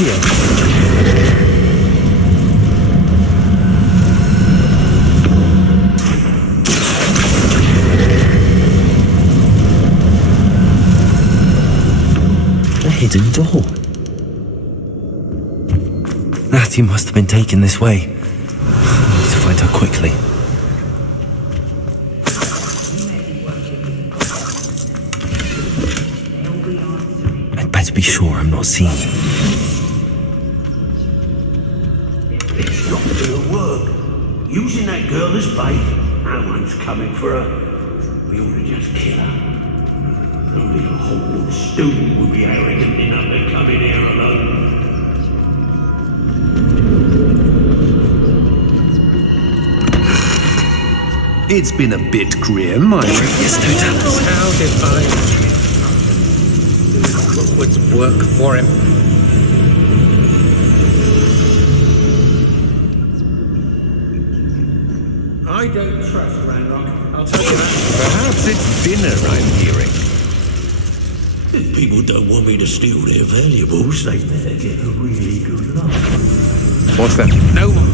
A hidden door. Natty must have been taken this way. I need to find her quickly. I'd better be sure I'm not seen. It's not gonna work. Using that girl as bait, no one's coming for her. We ought to just kill her. Only a Hogwarts student would be arrogant enough to come in here alone. It's been a bit grim, I Yes, no doubt. How did Hogwarts work for him? I don't trust Ranrock. I'll tell you that. Perhaps it's dinner I'm hearing. If people don't want me to steal their valuables, they better get a really good laugh. What's that? No one.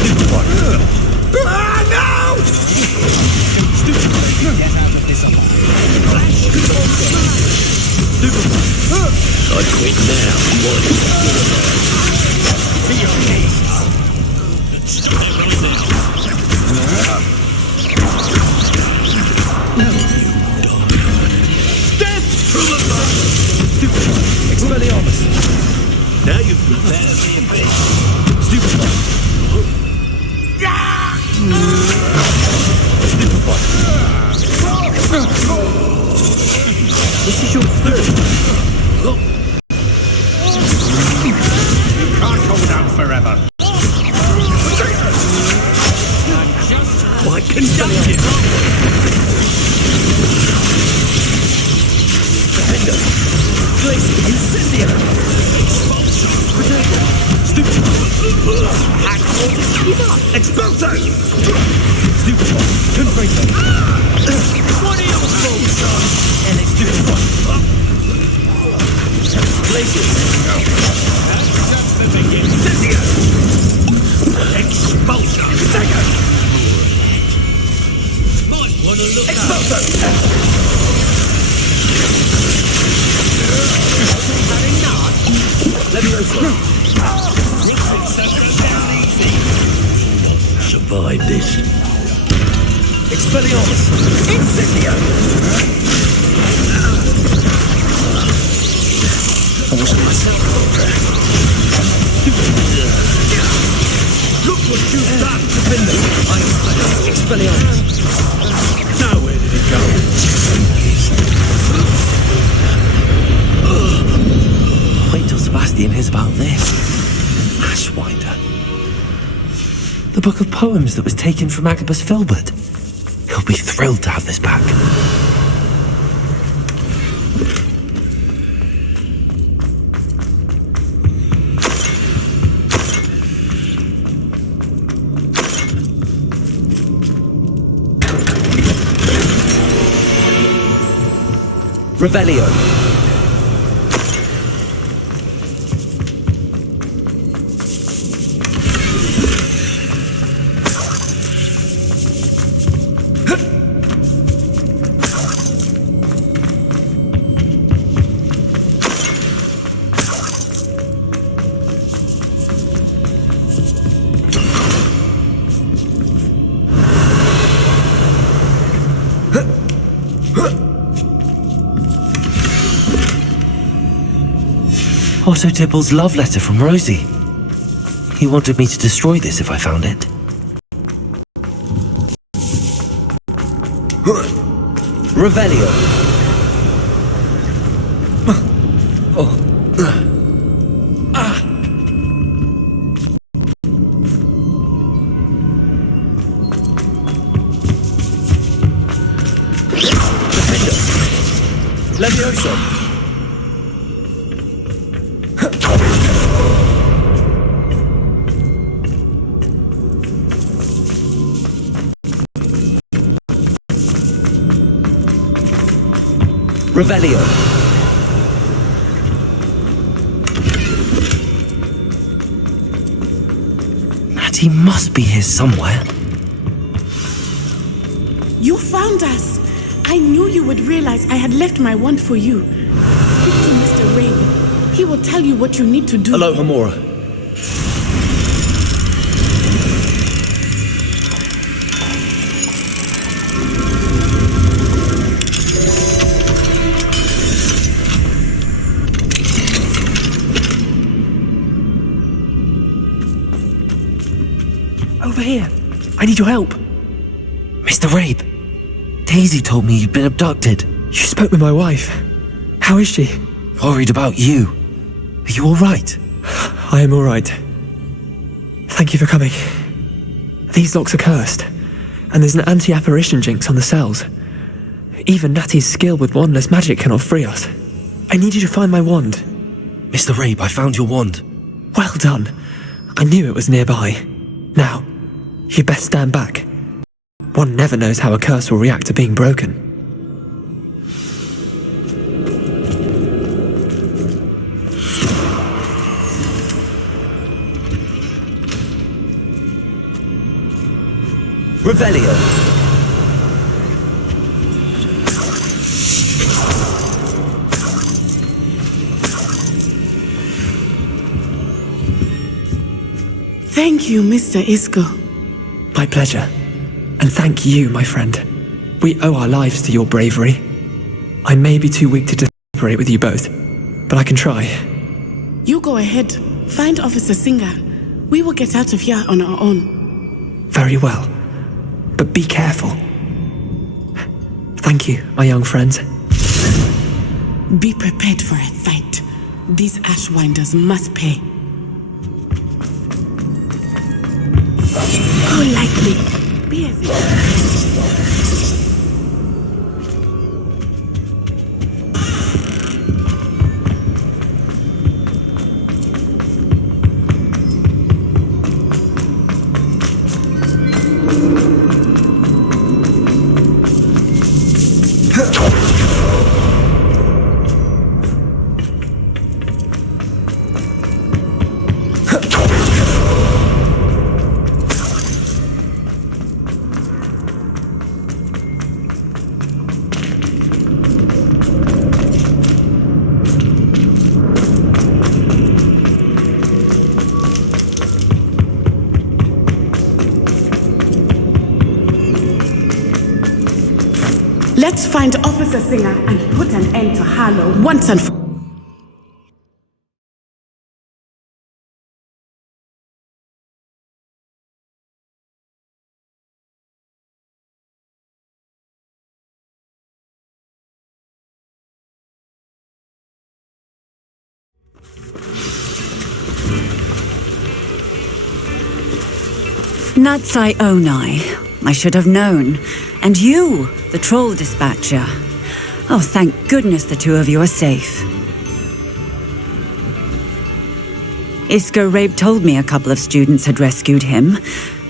Stupid one. Ah, no! Stupid one. Get out of this alive. Stupid one. I quit now. To your knees. Stupid one. Expelliarmus. Now you prepare me a bit. Stupid one. Stupid one. This is your third. You can't hold out forever. Why conduct it? Defender. Glacier. Incendia. Protector. Stupid one. Expulso. Stupid one. Confrater. What are your faults? And it's stupid one. Glacier. That's just the beginning. Incendia. Expulsion. Protector. Might want to look Expulso. Levioso. survive this. Expelliarmus. Incendio. I wasn't myself. Look what you've done! Defender. Expelliarmus. Now where did it go? Wait till Sebastian hears about this. Ashwinder. The book of poems that was taken from Agabus Filbert. He'll be thrilled to have this back. Revelio. Otto Tibble's love letter from Rosie. He wanted me to destroy this if I found it. Revelio. Defender. Levioso. Revelio. He must be here somewhere. You found us! I knew you would realize I had left my wand for you. Speak to Mr. Raven. He will tell you what you need to do. Hello, Hamura. Over here. I need your help. Mr. Rabe, Daisy told me you'd been abducted. You spoke with my wife. How is she? Worried about you. Are you all right? I am all right. Thank you for coming. These locks are cursed, and there's an anti-apparition jinx on the cells. Even Natty's skill with wandless magic cannot free us. I need you to find my wand. Mr. Rabe, I found your wand. Well done. I knew it was nearby. Now, you best stand back. One never knows how a curse will react to being broken. Revelio. Thank you, Mr. Isco. My pleasure. And thank you, my friend. We owe our lives to your bravery. I may be too weak to separate with you both, but I can try. You go ahead. Find Officer Singer. We will get out of here on our own. Very well. But be careful. Thank you, my young friends. Be prepared for a fight. These Ashwinders must pay. Oh, likely. Be as Let's find Officer Singer and put an end to Harlow once and for all. Natsai Onai. I should have known. And you, the troll dispatcher. Oh, thank goodness the two of you are safe. Isco Rabe told me a couple of students had rescued him.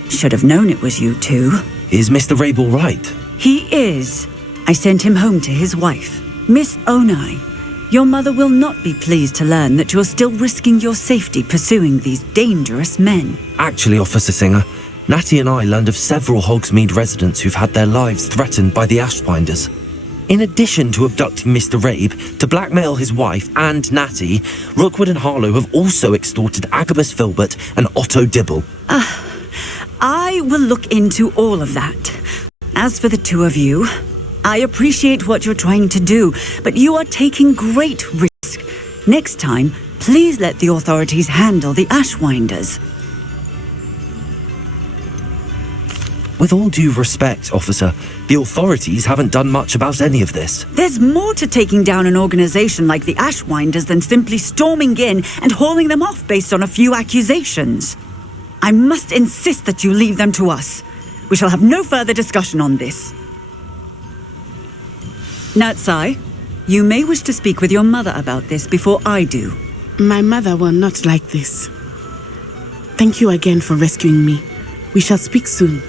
Should have known it was you two. Is Mr. Rabe all right? He is. I sent him home to his wife, Miss Onai. Your mother will not be pleased to learn that you're still risking your safety pursuing these dangerous men. Actually, Officer Singer, Natty and I learned of several Hogsmeade residents who've had their lives threatened by the Ashwinders. In addition to abducting Mr. Rabe to blackmail his wife and Natty, Rookwood and Harlow have also extorted Agabus Filbert and Otto Dibble. I will look into all of that. As for the two of you, I appreciate what you're trying to do, but you are taking great risk. Next time, please let the authorities handle the Ashwinders. With all due respect, officer, the authorities haven't done much about any of this. There's more to taking down an organization like the Ashwinders than simply storming in and hauling them off based on a few accusations. I must insist that you leave them to us. We shall have no further discussion on this. Natsai, you may wish to speak with your mother about this before I do. My mother will not like this. Thank you again for rescuing me. We shall speak soon.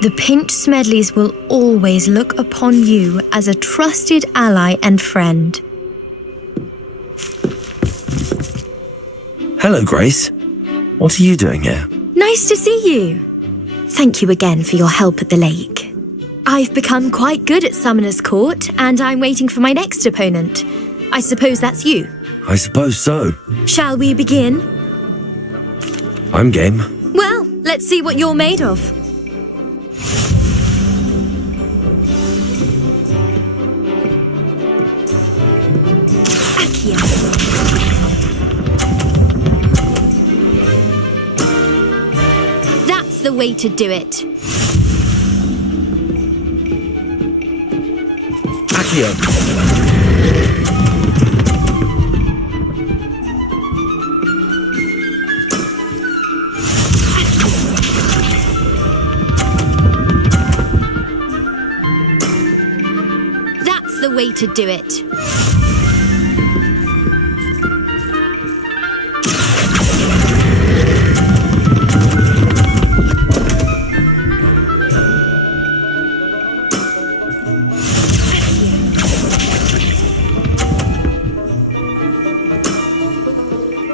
The Pinched Smedleys will always look upon you as a trusted ally and friend. Hello, Grace. What are you doing here? Nice to see you. Thank you again for your help at the lake. I've become quite good at Summoner's Court, and I'm waiting for my next opponent. I suppose that's you. I suppose so. Shall we begin? I'm game. Well, let's see what you're made of. Akia. That's the way to do it. Accio. That's the way to do it.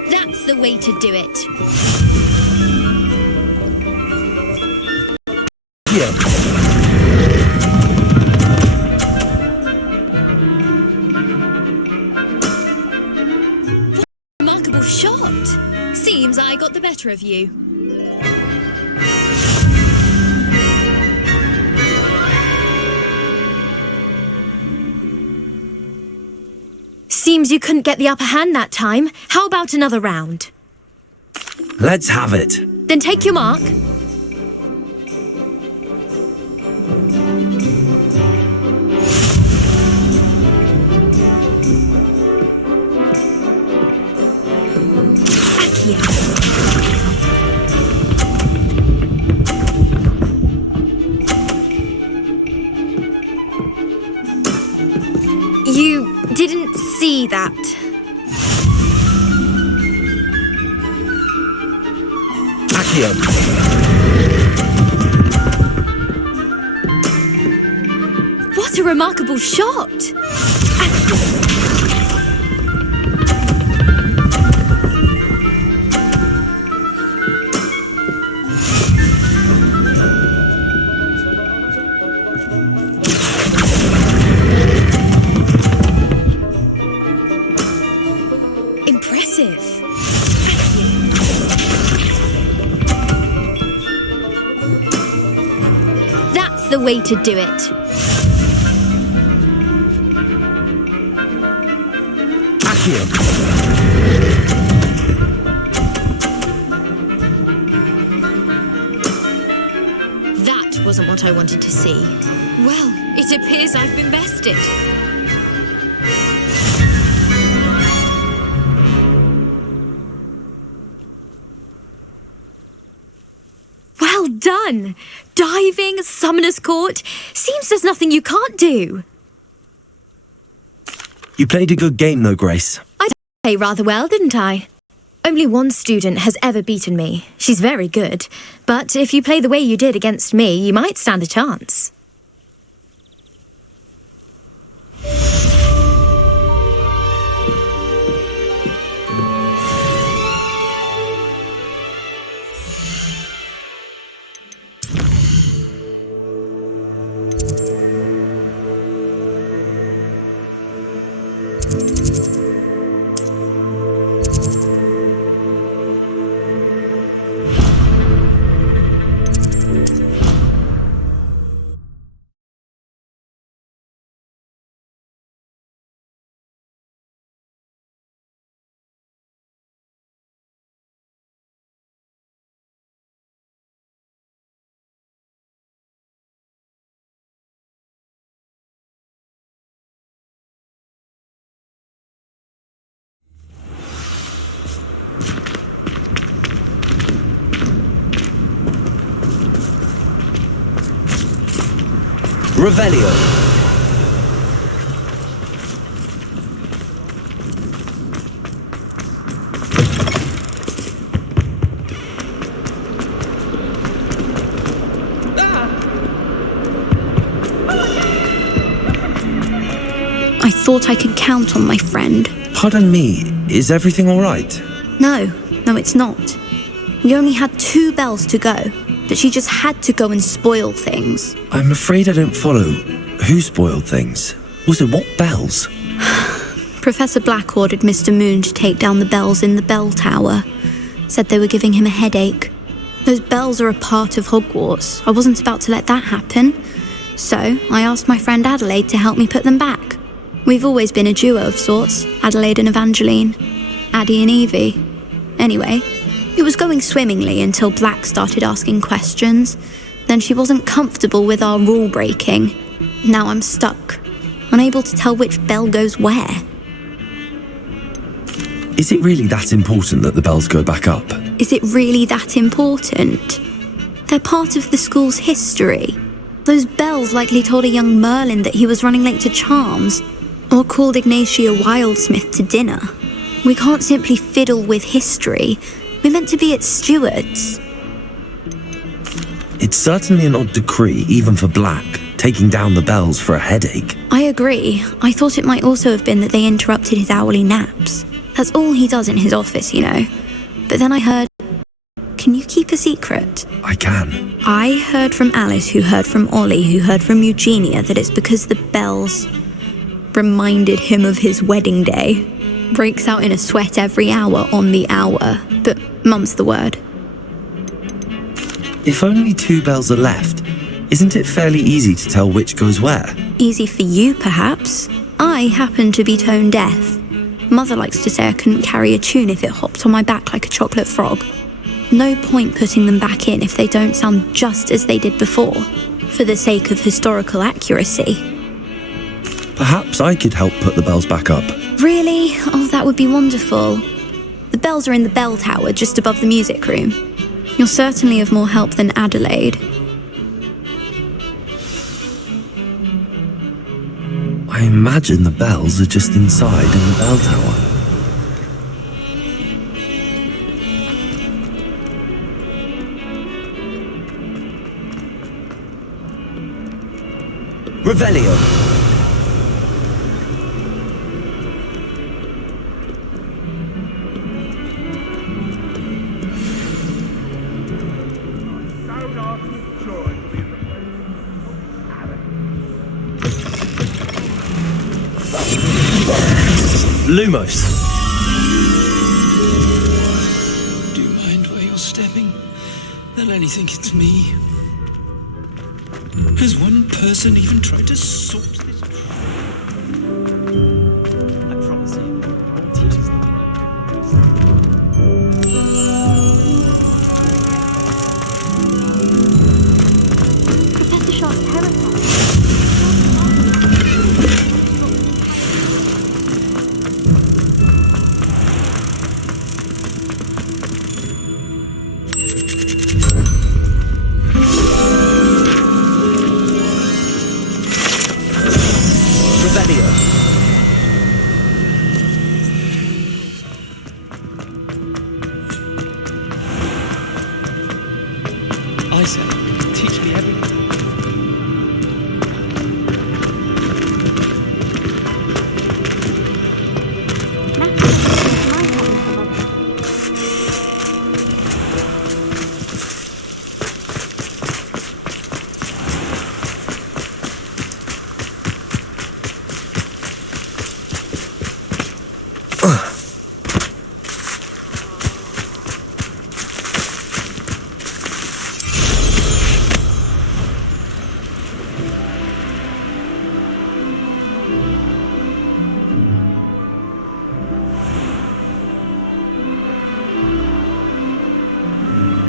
That's the way to do it. Remarkable shot. Seems I got the better of you. Seems you couldn't get the upper hand that time. How about another round? Let's have it. Then take your mark. You didn't see that. Accio. What a remarkable shot! Impressive. That's the way to do it. Accio. That wasn't what I wanted to see. Well, it appears I've been bested. Well done! Diving, Summoner's Court. Seems there's nothing you can't do. You played a good game, though, Grace. I did play rather well, didn't I? Only one student has ever beaten me. She's very good. But if you play the way you did against me, you might stand a chance. Revelio. thought I could count on my friend. Pardon me, is everything all right? No, it's not. We only had 2 bells to go, but she just had to go and spoil things. I'm afraid I don't follow. Who spoiled things? Also, what bells? Professor Black ordered Mr. Moon to take down the bells in the bell tower. Said they were giving him a headache. Those bells are a part of Hogwarts. I wasn't about to let that happen. So I asked my friend Adelaide to help me put them back. We've always been a duo of sorts, Adelaide and Evangeline. Addie and Evie. Anyway, it was going swimmingly until Black started asking questions. Then she wasn't comfortable with our rule breaking. Now I'm stuck, unable to tell which bell goes where. Is it really that important that the bells go back up? Is it really that important? They're part of the school's history. Those bells likely told a young Merlin that he was running late to Charms, or called Ignatia Wildsmith to dinner. We can't simply fiddle with history. We're meant to be its stewards. It's certainly an odd decree, even for Black, taking down the bells for a headache. I agree. I thought it might also have been that they interrupted his hourly naps. That's all he does in his office, you know. But then I heard... Can you keep a secret? I can. I heard from Alice, who heard from Ollie, who heard from Eugenia, that it's because the bells reminded him of his wedding day. Breaks out in a sweat every hour on the hour. But mum's the word. If only 2 bells are left, isn't it fairly easy to tell which goes where? Easy for you, perhaps. I happen to be tone deaf. Mother likes to say I couldn't carry a tune if it hopped on my back like a chocolate frog. No point putting them back in if they don't sound just as they did before, for the sake of historical accuracy. Perhaps I could help put the bells back up. Really? Oh, that would be wonderful. The bells are in the bell tower just above the music room. You're certainly of more help than Adelaide. I imagine the bells are just inside in the bell tower. Revelio. Lumos. Do you mind where you're stepping? They'll only think it's me. Has one person even tried to sort this? I promise you, all teachers Professor Sharp's terrified. Isaac, teach me everything.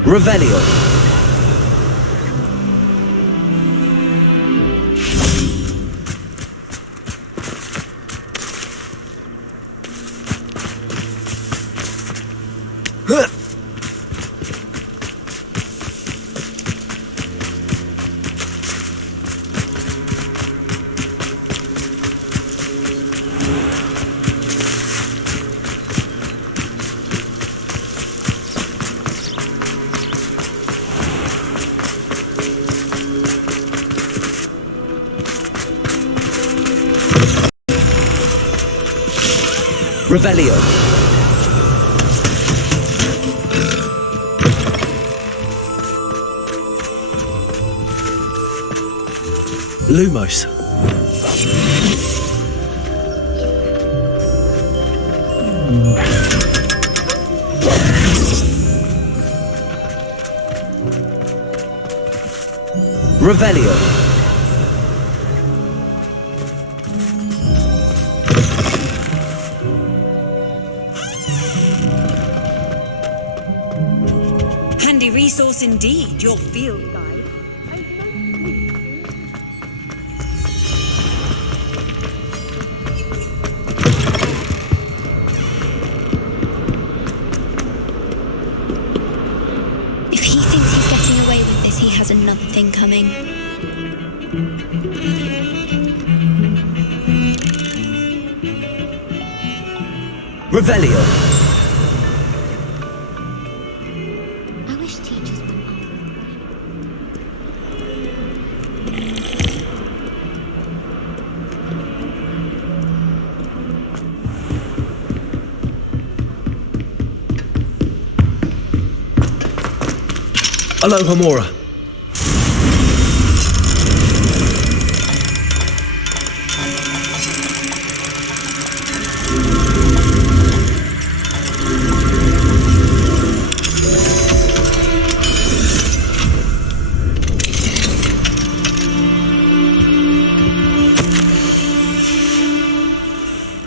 Revelio. Revelio. Lumos. Revelio. Handy resource indeed, your field guide. If he thinks he's getting away with this, he has another thing coming. Revelio. I wish teachers would. Alohomora.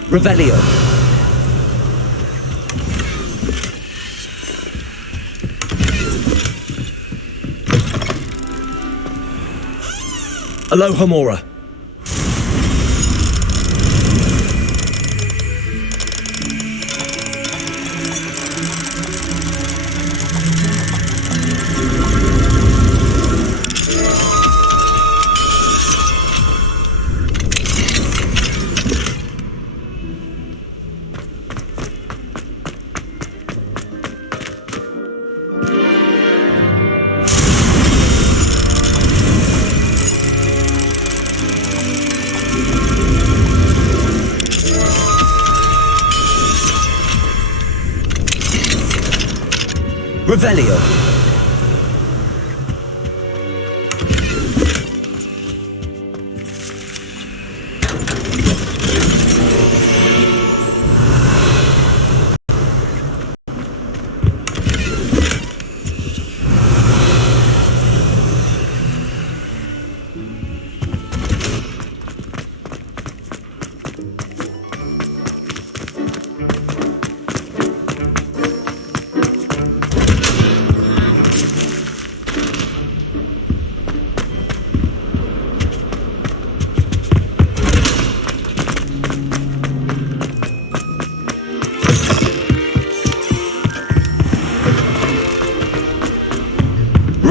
Revelio. Alohomora. Revelio.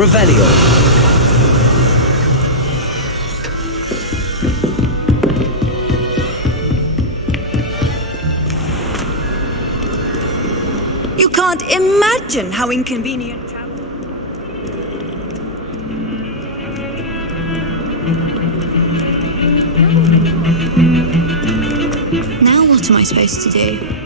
Revelio. You can't imagine how inconvenient travel. Now what am I supposed to do?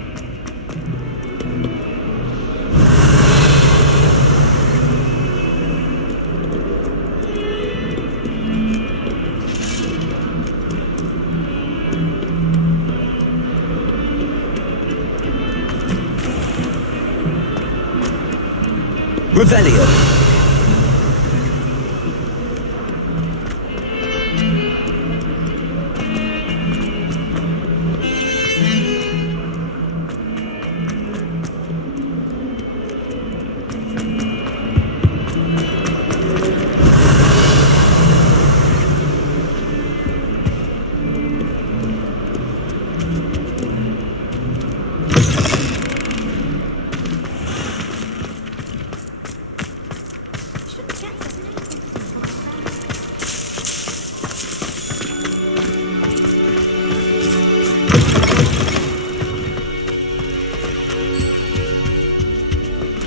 Revelio.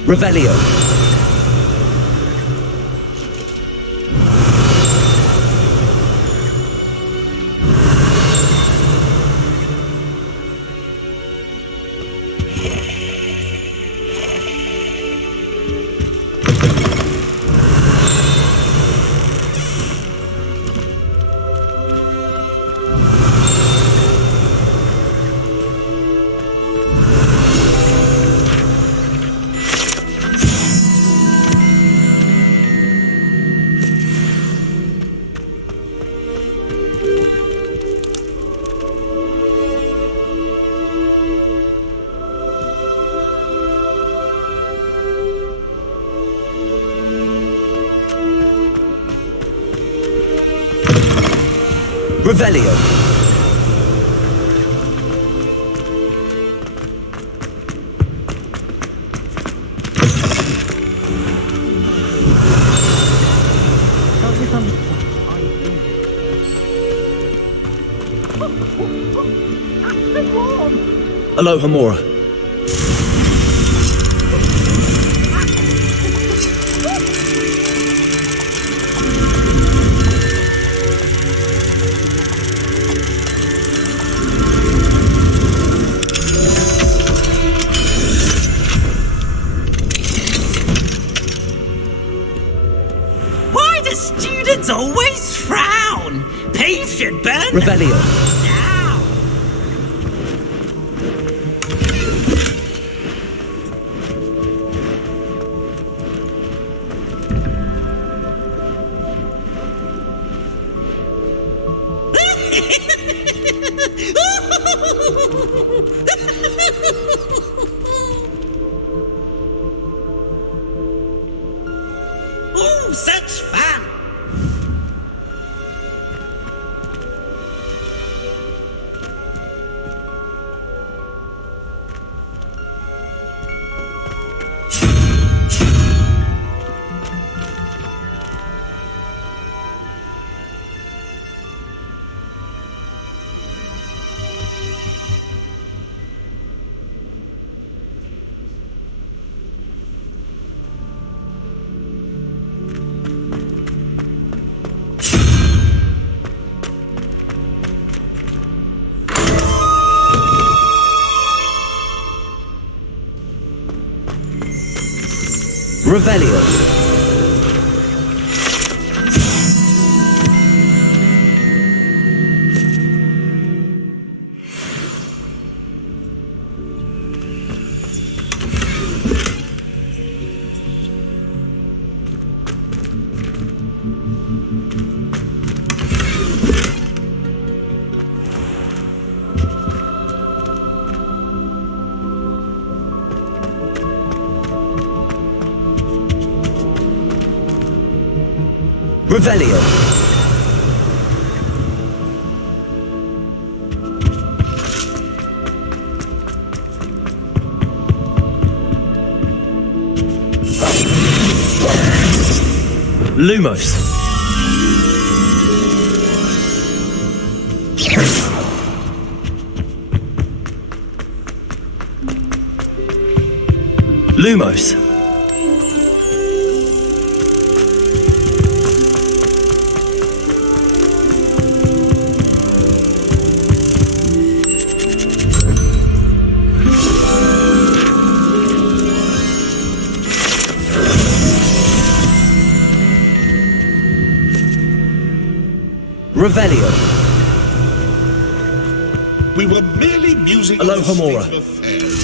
Revelio. Revelio. Aloha Mora. Why do students always frown? Peace should burn. Revelio. Now. Ooh, such fun! Revelio. Revelio. Lumos. Lumos. Revelio. We were merely musing Aloha on the Mora. state of affairs.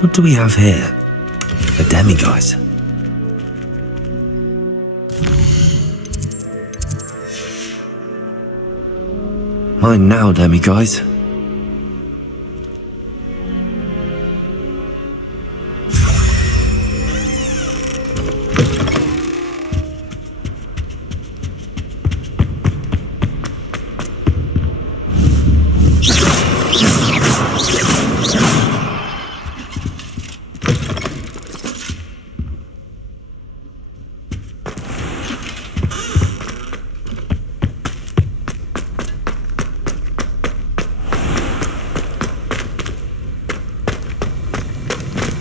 What do we have here? A demiguise. Mine now, demiguise.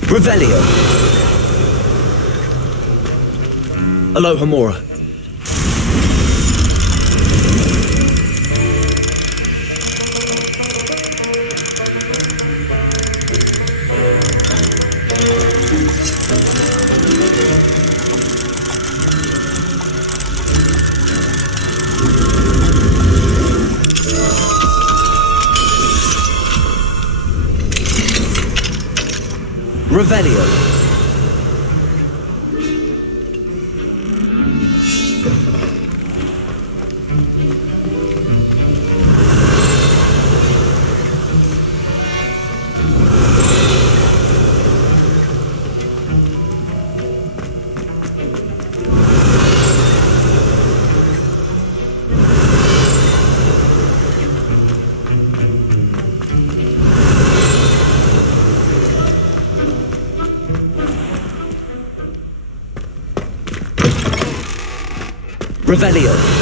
Revelio. Aloha Mora. Revelio. Revelio.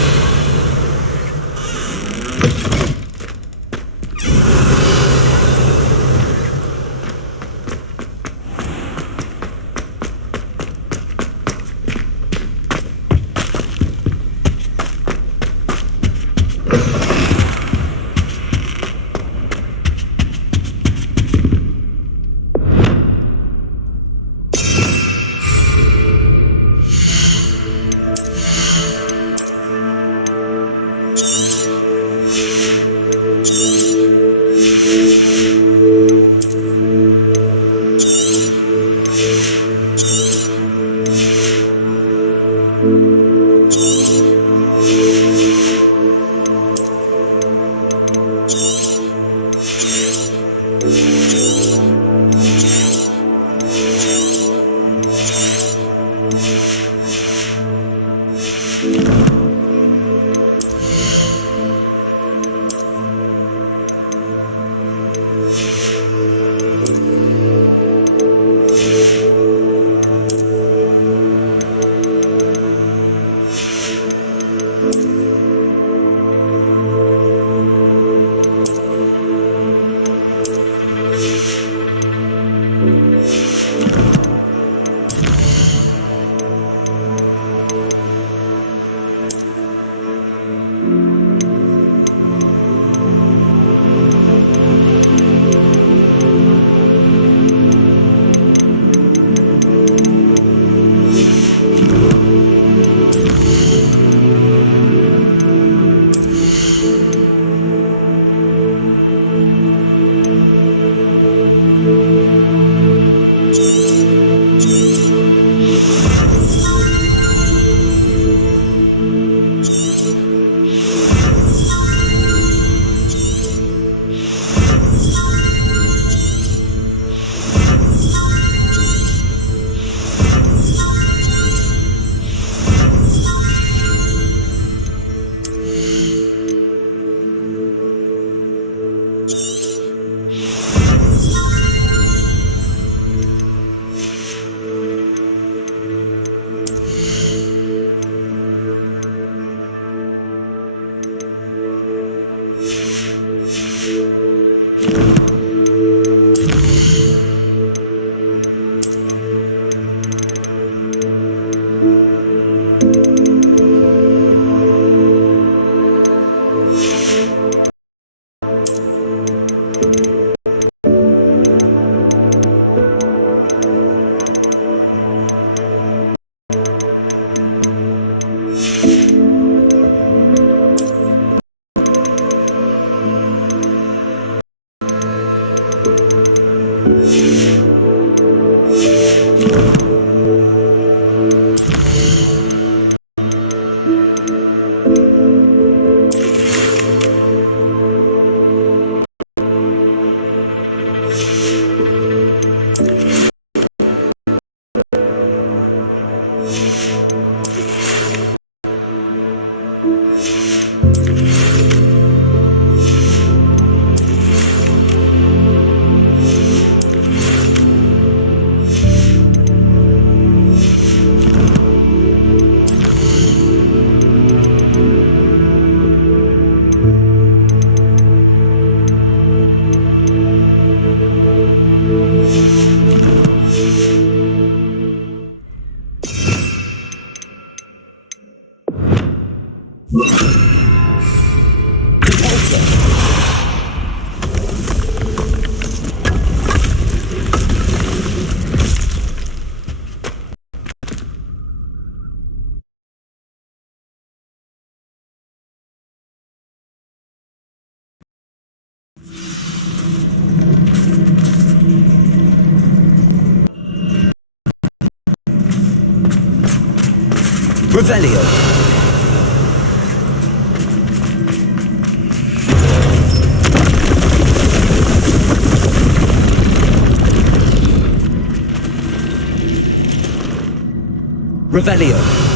Revelio. Revelio.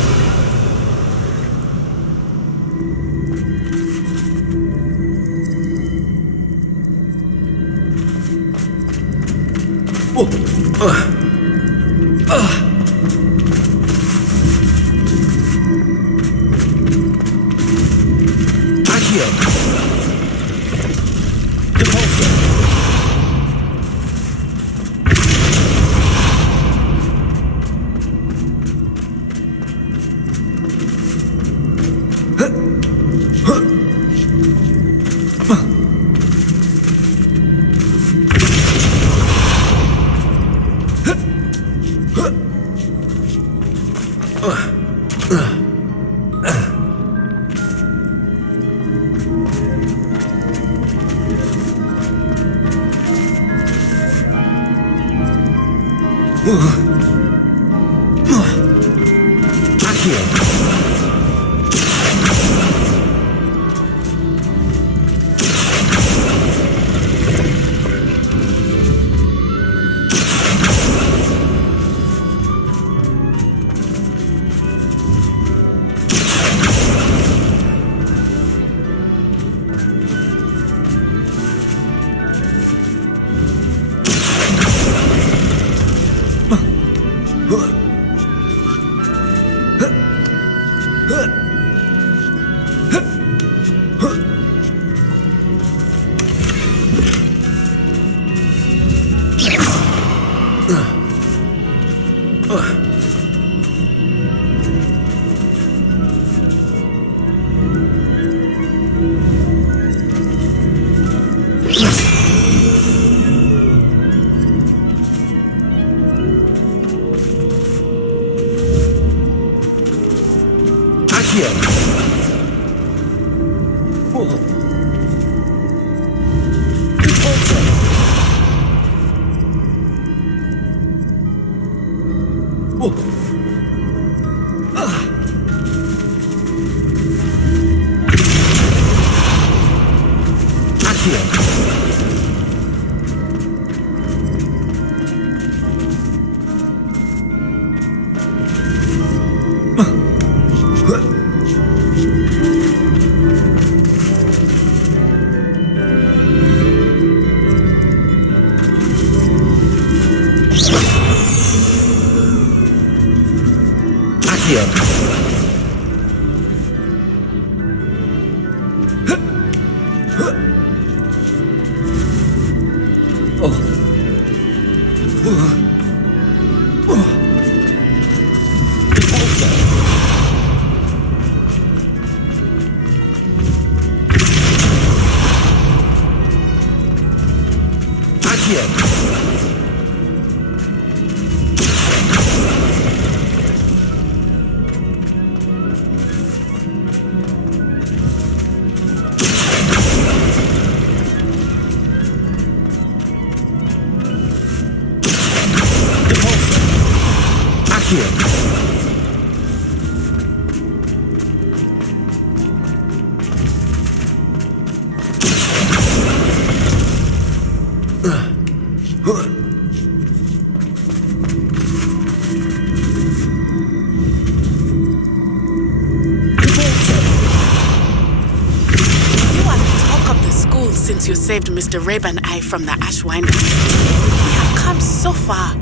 Since you saved Mr. Rabe and I from the Ashwinder, we have come so far.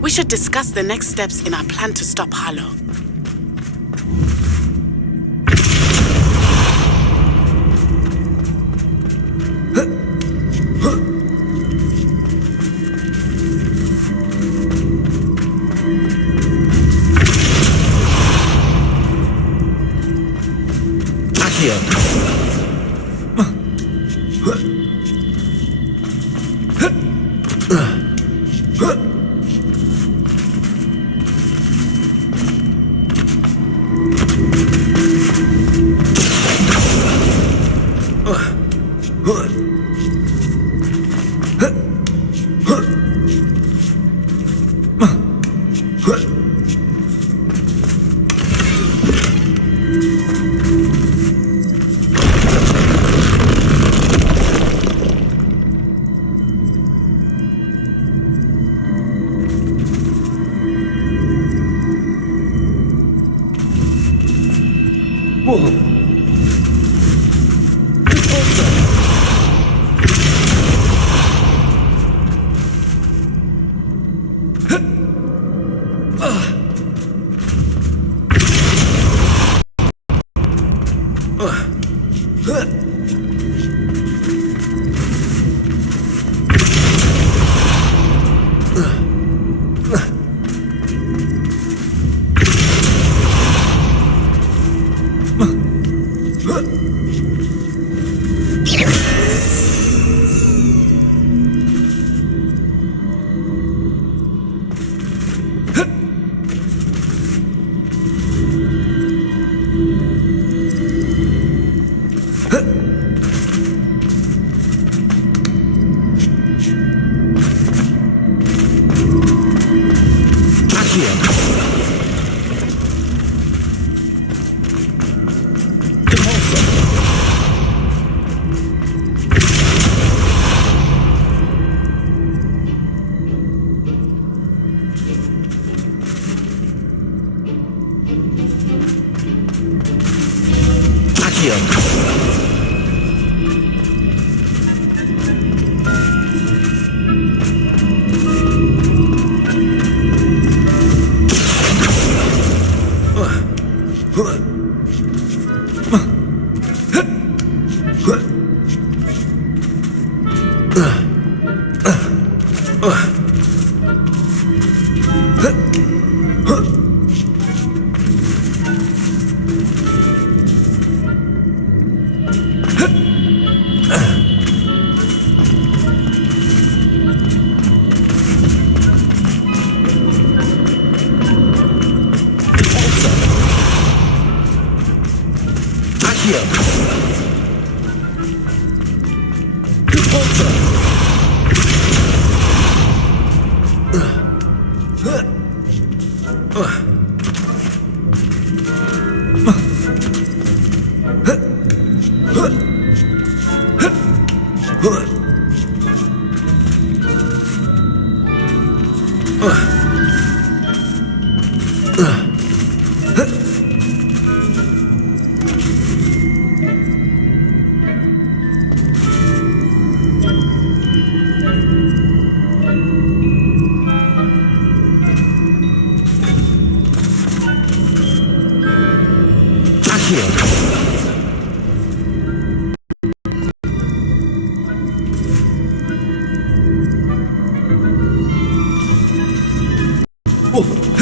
We should discuss the next steps in our plan to stop Harlow. Revelio. Off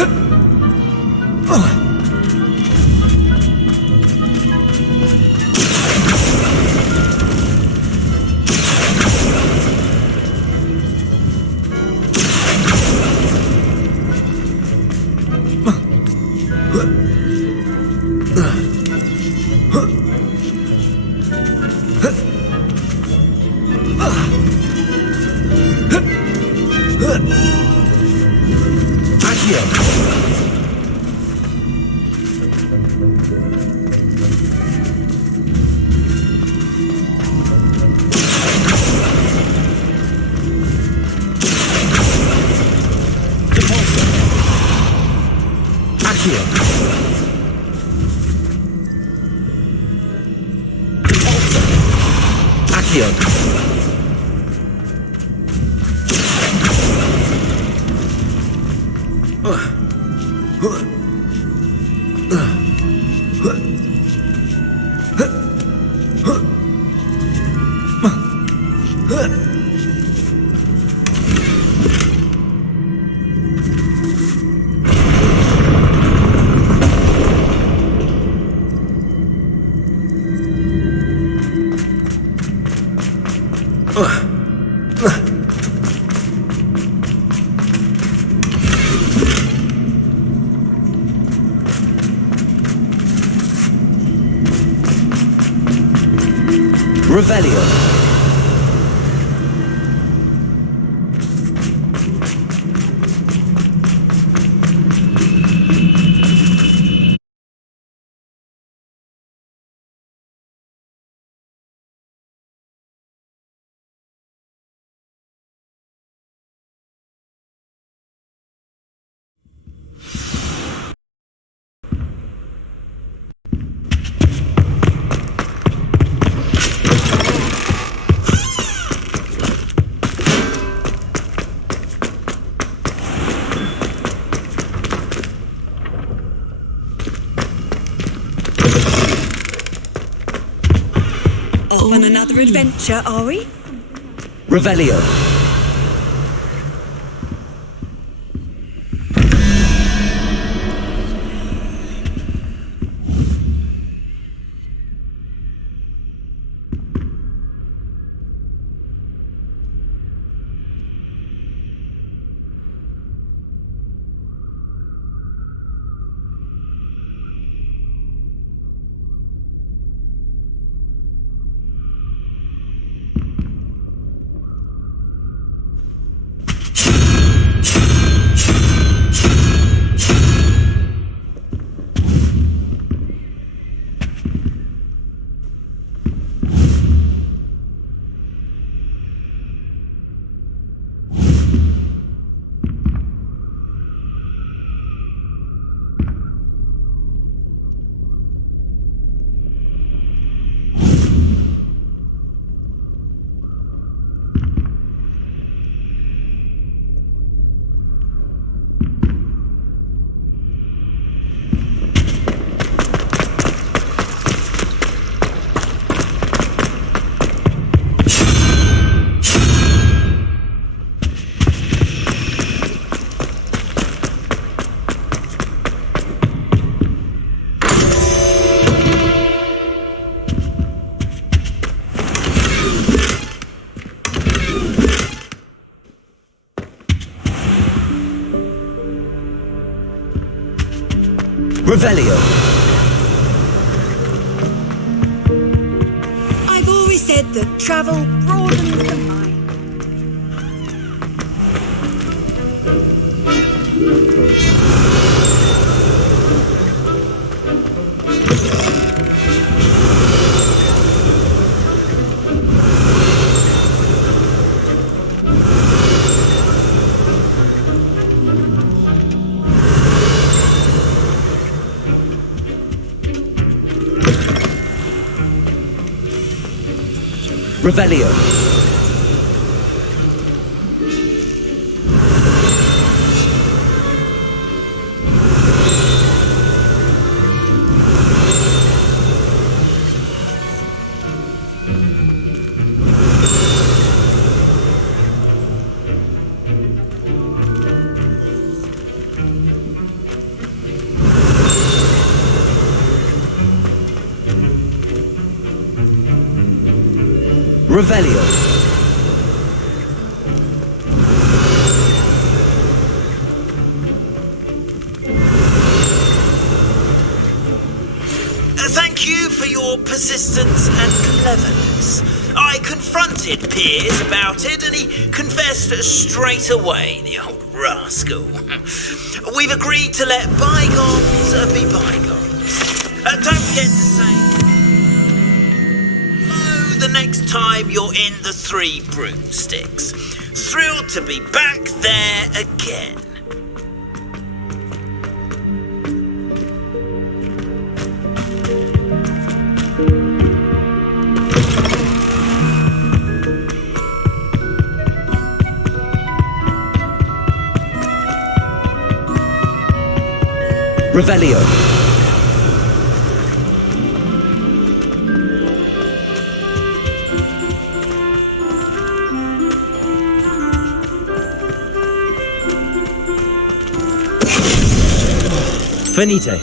on another adventure, are we? Revelio. Revelio. I've always said that travel broadens the mind. Revelio. Revelio. Thank you for your persistence and cleverness. I confronted Piers about it and he confessed straight away, the old rascal. We've agreed to let bygones be bygones. Don't forget to say hello the next time you're in the Three Broomsticks. Thrilled to be back there again. Revelio. Finite.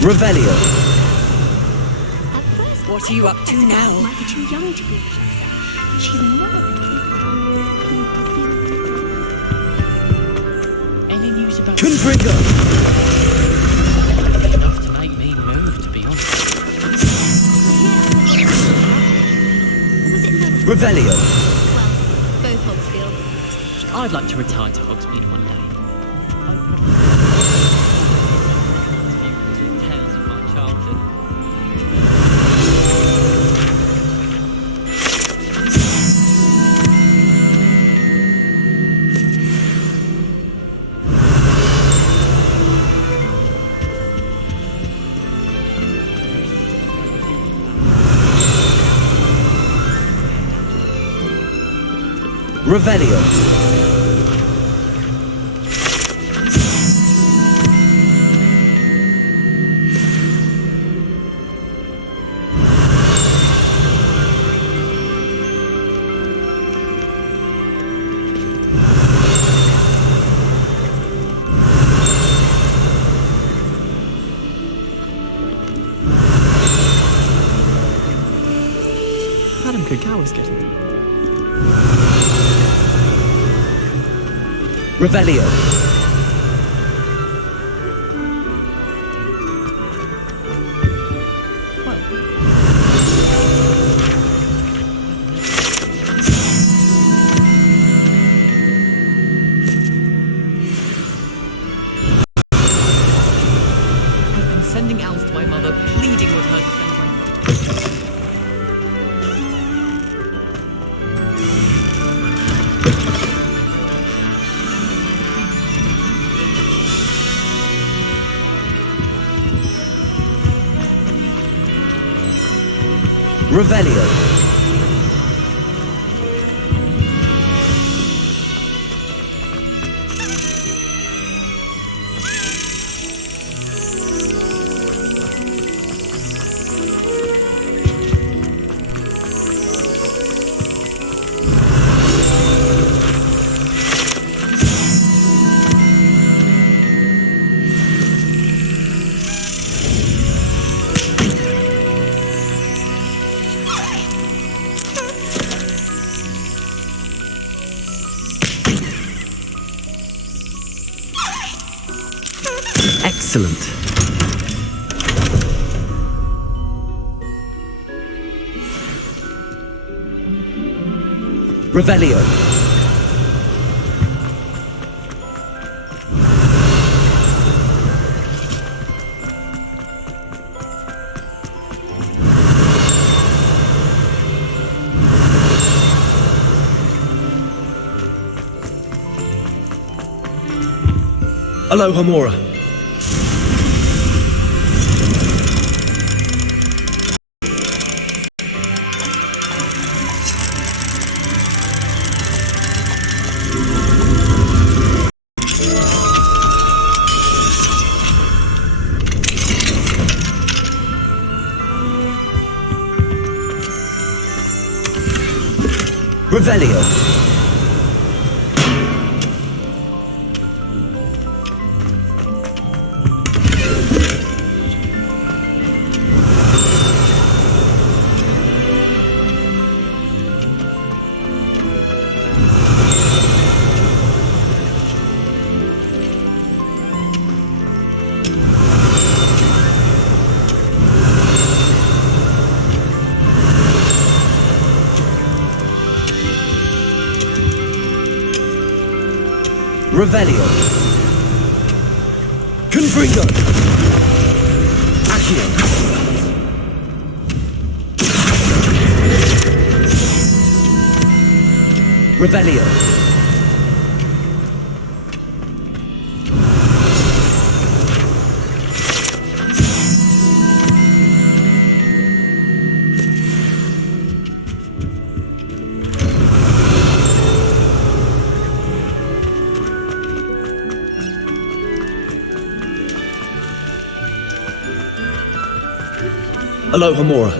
Revelio. What are you up to now? Might be too young to be a princess. She's in love. Any news about Confringo. enough to make me move, to be honest. Revelio. Both Hogsfields. I'd like to retire to Hogsmeade one day. Tales of my childhood. Revelio. Madame Cacao is getting them. Revelio. I've been sending owls to my mother, pleading with her to send my... Revelio. Revelio. Aloha Mora. Revelio. Revelio. Confringo. Accio. Revelio. Aloha Mora.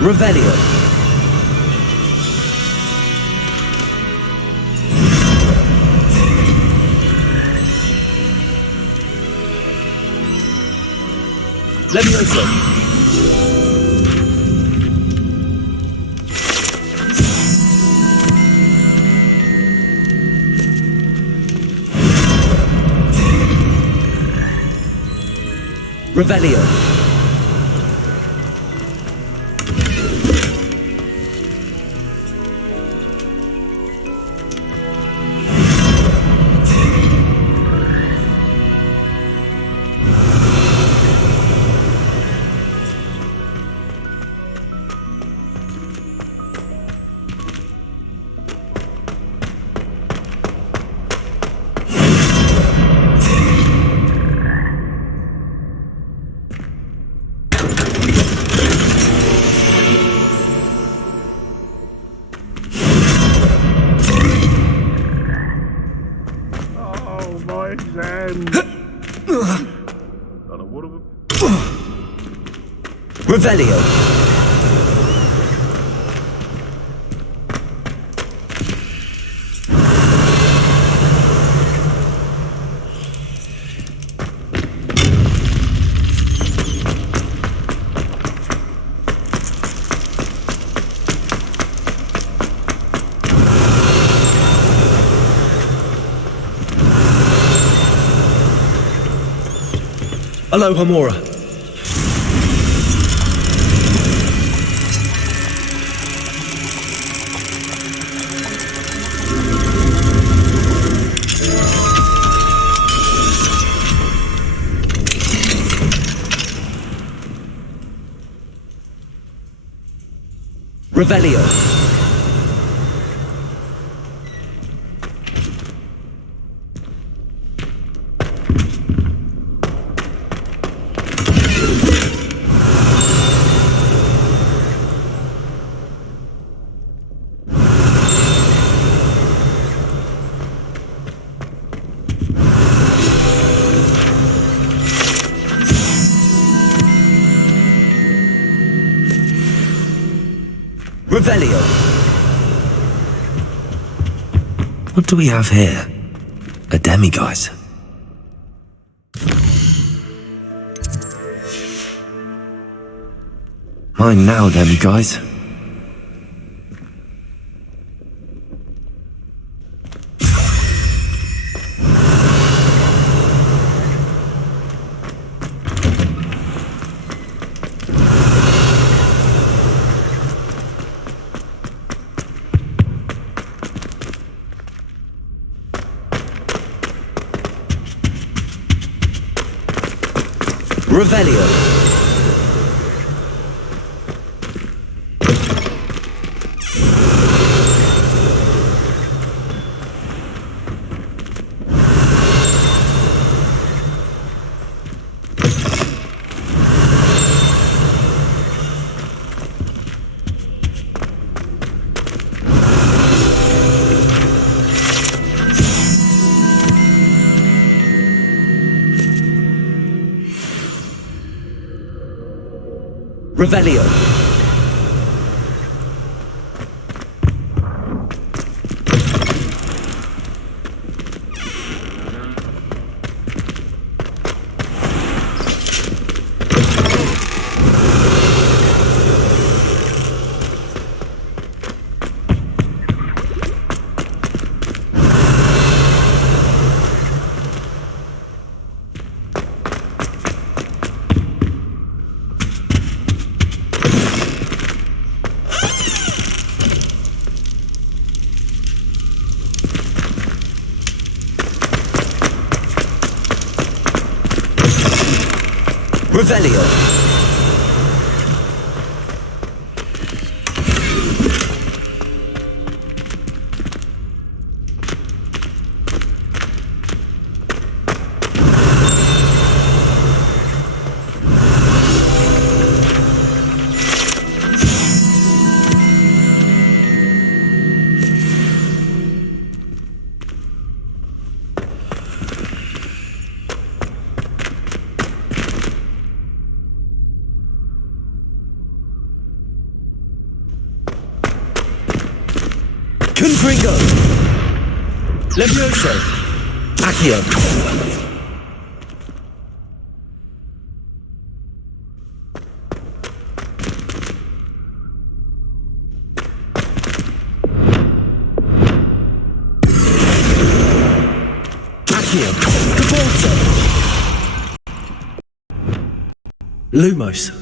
Revelio. Levioso. Revelio. Revelio. Aloha Mora. Revelio. Revelio. What do we have here? A demiguise. Mine now, demiguise. Revelio. Revelio. Revelio. Confringo. Levioso. Accio. Accio. Caporto. Lumos.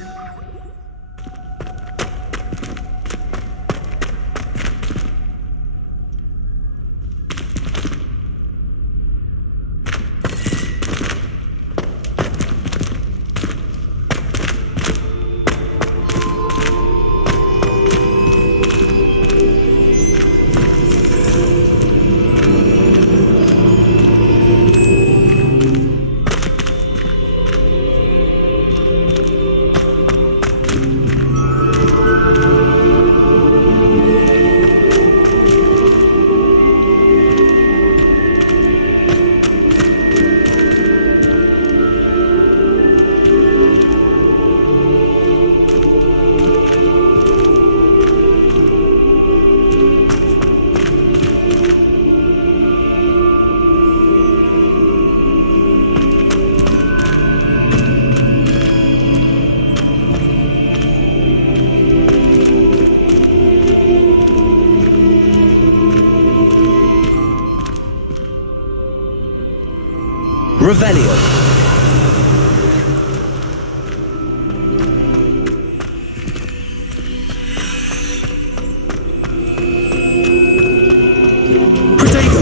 Revelio. Protego.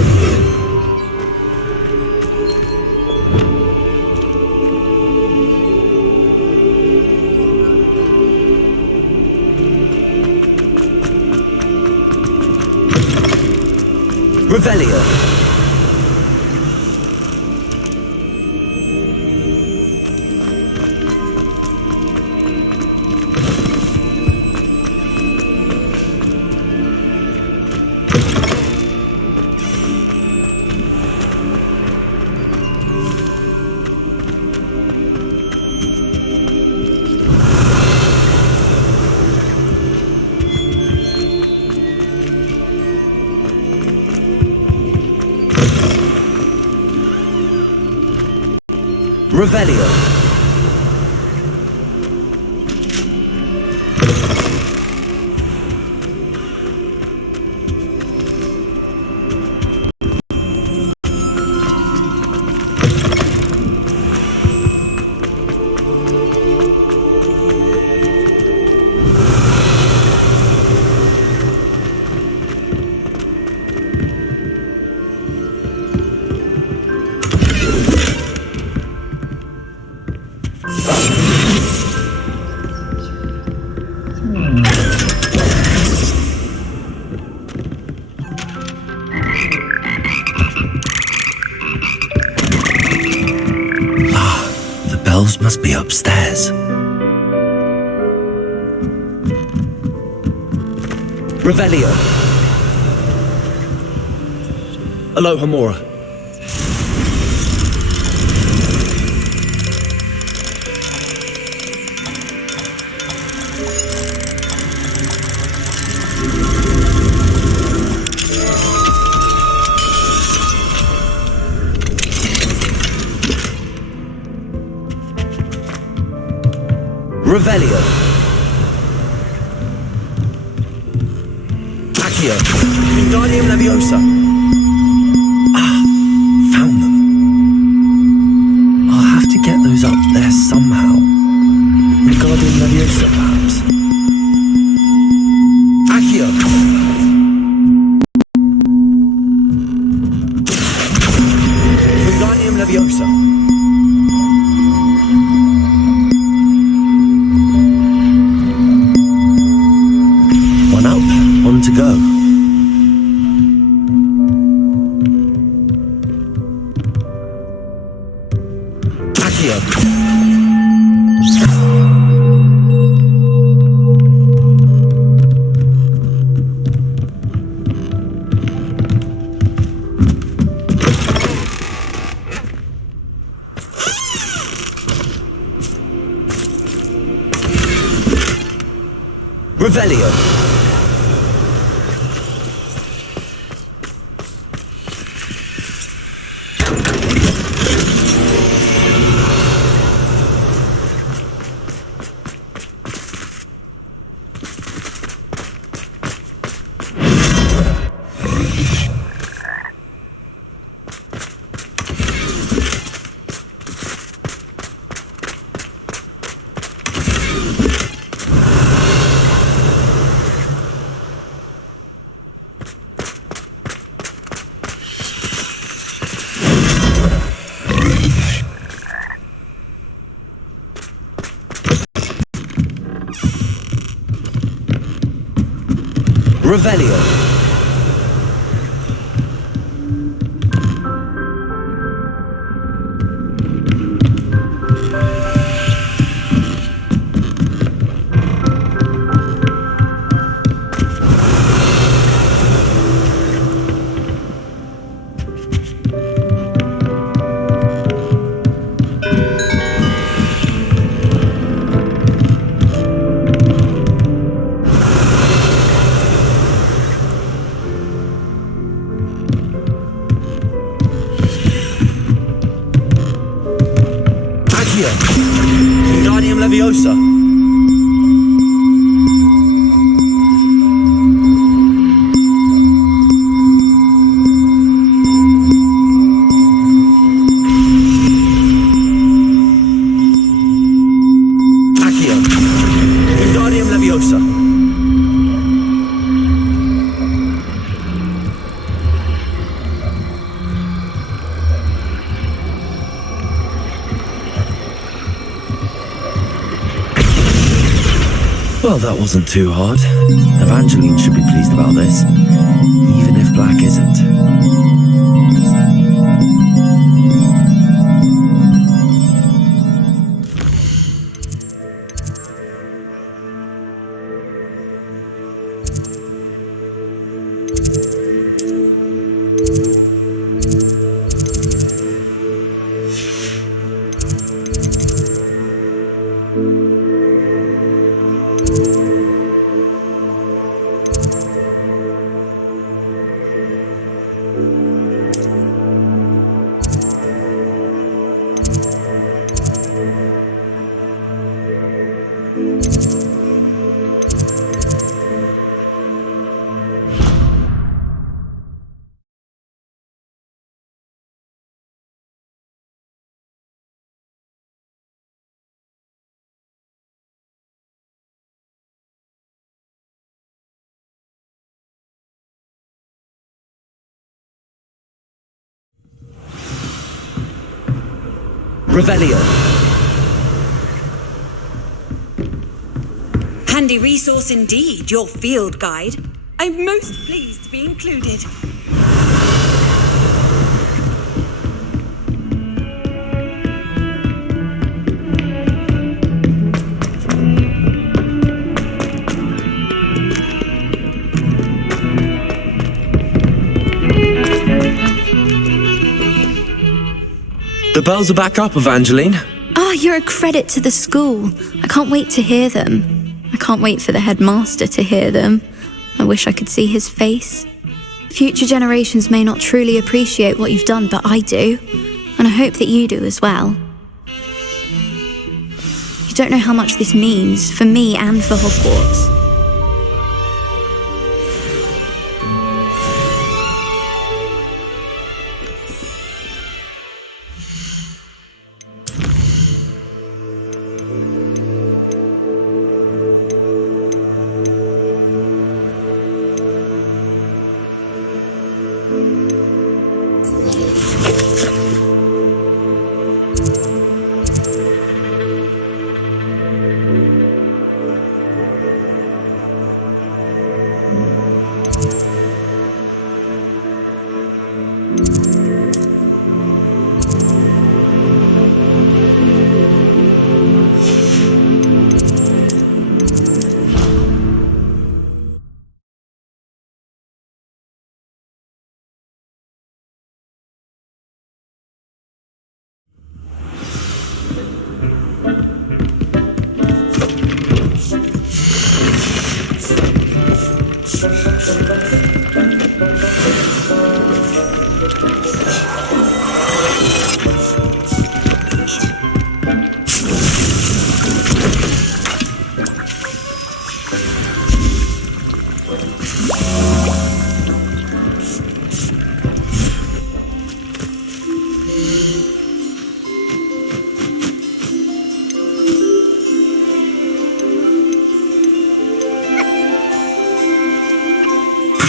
Revelio. Revelio. The bells must be upstairs. Revelio. Aloha Mora. Revelio. Accio. Wingardium Leviosa. Found them. I'll have to get those up there somehow. Wingardium Leviosa, perhaps. Accio. Wingardium Leviosa. On to go. Accio. Revelio. Revelio. Wingardium Leviosa. Accio. Wingardium Leviosa. Well, that wasn't too hard. Evangeline should be pleased about this, even if Black isn't. Revelio. Handy resource indeed, your field guide. I'm most pleased to be included. The bells are back up, Evangeline. Oh, you're a credit to the school. I can't wait to hear them. I can't wait for the headmaster to hear them. I wish I could see his face. Future generations may not truly appreciate what you've done, but I do. And I hope that you do as well. You don't know how much this means for me and for Hogwarts.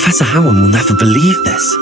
Professor Howard will never believe this.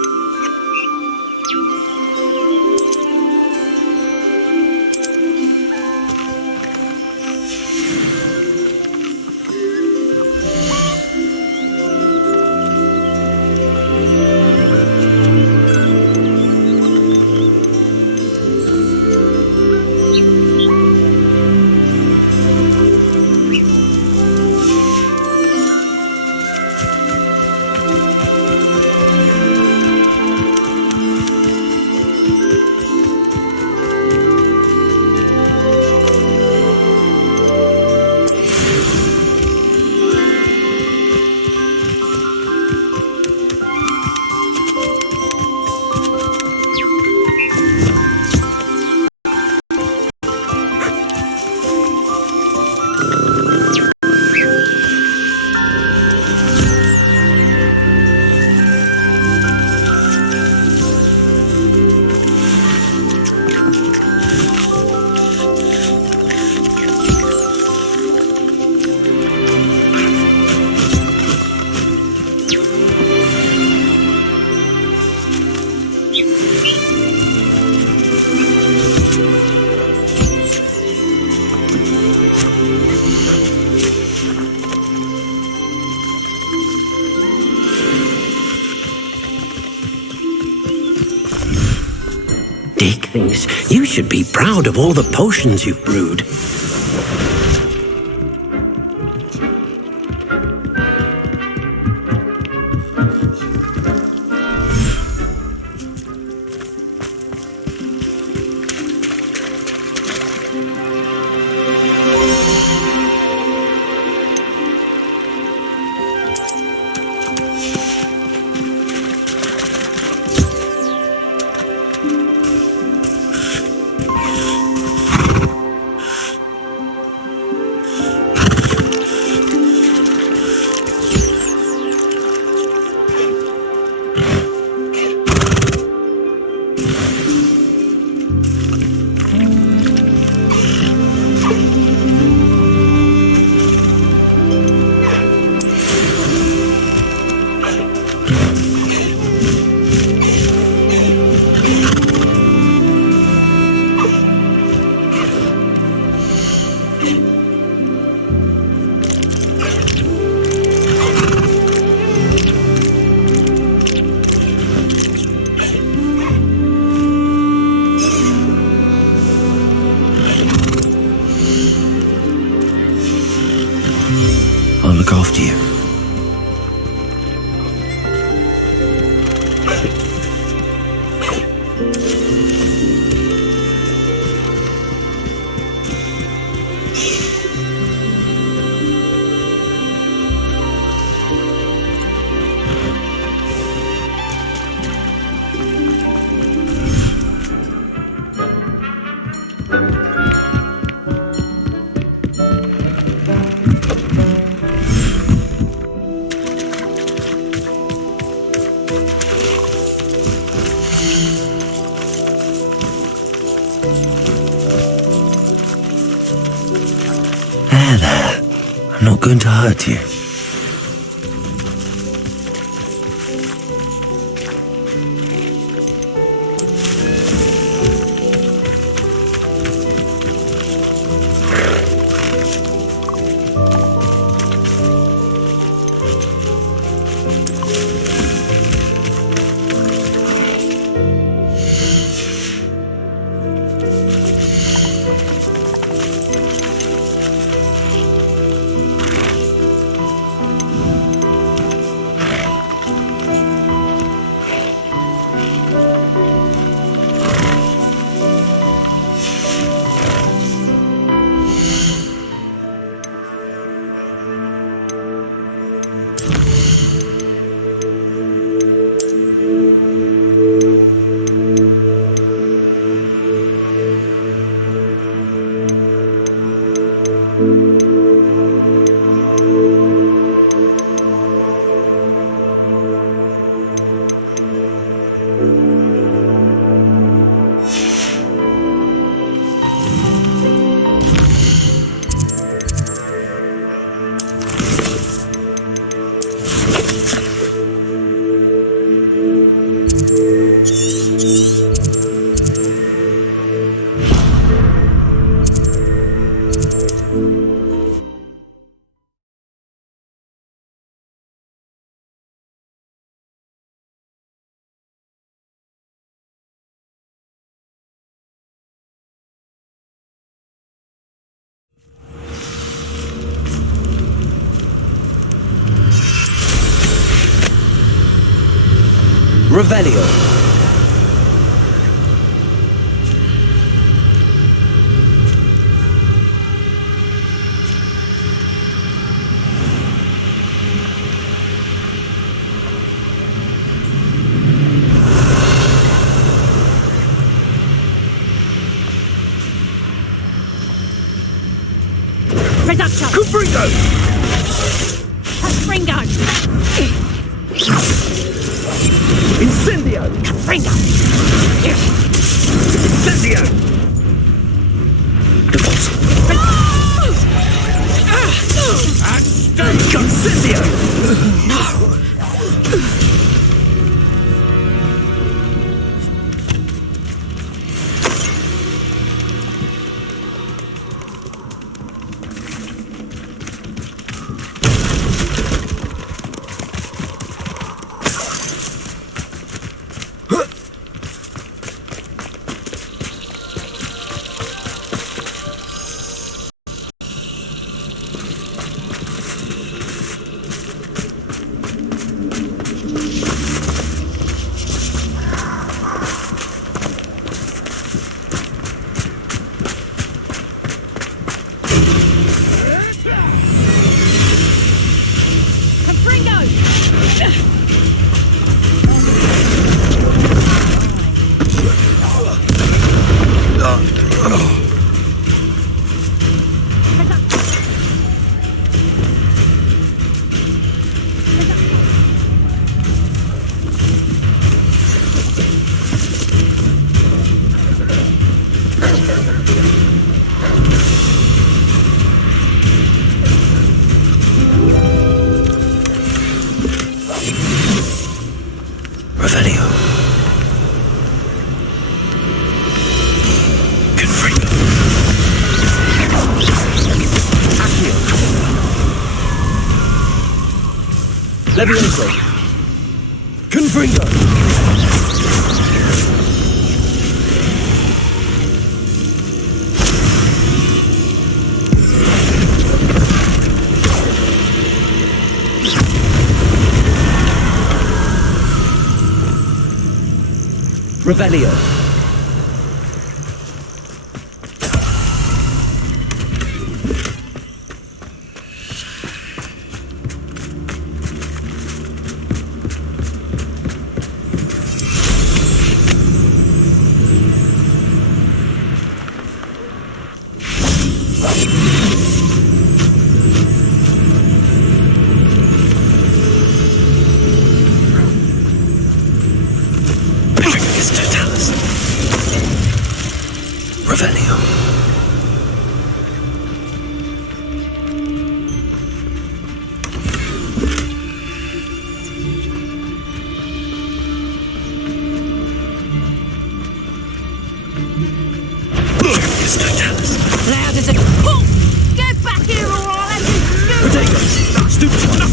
Dick thinks you should be proud of all the potions you've brewed. not going to hurt you. Revelio. Reduction! Confringo! Confringo! Incendio! Confringo! Incendio! And stay! Incendio! Levioso. Confringo. Revelio. Loud as a... Oh! Get back here or I'll have you... Potato! Stupid one!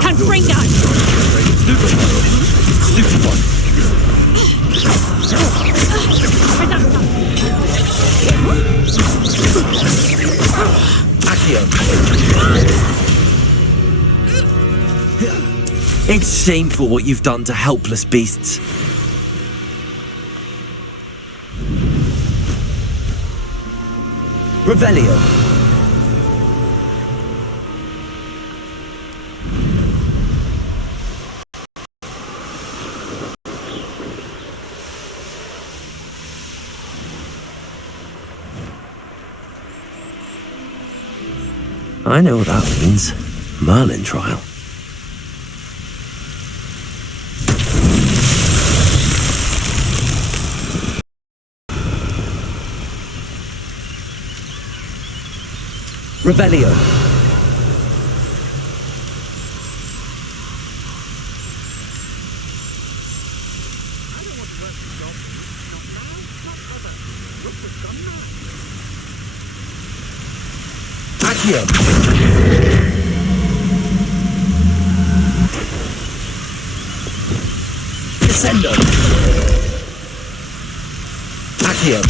Confringo! Stupid one! Stupid one! Accio! It's shameful what you've done to helpless beasts. Revelio. I know what that means. Merlin trial. Revelio. Accio. Descendo. Accio.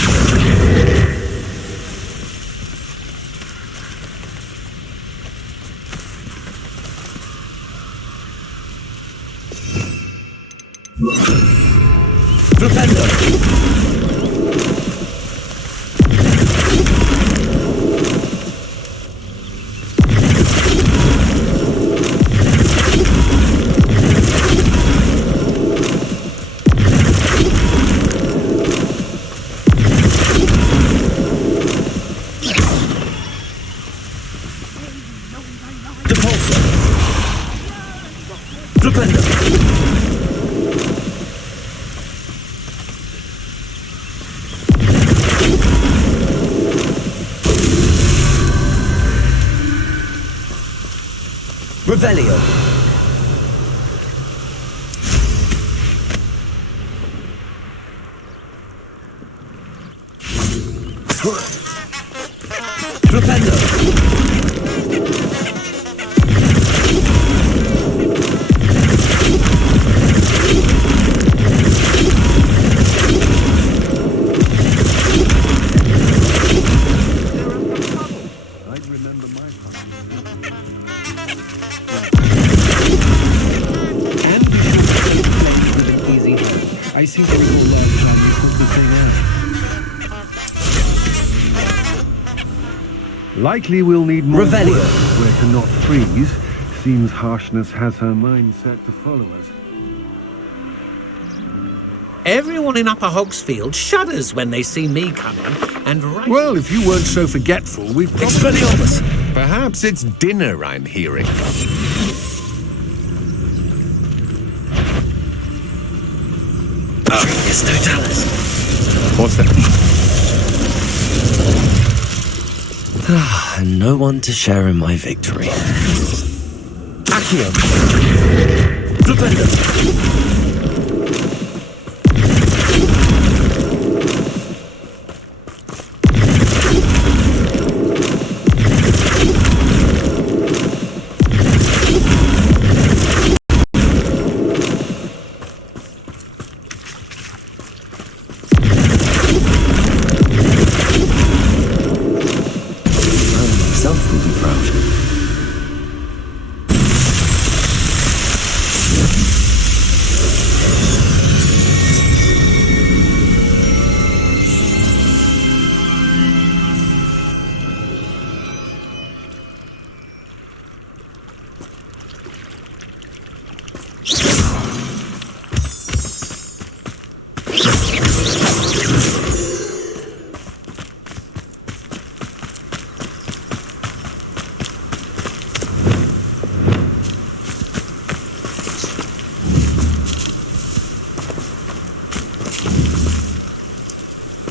Flipendo. Depulso. Flipendo. Revelio. Flipendo. I'd remember my father. And we should have played with an easy hand. I seem to recall last time you put the thing out. Likely we'll need more Revelio. work where to not freeze. Seems harshness has her mind set to follow us. Everyone in Upper Hogsfield shudders when they see me coming, and Well, if you weren't so forgetful, we'd probably... Expelliarmus. Perhaps it's dinner I'm hearing. It's Totalis. What's that? And no one to share in my victory. Accio. Flipendo. Myself will be proud.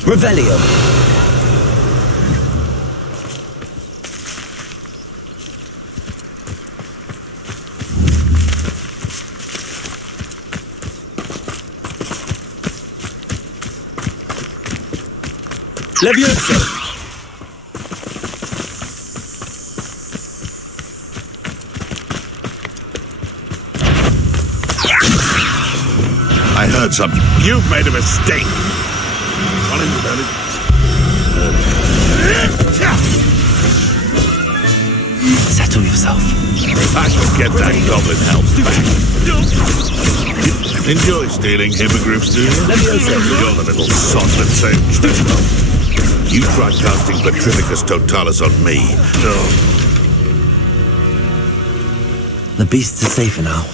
Revelio. Levioso! I heard something. You've made a mistake. Settle yourself. I can get that goblin help back. Enjoy stealing hippogriffs, do you? You're the little sod that saved me. You tried casting Petrificus Totalis on me. No. The beasts are safer now.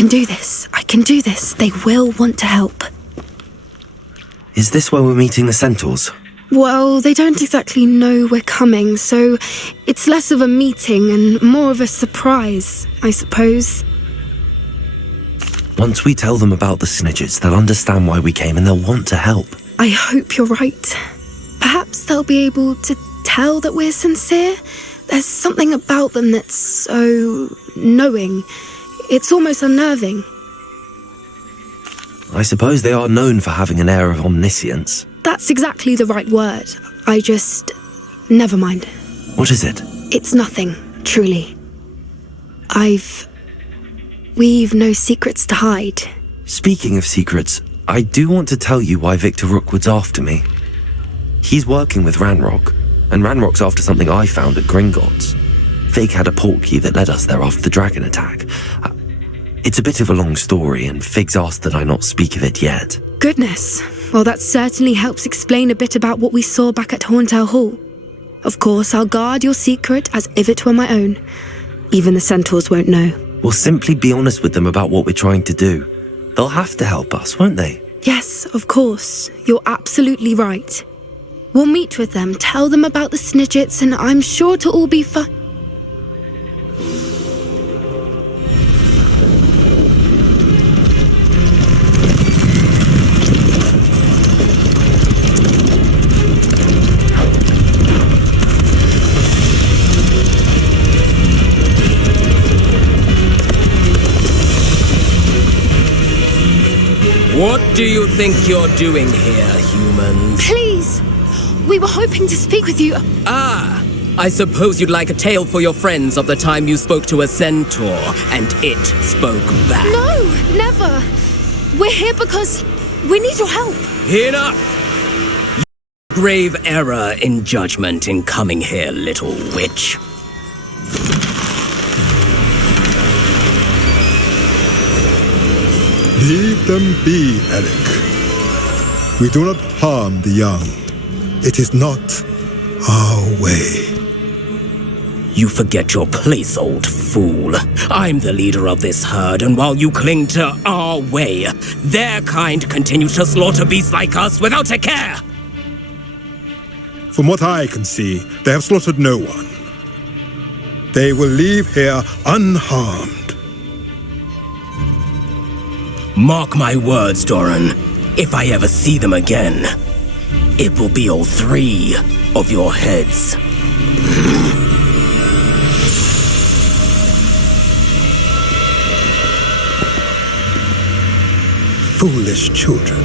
can do this. I can do this. They will want to help. Is this where we're meeting the centaurs? Well, they don't exactly know we're coming, so it's less of a meeting and more of a surprise, I suppose. Once we tell them about the snidgets, they'll understand why we came and they'll want to help. I hope you're right. Perhaps they'll be able to tell that we're sincere. There's something about them that's so knowing. It's almost unnerving. I suppose they are known for having an air of omniscience. That's exactly the right word. Never mind. What is it? It's nothing, truly. We've no secrets to hide. Speaking of secrets, I do want to tell you why Victor Rookwood's after me. He's working with Ranrock, and Ranrock's after something I found at Gringotts. Fig had a portkey that led us there after the dragon attack. It's a bit of a long story, and Fig's asked that I not speak of it yet. Goodness. Well, that certainly helps explain a bit about what we saw back at Horntail Hall. Of course, I'll guard your secret as if it were my own. Even the centaurs won't know. We'll simply be honest with them about what we're trying to do. They'll have to help us, won't they? Yes, of course. You're absolutely right. We'll meet with them, tell them about the snidgets, and I'm sure to all be fine. What do you think you're doing here, humans? Please! We were hoping to speak with you. Ah! I suppose you'd like a tale for your friends of the time you spoke to a centaur, and it spoke back. No! Never! We're here because we need your help. Enough! You grave error in judgment in coming here, little witch. Leave them be, Alec. We do not harm the young. It is not our way. You forget your place, old fool. I'm the leader of this herd, and while you cling to our way, their kind continue to slaughter beasts like us without a care. From what I can see, they have slaughtered no one. They will leave here unharmed. Mark my words, Doran. If I ever see them again, it will be all 3 of your heads. Foolish children.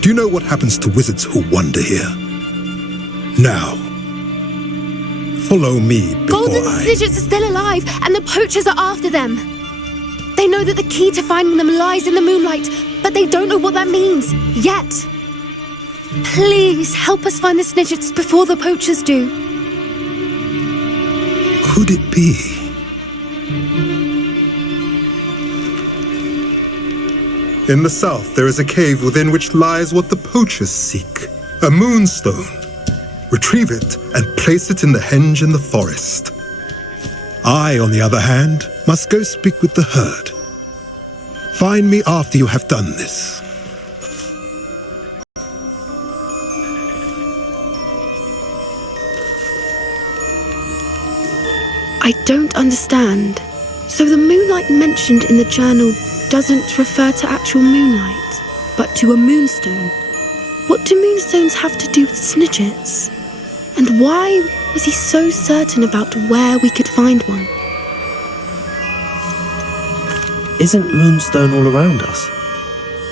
Do you know what happens to wizards who wander here? Now, follow me before Golden Snidgets are still alive, and the poachers are after them. They know that the key to finding them lies in the moonlight, but they don't know what that means, yet. Please, help us find the Snidgets before the poachers do. Could it be? In the south, there is a cave within which lies what the poachers seek. A moonstone. Retrieve it and place it in the henge in the forest. I, on the other hand, must go speak with the herd. Find me after you have done this. I don't understand. So the moonlight mentioned in the journal doesn't refer to actual moonlight, but to a moonstone. What do moonstones have to do with Snidgets? And why was he so certain about where we could find one? Isn't Moonstone all around us?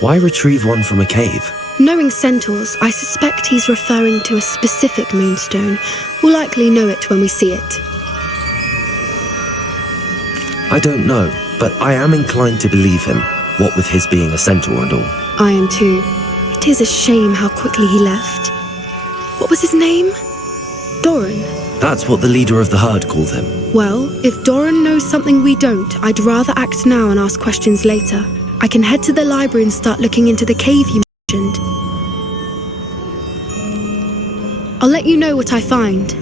Why retrieve one from a cave? Knowing centaurs, I suspect he's referring to a specific moonstone. We'll likely know it when we see it. I don't know, but I am inclined to believe him, what with his being a centaur and all. I am too. It is a shame how quickly he left. What was his name? Doran. That's what the leader of the herd called him. Well, if Doran knows something we don't, I'd rather act now and ask questions later. I can head to the library and start looking into the cave you mentioned. I'll let you know what I find.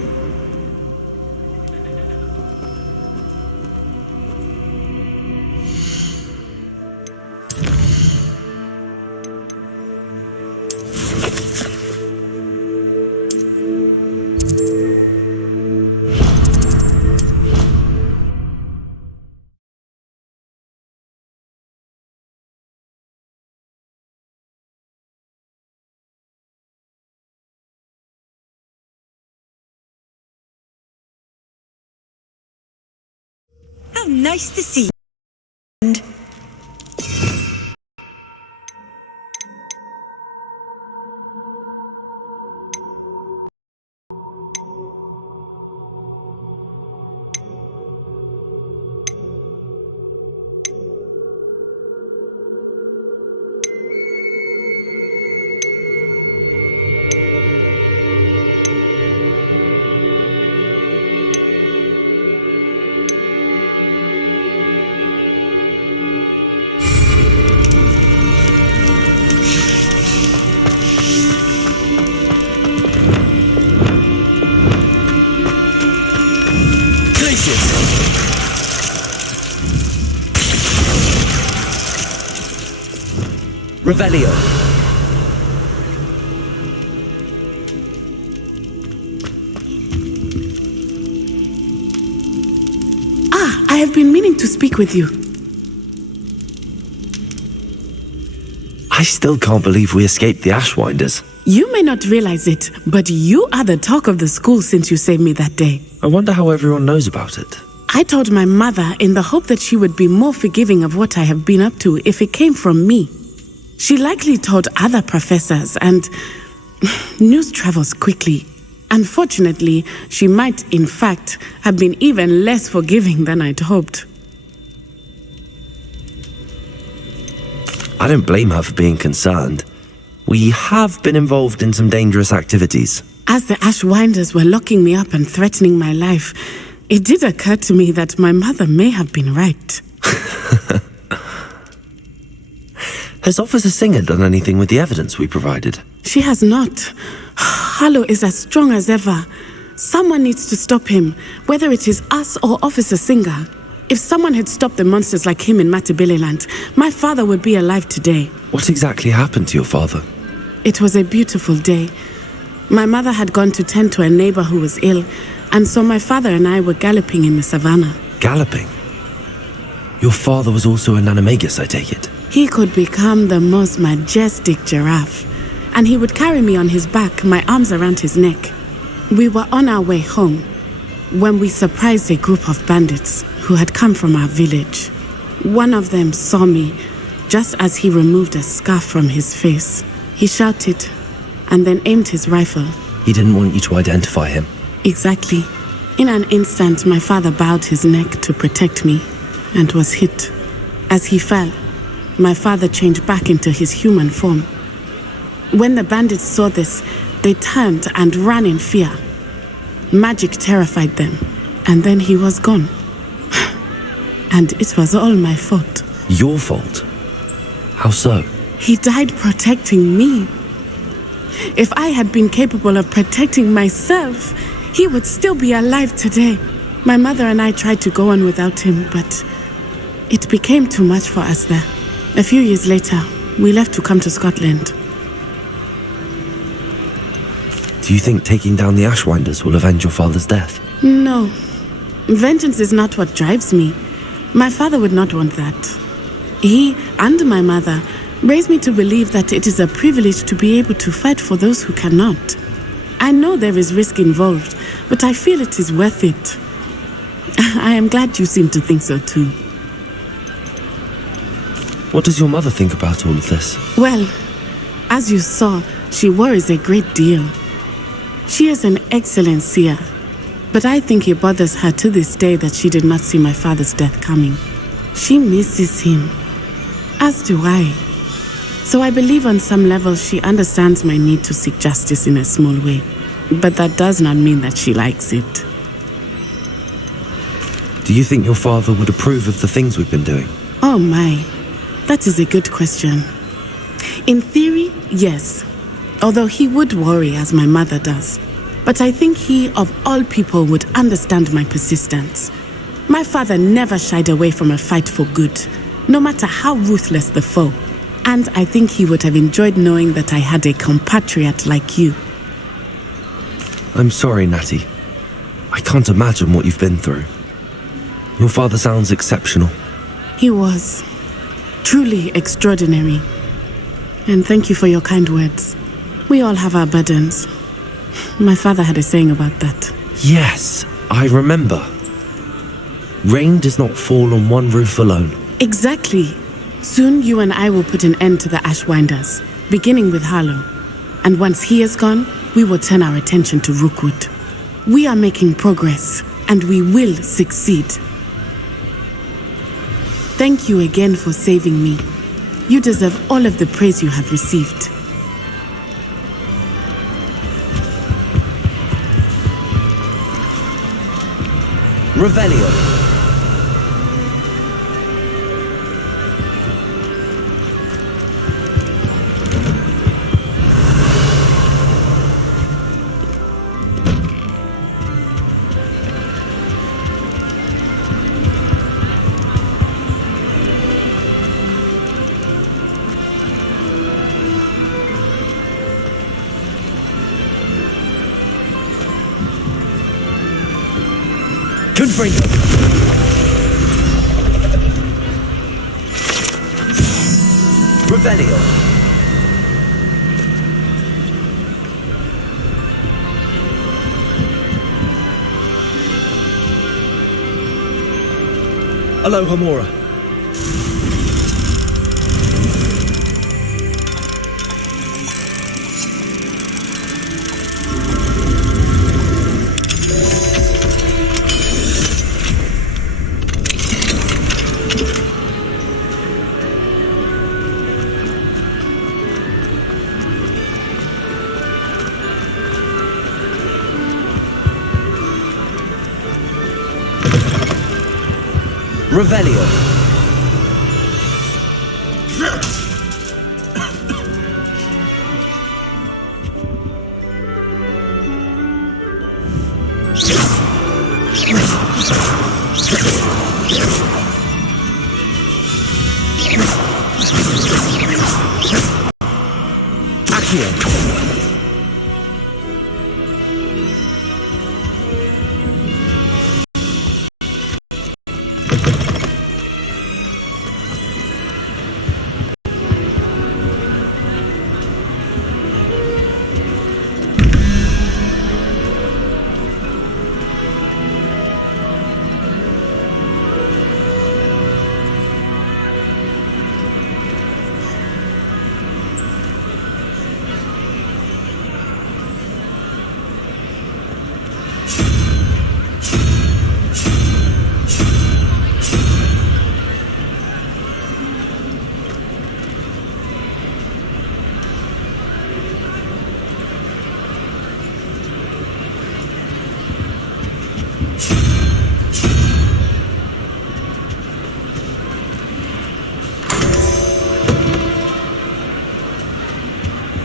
How nice to see you. Revelio. I have been meaning to speak with you. I still can't believe we escaped the Ashwinders. You may not realize it, but you are the talk of the school since you saved me that day. I wonder how everyone knows about it. I told my mother in the hope that she would be more forgiving of what I have been up to if it came from me. She likely told other professors, and news travels quickly. Unfortunately, she might, in fact, have been even less forgiving than I'd hoped. I don't blame her for being concerned. We have been involved in some dangerous activities. As the Ashwinders were locking me up and threatening my life, it did occur to me that my mother may have been right. Has Officer Singer done anything with the evidence we provided? She has not. Harlow is as strong as ever. Someone needs to stop him, whether it is us or Officer Singer. If someone had stopped the monsters like him in Matabeleland, my father would be alive today. What exactly happened to your father? It was a beautiful day. My mother had gone to tend to a neighbor who was ill, and so my father and I were galloping in the savannah. Galloping? Your father was also an animagus, I take it? He could become the most majestic giraffe, and he would carry me on his back, my arms around his neck. We were on our way home when we surprised a group of bandits who had come from our village. One of them saw me just as he removed a scarf from his face. He shouted and then aimed his rifle. He didn't want you to identify him. Exactly. In an instant, my father bowed his neck to protect me and was hit. As he fell, my father changed back into his human form. When the bandits saw this, they turned and ran in fear. Magic terrified them, and then he was gone. And it was all my fault. Your fault? How so? He died protecting me. If I had been capable of protecting myself, he would still be alive today. My mother and I tried to go on without him, but it became too much for us there. A few years later, we left to come to Scotland. Do you think taking down the Ashwinders will avenge your father's death? No. Vengeance is not what drives me. My father would not want that. He and my mother raised me to believe that it is a privilege to be able to fight for those who cannot. I know there is risk involved, but I feel it is worth it. I am glad you seem to think so too. What does your mother think about all of this? Well, as you saw, she worries a great deal. She is an excellent seer, but I think it bothers her to this day that she did not see my father's death coming. She misses him, as do I. So I believe on some level she understands my need to seek justice in a small way, but that does not mean that she likes it. Do you think your father would approve of the things we've been doing? Oh my, that is a good question. In theory, yes. Although he would worry as my mother does. But I think he, of all people, would understand my persistence. My father never shied away from a fight for good, no matter how ruthless the foe. And I think he would have enjoyed knowing that I had a compatriot like you. I'm sorry, Natty. I can't imagine what you've been through. Your father sounds exceptional. He was. Truly extraordinary. And thank you for your kind words. We all have our burdens. My father had a saying about that. Yes, I remember. Rain does not fall on one roof alone. Exactly. Soon you and I will put an end to the Ashwinders, beginning with Harlow. And once he is gone, we will turn our attention to Rookwood. We are making progress, and we will succeed. Thank you again for saving me. You deserve all of the praise you have received. Revelio. Confringo. Revelio. Alohomora.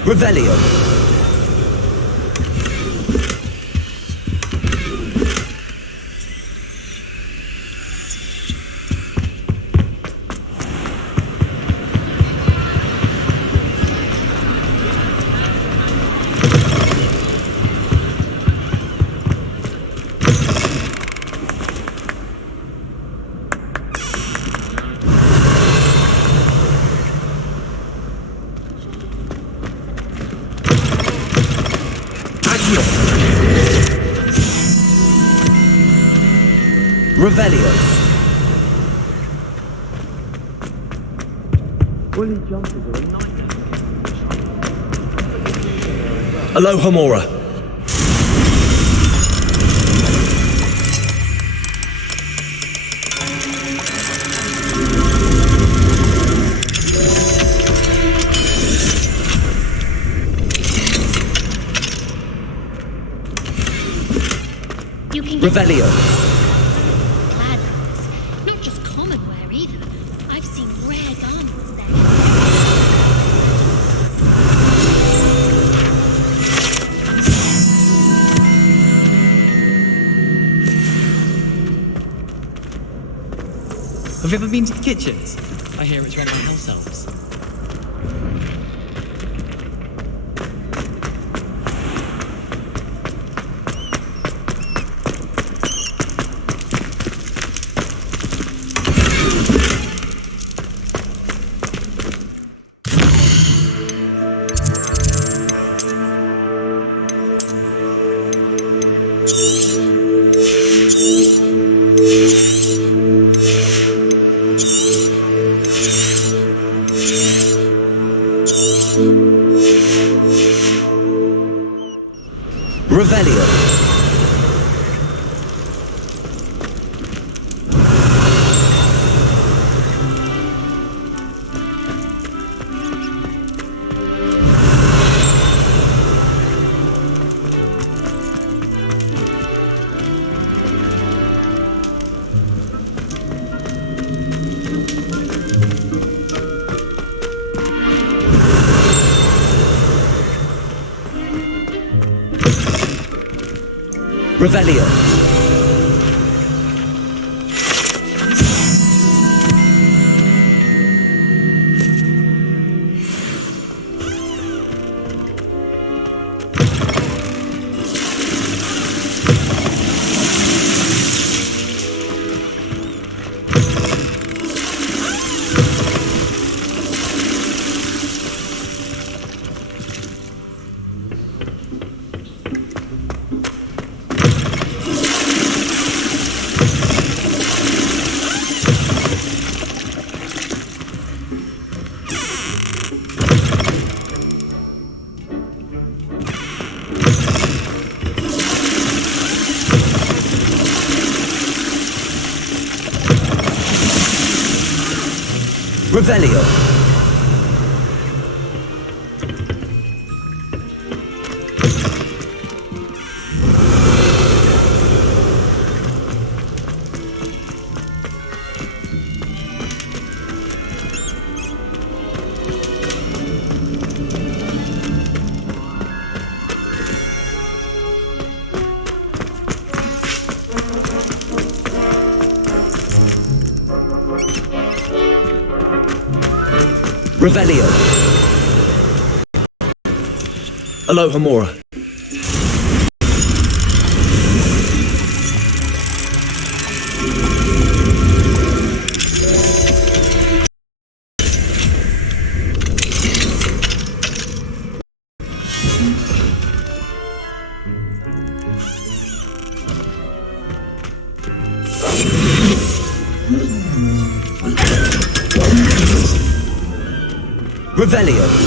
Revelio. Accio. Revelio. Revelio. Alohomora. Revelio. Not just common wear either. I've seen rare garments there. Have you ever been to the kitchens? I hear it's run by house elves. Revelio. Revelio. Revelio. Revelio. Aloha Mora. Revelio.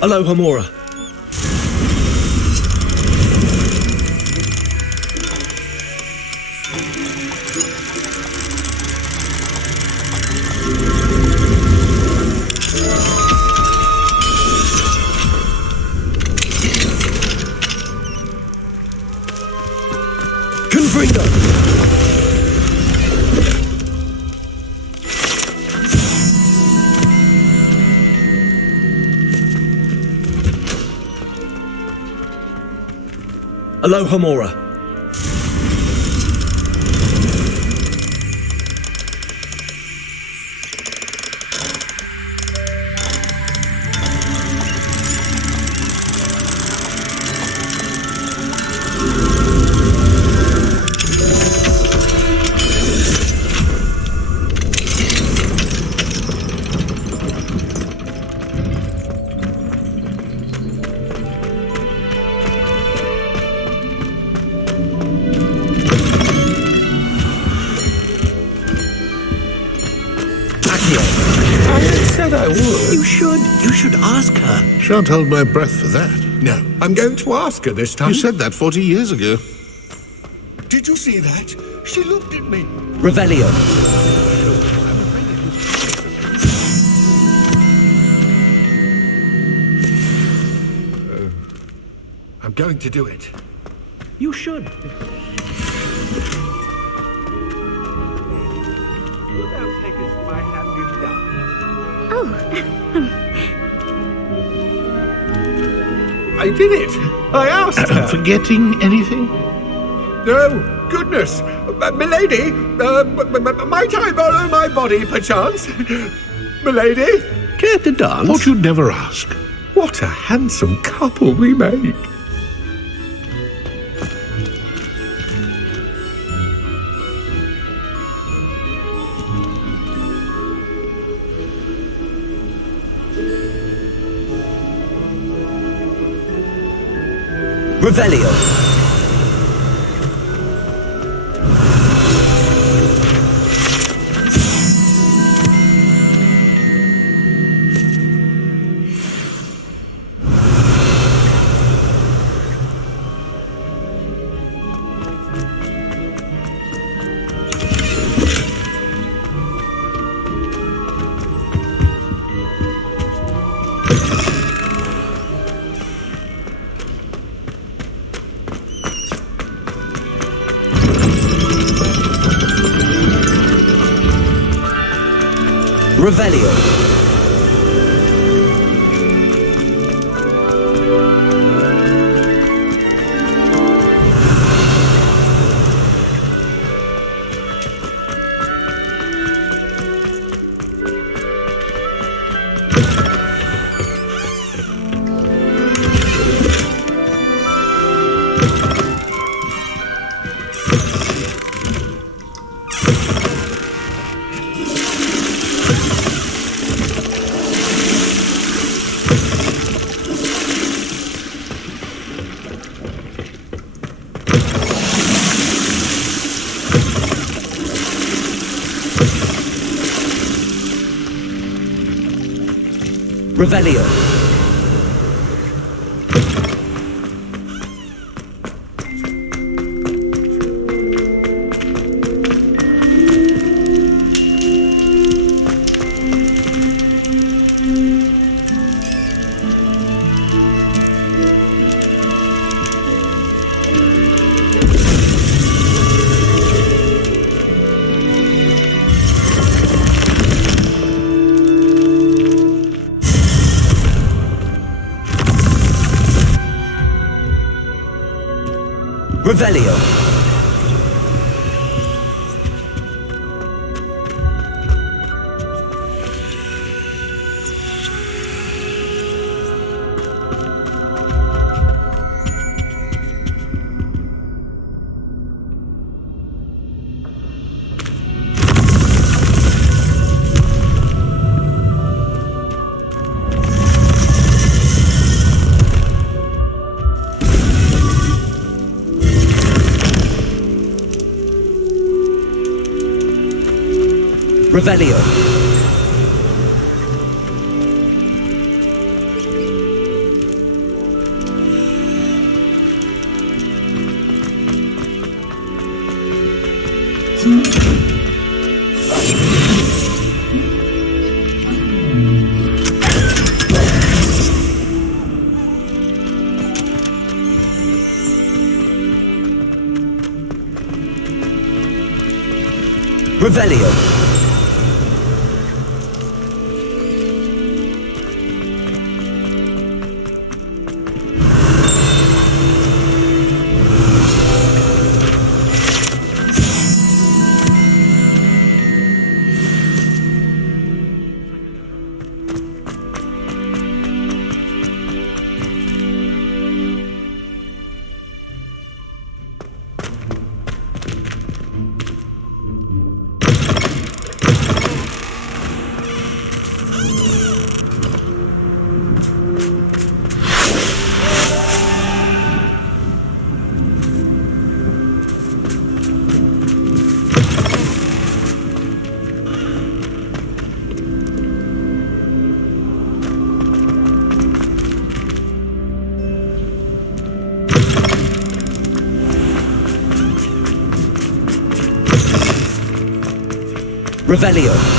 Aloha Mora. Confringo. Aloha Mora. I would. You should ask her. Shan't hold my breath for that. No, I'm going to ask her this time. You said that 40 years ago. Did you see that? She looked at me. Revelio. I'm going to do it. You should. Now take us to my hand in down. I did it. I asked her. Forgetting anything? No, goodness. Milady, might I borrow my body, perchance? Milady? Care to dance? Thought you'd never ask. What a handsome couple we made. Revelio. Revelio. Revelio. Revelio. Revelio. Revelio. Revelio.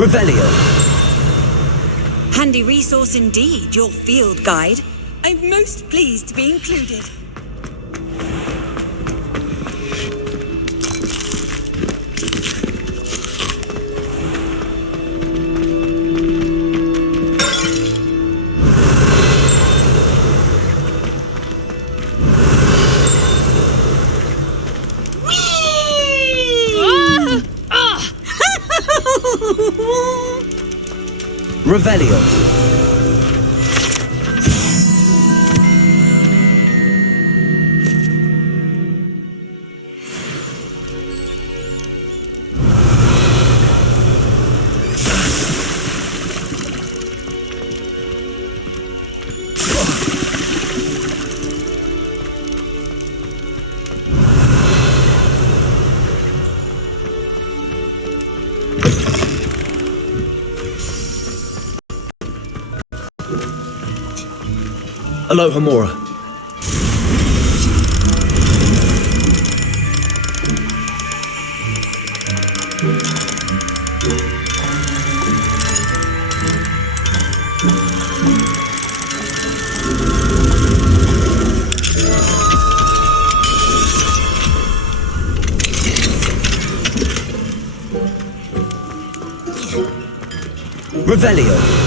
Revelio. Handy resource indeed, your field guide. I'm most pleased to be included. Revelio. Alohomora. Revelio.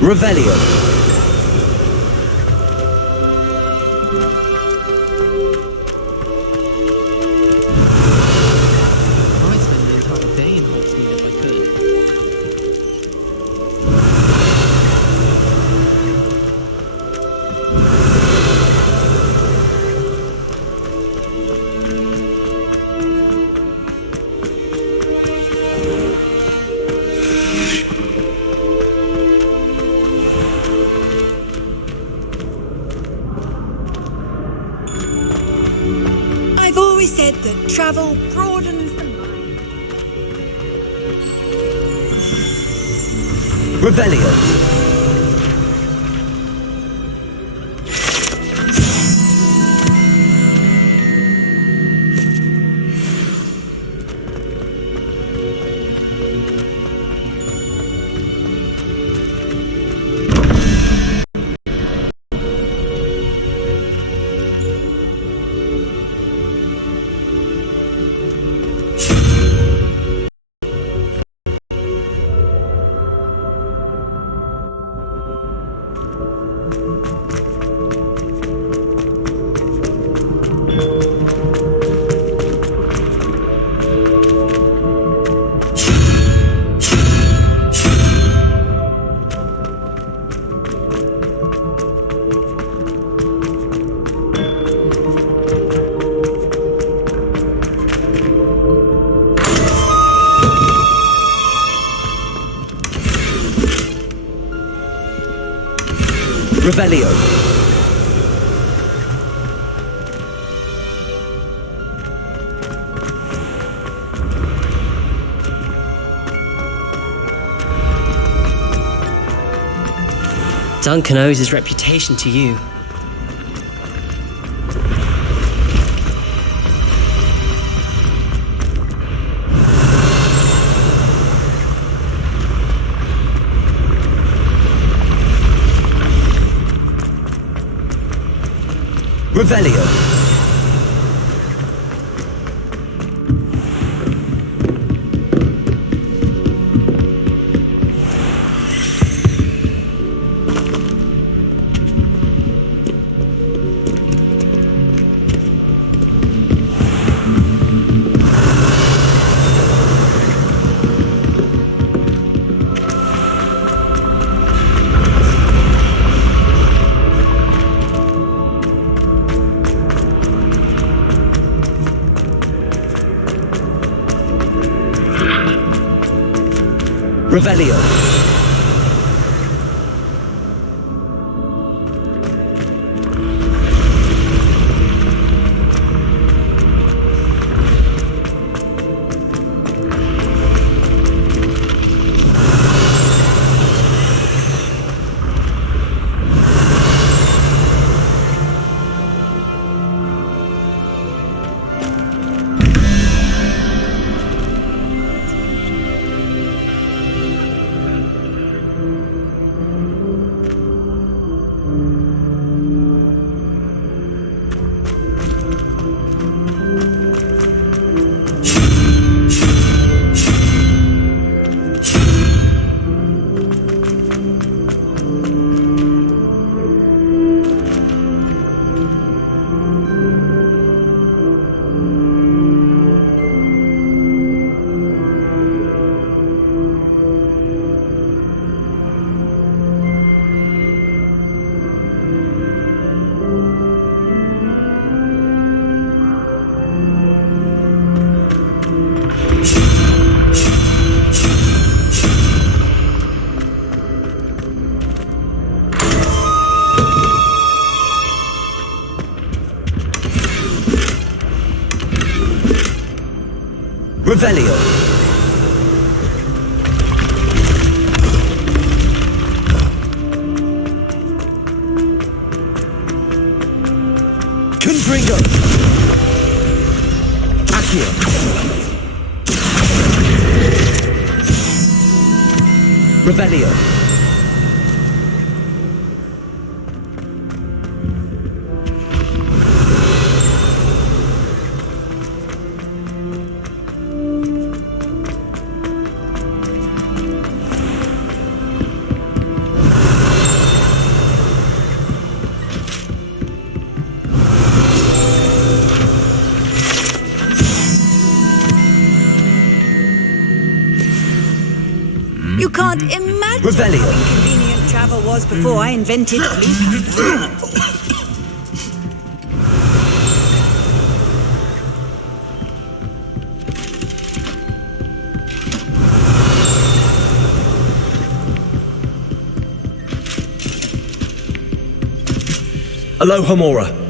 Revelio. I'd spend an entire day in Hogsmeade if I could. I've always said that travel broadens the mind. Revelio. Revelio. Duncan owes his reputation to you. Revelio. Revelio. Revelio. Confringo. Accio. Revelio. You can't imagine Revelio. how inconvenient travel was before I invented sleep. Aloha Mora.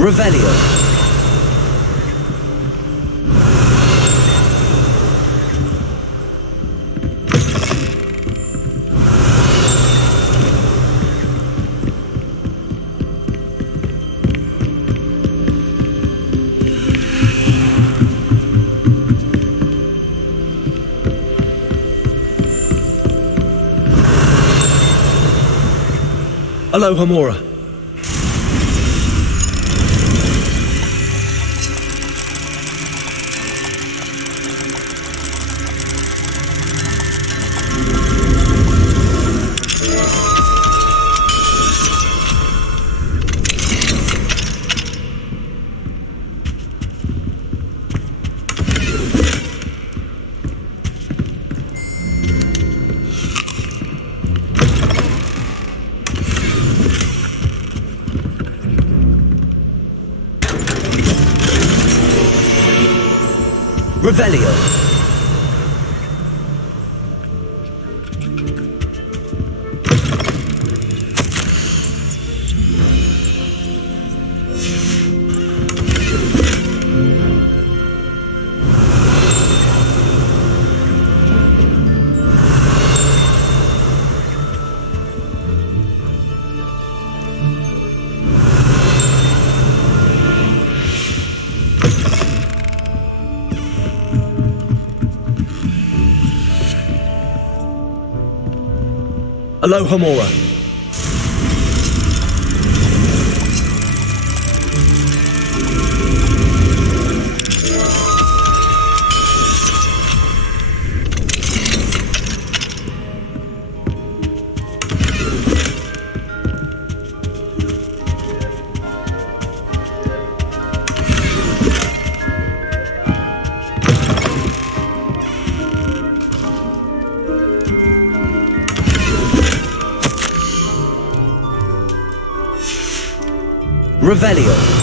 Revelio. Aloha Mora. Revelio. Aloha Mora. Revelio.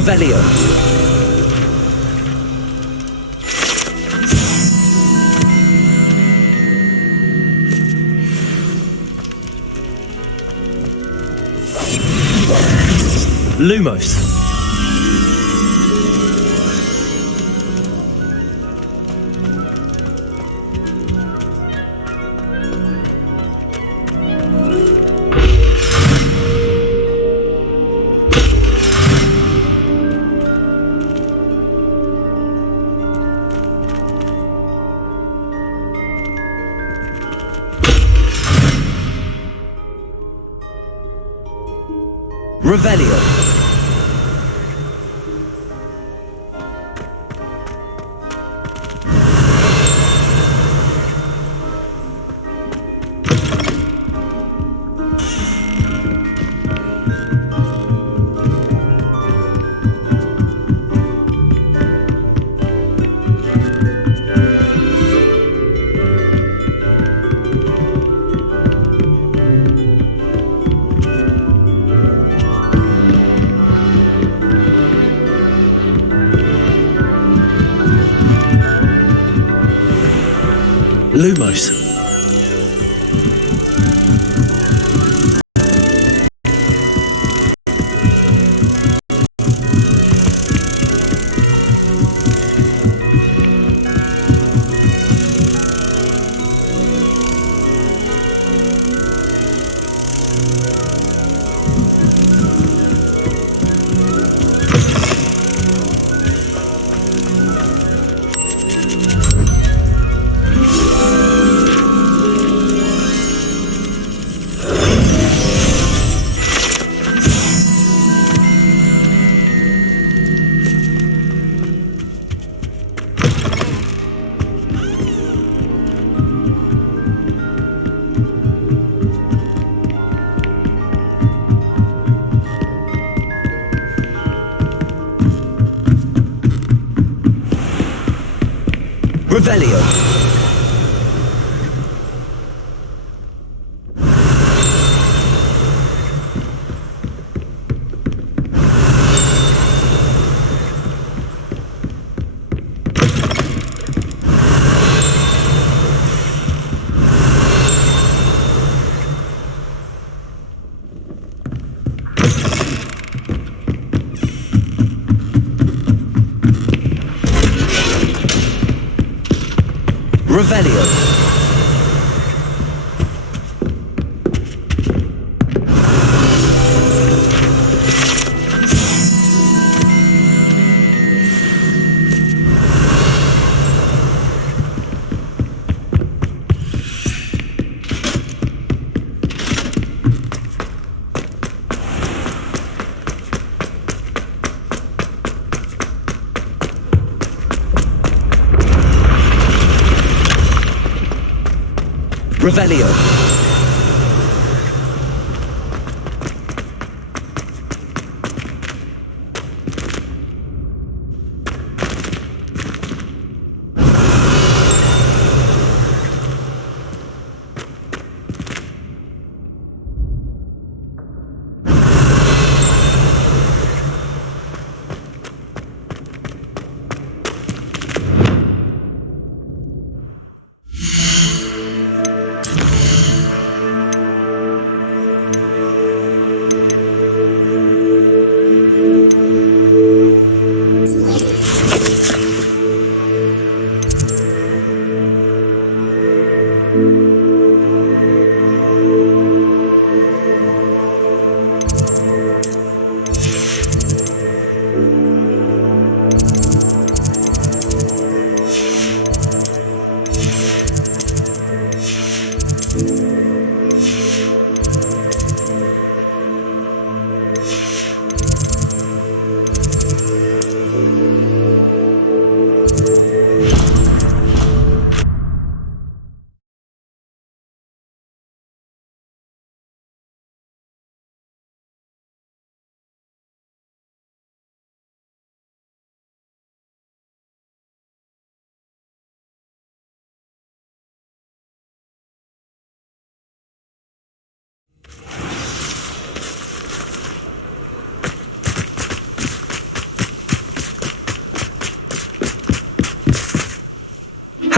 Revelio. Lumos. Revelio. Lumos. Revelio. Revelio. Revelio.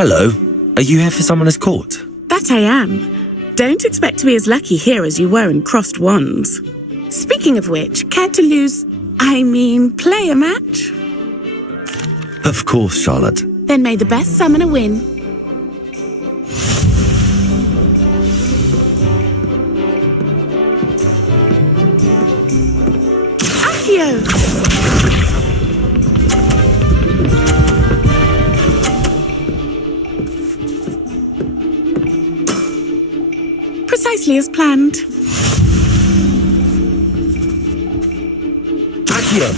Hello. Are you here for Summoner's Court? That I am. Don't expect to be as lucky here as you were in Crossed Wands. Speaking of which, care to play a match? Of course, Charlotte. Then may the best summoner win. Accio! Precisely as planned. Accio!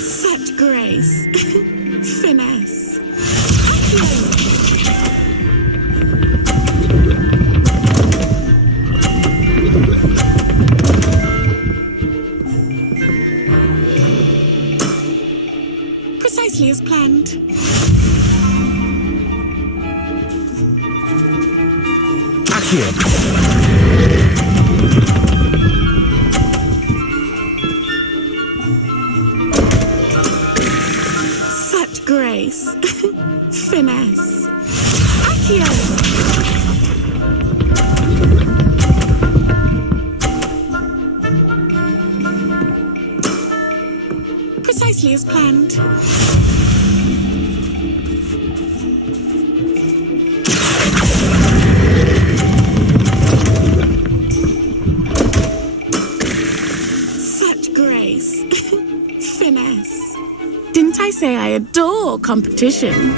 Such grace. Finesse. Precisely as planned. Accio! Such grace. Finesse. Accio! Precisely as planned. Such grace. Finesse. Didn't I say I adore competition?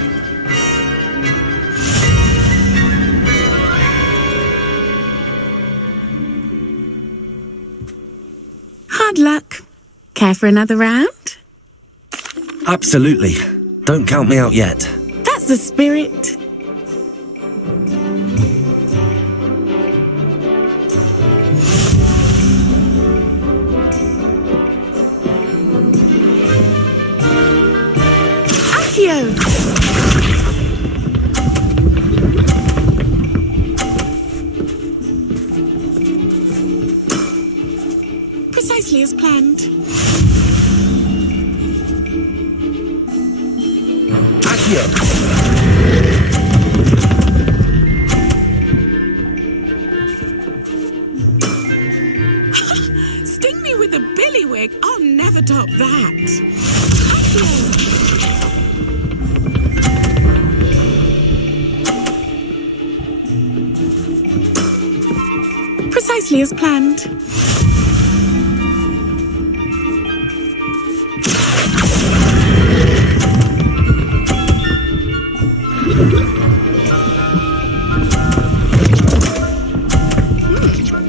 Hard luck. Care for another round? Absolutely. Don't count me out yet. That's the spirit. Accio! Precisely as planned. Sting me with a billywig. I'll never top that. Precisely as planned.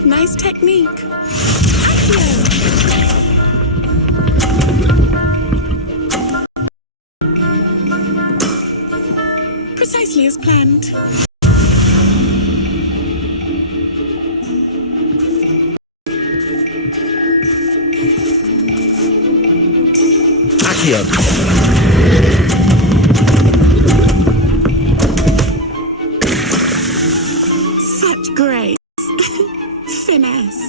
Nice technique. Precisely as planned. Accio! Such grace. Finesse.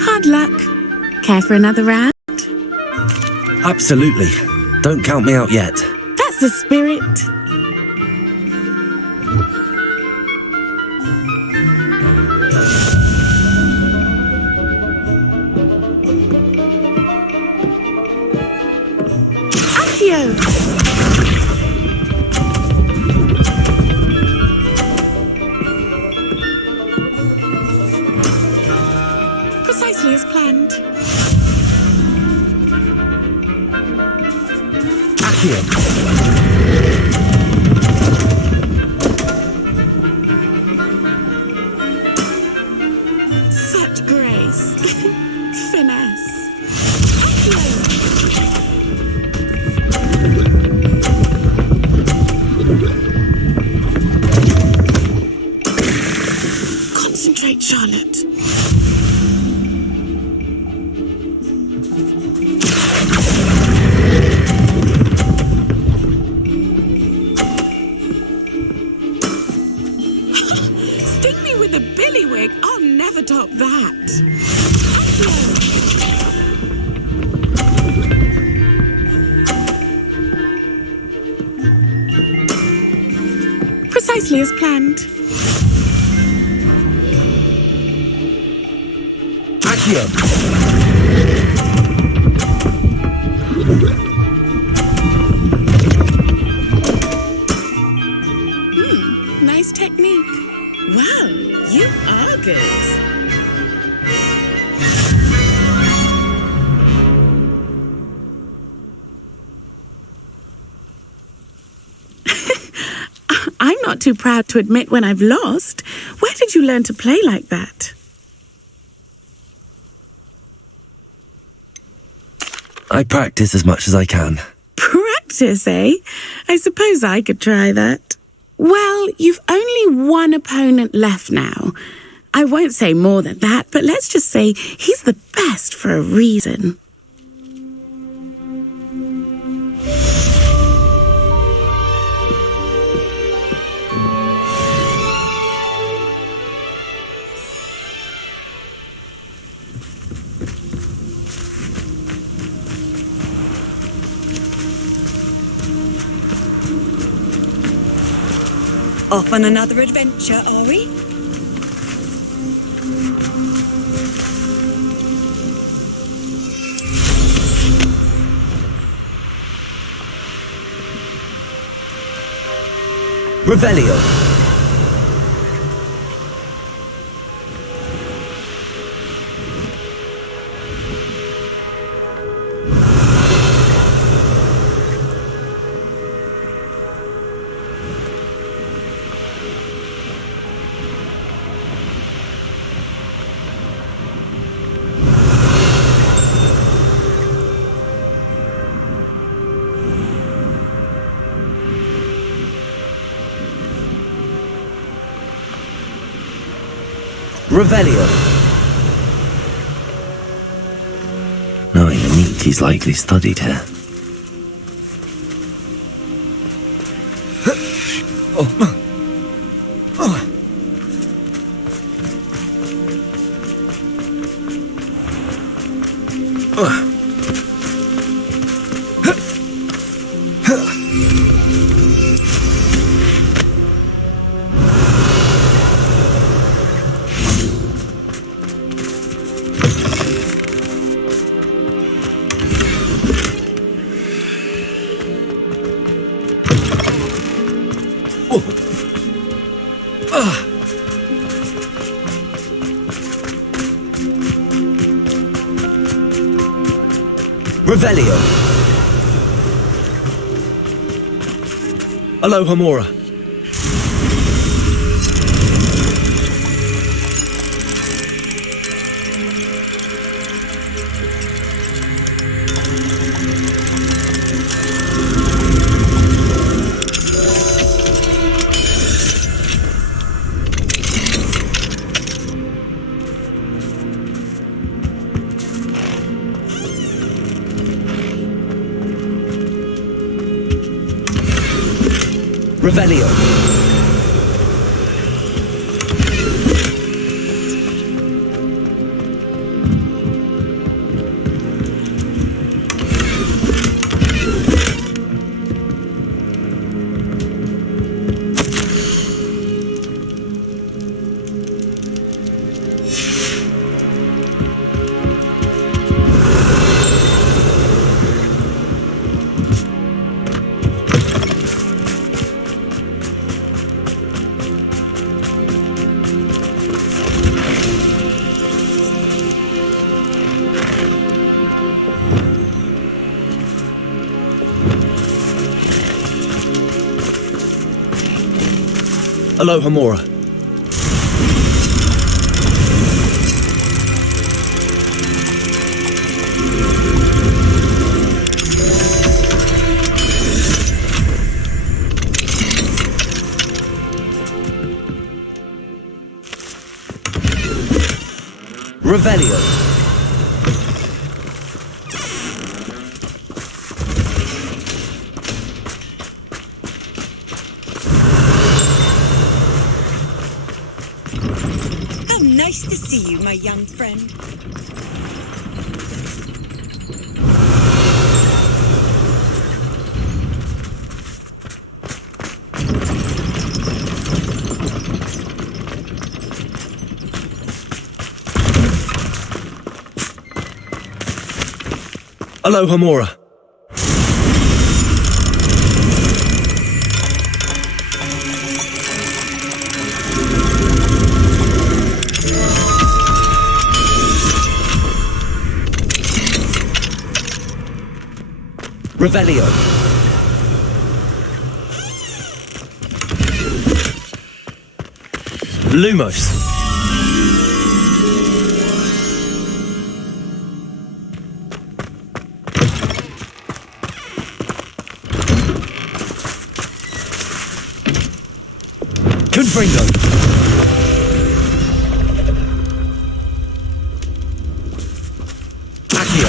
Hard luck. Care for another round? Absolutely. Don't count me out yet. That's the spirit. Accio! Precisely as planned. Accio! Such grace. Finesse. Concentrate, Charlotte. Precisely as planned. Nice technique. Wow, you are good. I'm not too proud to admit when I've lost. Where did you learn to play like that? I practice as much as I can. Practice, eh? I suppose I could try that. Well, you've only one opponent left now. I won't say more than that, but let's just say he's the best for a reason. Off on another adventure, are we? Revelio. Revelio. Knowing the neat, he's likely studied here. Revelio. Aloha Mora. Revelio. Aloha Mora. Revelio. Nice to see you, my young friend. Alohomora. Revelio. Lumos. Confringo. Accio.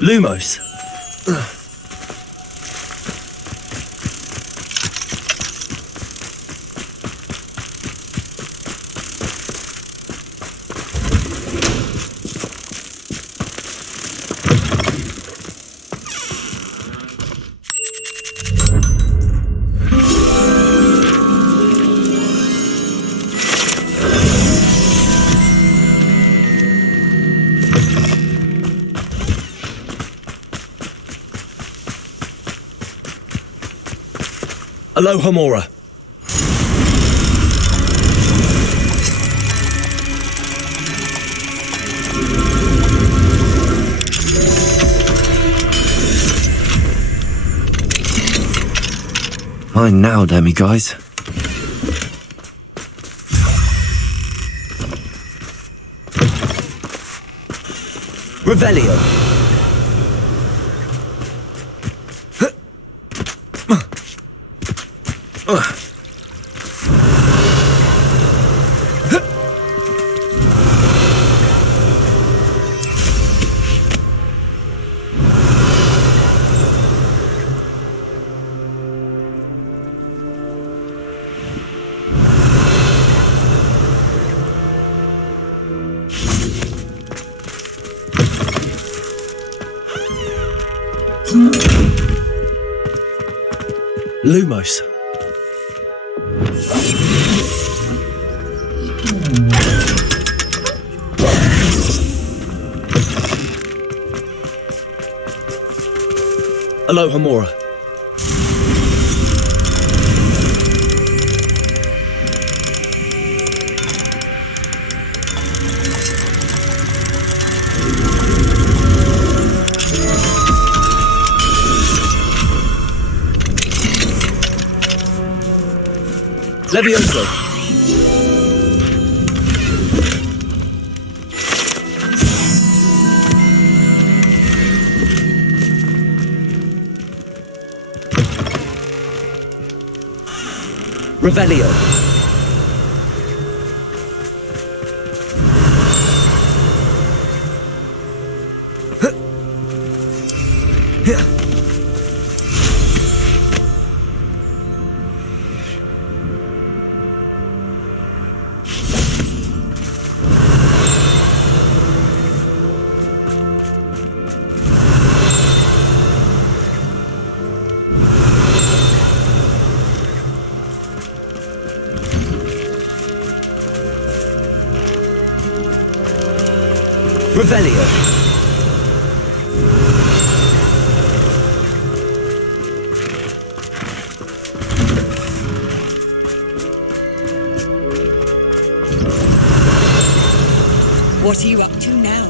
Lumos. Alohomora. Mine now, demiguise. Revelio. Lumos. Alohomora. Levioso. Revelio. Revelio. What are you up to now?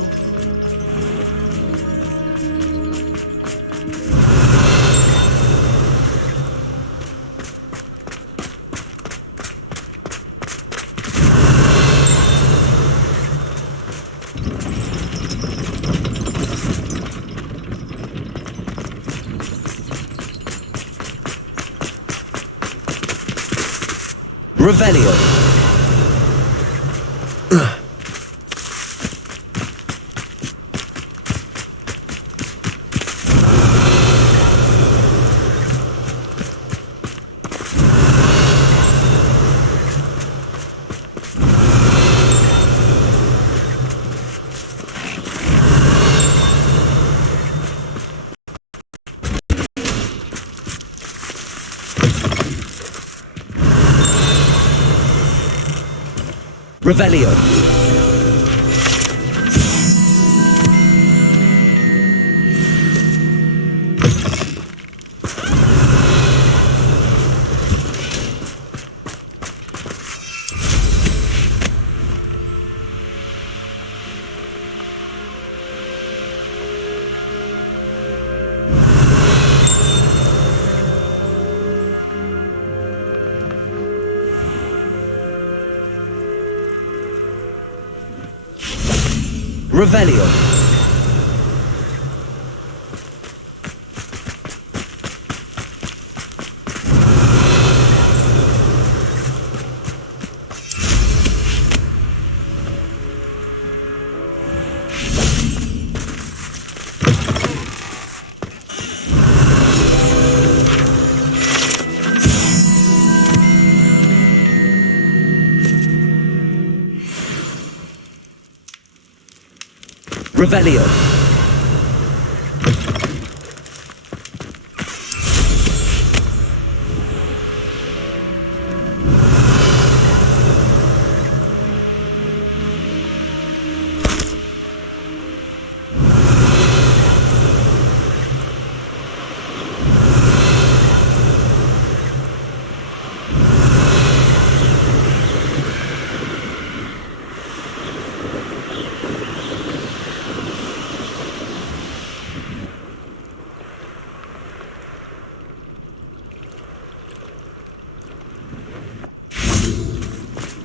Revelio. Revelio. Revelio. Revelio.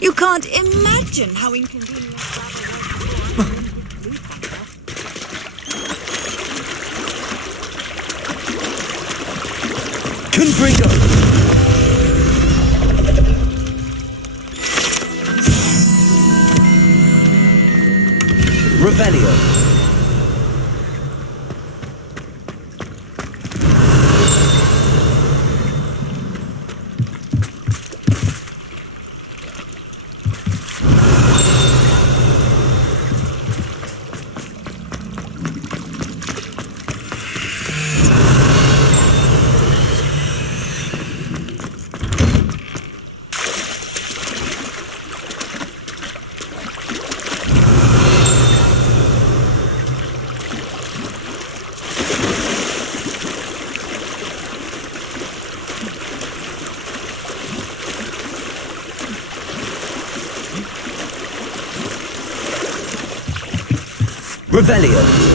You can't imagine how inconvenient that Confringo. Revelio. Revelio.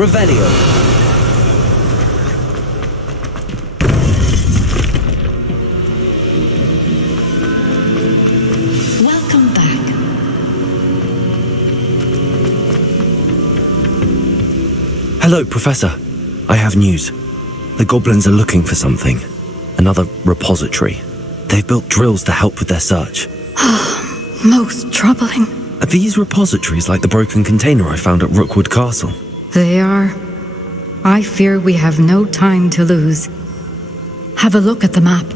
Revelio. Welcome back. Hello, Professor. I have news. The goblins are looking for something. Another repository. They've built drills to help with their search. Most troubling. Are these repositories like the broken container I found at Rookwood Castle? They are. I fear we have no time to lose. Have a look at the map.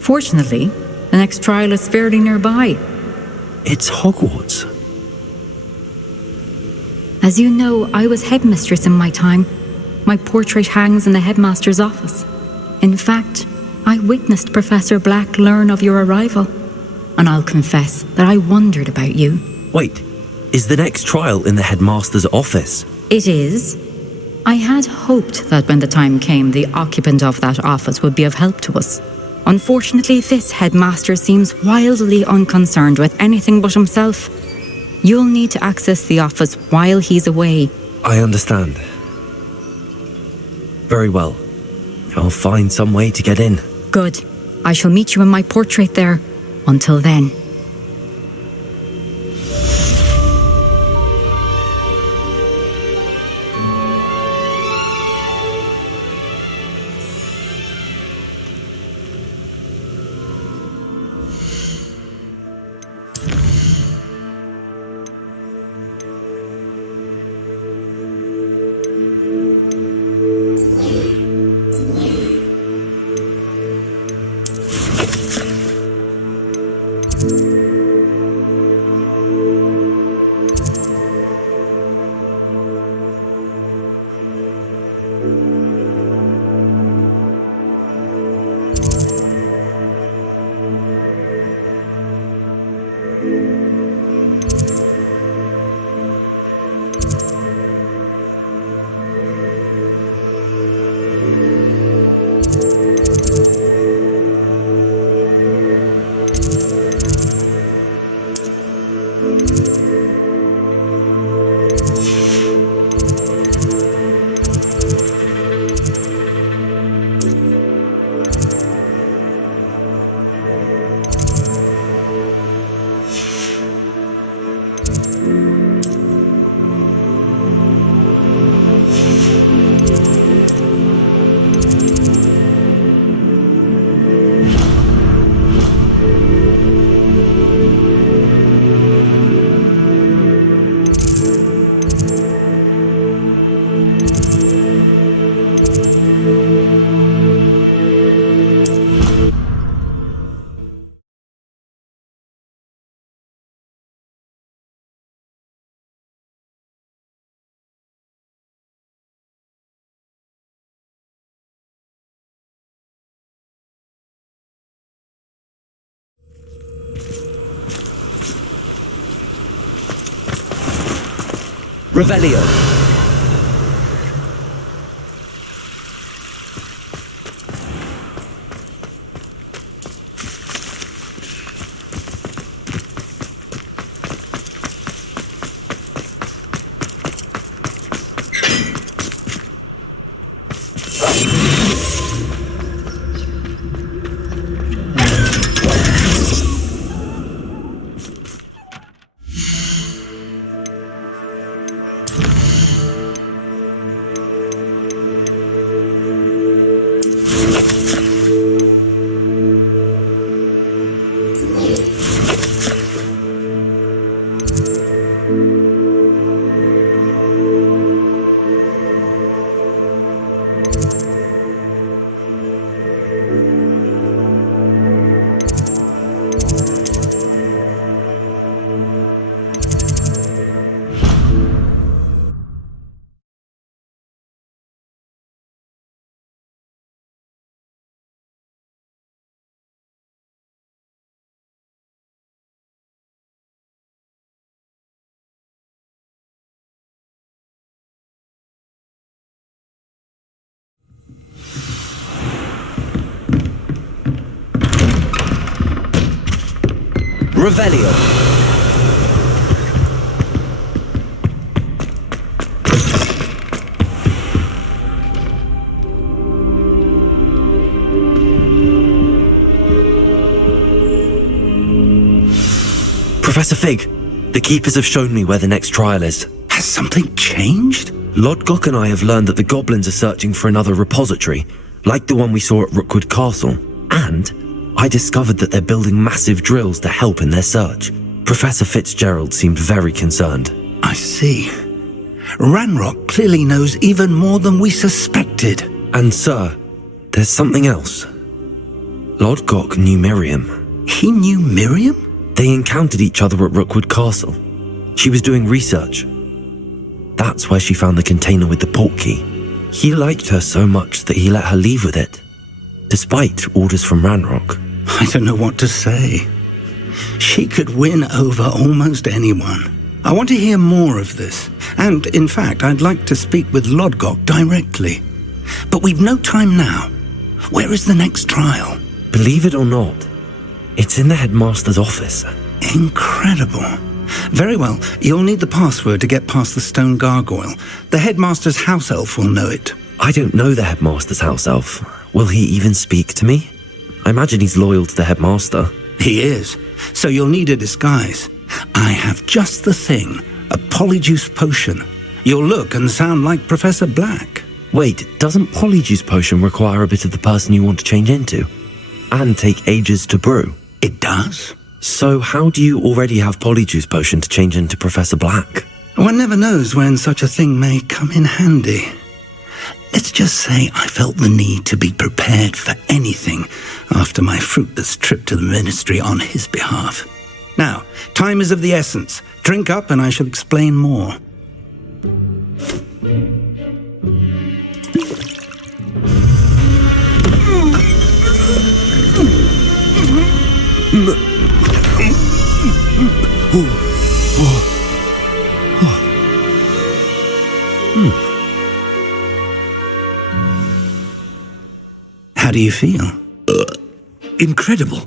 Fortunately, the next trial is fairly nearby. It's Hogwarts. As you know, I was headmistress in my time. My portrait hangs in the headmaster's office. In fact, I witnessed Professor Black learn of your arrival. And I'll confess that I wondered about you. Wait, is the next trial in the headmaster's office? It is. I had hoped that when the time came, the occupant of that office would be of help to us. Unfortunately, this headmaster seems wildly unconcerned with anything but himself. You'll need to access the office while he's away. I understand. Very well. I'll find some way to get in. Good. I shall meet you in my portrait there. Until then. Revelio. Revelio. Professor Fig, the Keepers have shown me where the next trial is. Has something changed? Lodgok and I have learned that the goblins are searching for another repository, like the one we saw at Rookwood Castle. And I discovered that they're building massive drills to help in their search. Professor Fitzgerald seemed very concerned. I see. Ranrock clearly knows even more than we suspected. And sir, there's something else. Lodgok knew Miriam. He knew Miriam? They encountered each other at Rookwood Castle. She was doing research. That's where she found the container with the port key. He liked her so much that he let her leave with it, despite orders from Ranrock. I don't know what to say. She could win over almost anyone. I want to hear more of this. And, in fact, I'd like to speak with Lodgok directly. But we've no time now. Where is the next trial? Believe it or not, it's in the headmaster's office. Incredible. Very well, you'll need the password to get past the stone gargoyle. The headmaster's house elf will know it. I don't know the headmaster's house elf. Will he even speak to me? I imagine he's loyal to the headmaster. He is. So you'll need a disguise. I have just the thing. A polyjuice potion. You'll look and sound like Professor Black. Wait, doesn't polyjuice potion require a bit of the person you want to change into? And take ages to brew? It does. So how do you already have polyjuice potion to change into Professor Black? One never knows when such a thing may come in handy. Let's just say I felt the need to be prepared for anything after my fruitless trip to the ministry on his behalf. Now, time is of the essence. Drink up and I shall explain more. How do you feel? Incredible.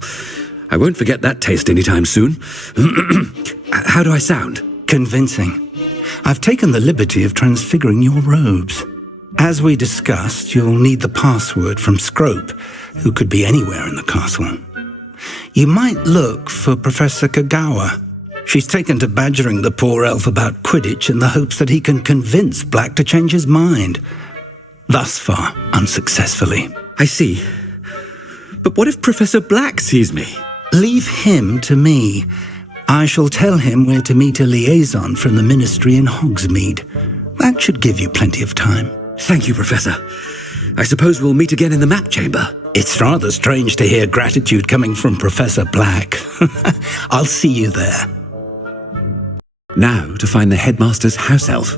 I won't forget that taste anytime soon. How do I sound? Convincing. I've taken the liberty of transfiguring your robes. As we discussed, you'll need the password from Scrope, who could be anywhere in the castle. You might look for Professor Kagawa. She's taken to badgering the poor elf about Quidditch in the hopes that he can convince Black to change his mind. Thus far, unsuccessfully. I see. But what if Professor Black sees me? Leave him to me. I shall tell him where to meet a liaison from the ministry in Hogsmeade. That should give you plenty of time. Thank you, Professor. I suppose we'll meet again in the map chamber. It's rather strange to hear gratitude coming from Professor Black. I'll see you there. Now to find the headmaster's house elf.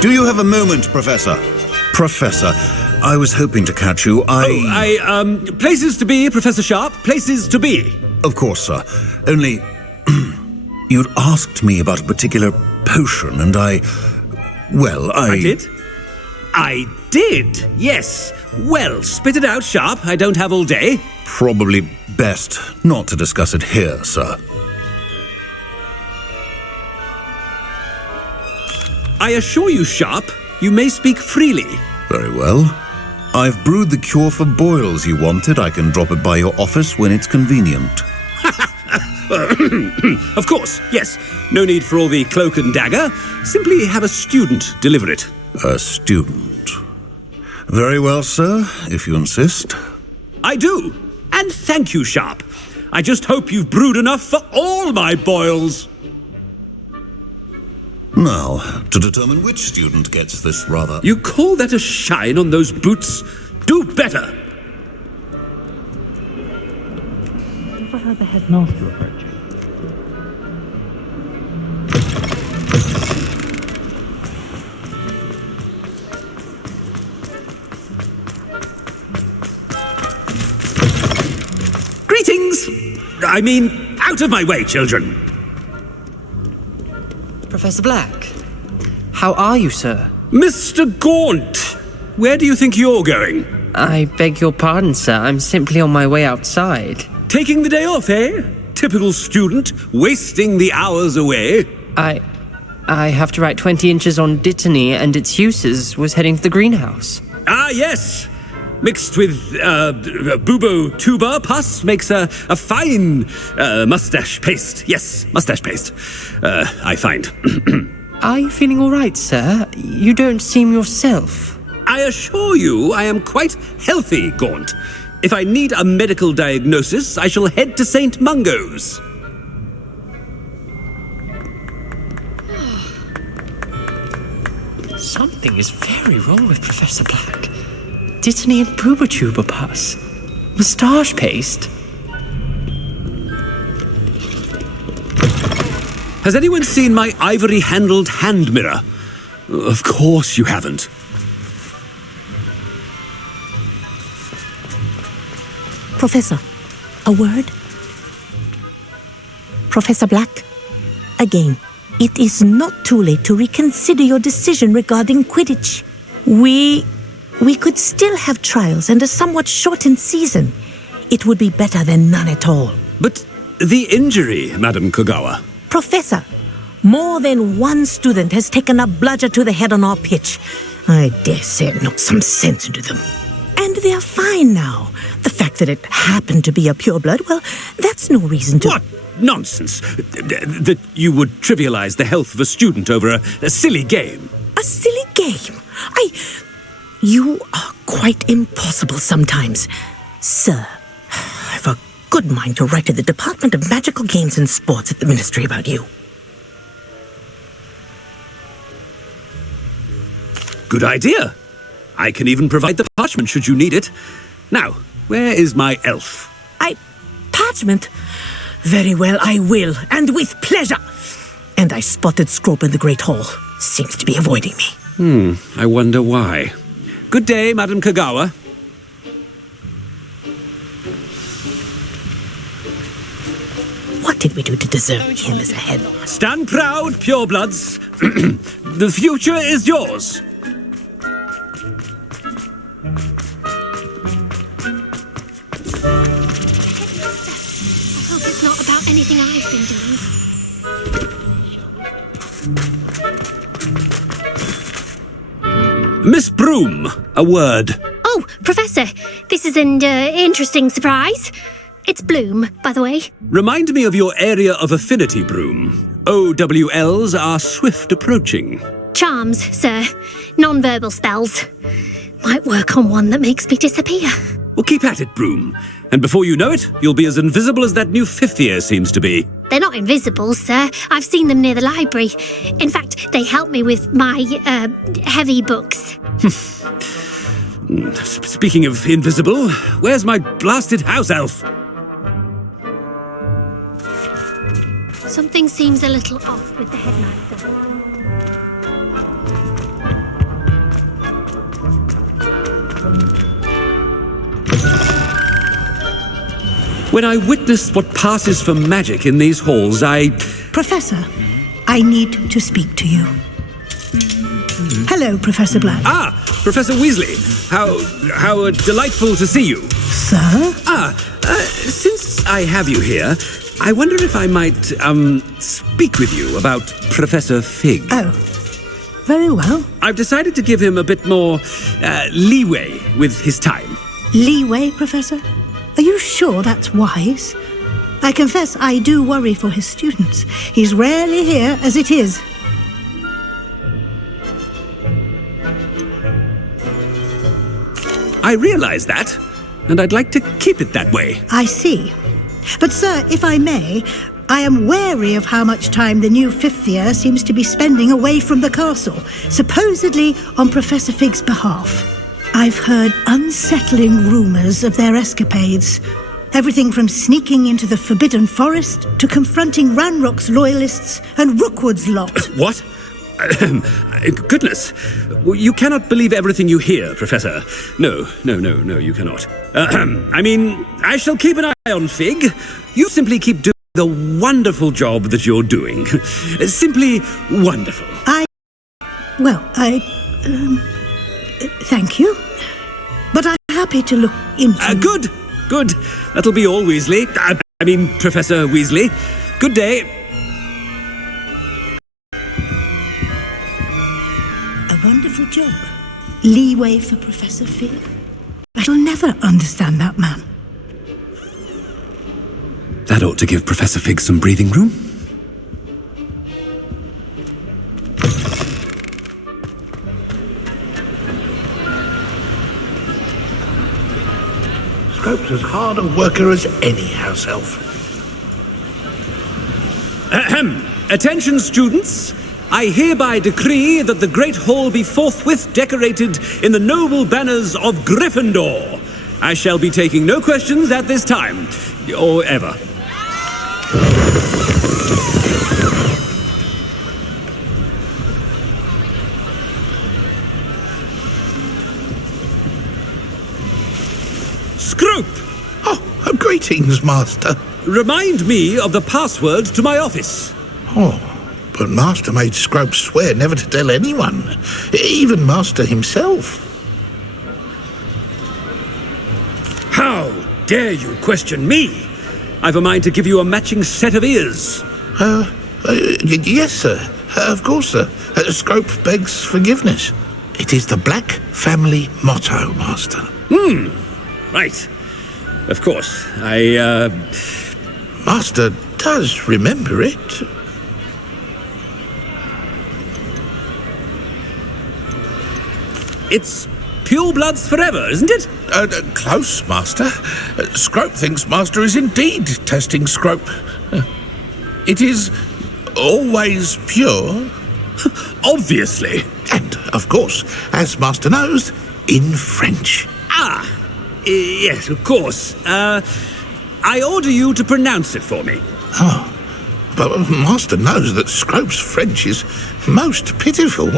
Do you have a moment, Professor? Professor, I was hoping to catch you. Places to be, Professor Sharp. Places to be. Of course, sir. Only, you'd asked me about a particular potion, and I did? I did, yes. Well, spit it out, Sharp. I don't have all day. Probably best not to discuss it here, sir. I assure you, Sharp, you may speak freely. Very well. I've brewed the cure for boils you wanted. I can drop it by your office when it's convenient. Of course, yes. No need for all the cloak and dagger. Simply have a student deliver it. A student. Very well, sir, if you insist. I do. And thank you, Sharp. I just hope you've brewed enough for all my boils. Now, to determine which student gets this rather... You call that a shine on those boots? Do better! Never heard the headmaster approaching. Greetings! I mean, out of my way, children! Professor Black, how are you, sir? Mr. Gaunt! where do you think you're going? I beg your pardon, sir. I'm simply on my way outside. Taking the day off, eh? Typical student, wasting the hours away. I have to write 20 inches on Dittany and its uses. Was heading to the greenhouse. Ah, yes. Mixed with bubo tuber pus makes a fine mustache paste. Yes, mustache paste. I find. Are you feeling all right, sir? You don't seem yourself. I assure you I am quite healthy, Gaunt. If I need a medical diagnosis, I shall head to St. Mungo's. Something is very wrong with Professor Black. Dittany and Boobertuber pus. Moustache paste. Has anyone seen my ivory-handled hand mirror? Of course you haven't. Professor, a word? Professor Black, again, it is not too late to reconsider your decision regarding Quidditch. We could still have trials and a somewhat shortened season. It would be better than none at all. But the injury, Madam Kogawa. Professor, more than one student has taken a bludger to the head on our pitch. I dare say it knocked some sense into them. And they are fine now. The fact that it happened to be a pureblood, well, that's no reason to... What nonsense! That you would trivialize the health of a student over a silly game. A silly game? You are quite impossible sometimes. Sir, I've a good mind to write to the Department of Magical Games and Sports at the Ministry about you. Good idea. I can even provide the parchment should you need it. Now, where is my elf? Parchment? Very well, I will, and with pleasure. And I spotted Scrope in the Great Hall. Seems to be avoiding me. I wonder why. Good day, Madam Kogawa. What did we do to deserve him as a headmaster? Stand proud, purebloods. The future is yours. I hope it's not about anything I've been doing. Miss Broom, a word. Oh, Professor, this is an interesting surprise. It's Bloom, by the way. Remind me of your area of affinity, Broom. OWLs are swift approaching. Charms, sir. Non-verbal spells. Might work on one that makes me disappear. Well, keep at it, Broom. And before you know it, you'll be as invisible as that new fifth year seems to be. They're not invisible, sir. I've seen them near the library. In fact, they help me with my, heavy books. Speaking of invisible, where's my blasted house elf? Something seems a little off with the headmaster. When I witnessed what passes for magic in these halls, Professor, I need to speak to you. Hello, Professor Black. Ah, Professor Weasley. How delightful to see you. Sir? Since I have you here, I wonder if I might, speak with you about Professor Fig. Oh, very well. I've decided to give him a bit more, leeway with his time. Leeway, Professor? Are you sure that's wise? I confess I do worry for his students. He's rarely here as it is. I realize that, and I'd like to keep it that way. I see. But, sir, if I may, I am wary of how much time the new fifth year seems to be spending away from the castle, supposedly on Professor Fig's behalf. I've heard unsettling rumours of their escapades. Everything from sneaking into the Forbidden Forest to confronting Ranrock's loyalists and Rookwood's lot. What? Goodness. You cannot believe everything you hear, Professor. No, you cannot. I mean, I shall keep an eye on Fig. You simply keep doing the wonderful job that you're doing. Simply wonderful. Thank you. But I'm happy to look into... Good. That'll be all, Weasley. I mean, Professor Weasley. Good day. A wonderful job. Leeway for Professor Fig. I shall never understand that man. That ought to give Professor Fig some breathing room. Scrope's as hard a worker as any house elf. Ahem. Attention, students. I hereby decree that the Great Hall be forthwith decorated in the noble banners of Gryffindor. I shall be taking no questions at this time, or ever. Scrope! Oh, greetings, Master. Remind me of the password to my office. Oh, but Master made Scrope swear never to tell anyone, even Master himself. How dare you question me? I've a mind to give you a matching set of ears. Yes, sir. Of course, sir. Scrope begs forgiveness. It is the Black family motto, Master. Right. Of course. Master does remember it. It's pure bloods forever, isn't it? Close, Master. Scrope thinks Master is indeed testing Scrope. It is always pure. Obviously. And, of course, as Master knows, in French. Yes, of course. I order you to pronounce it for me. Oh, but Master knows that Scrope's French is most pitiful.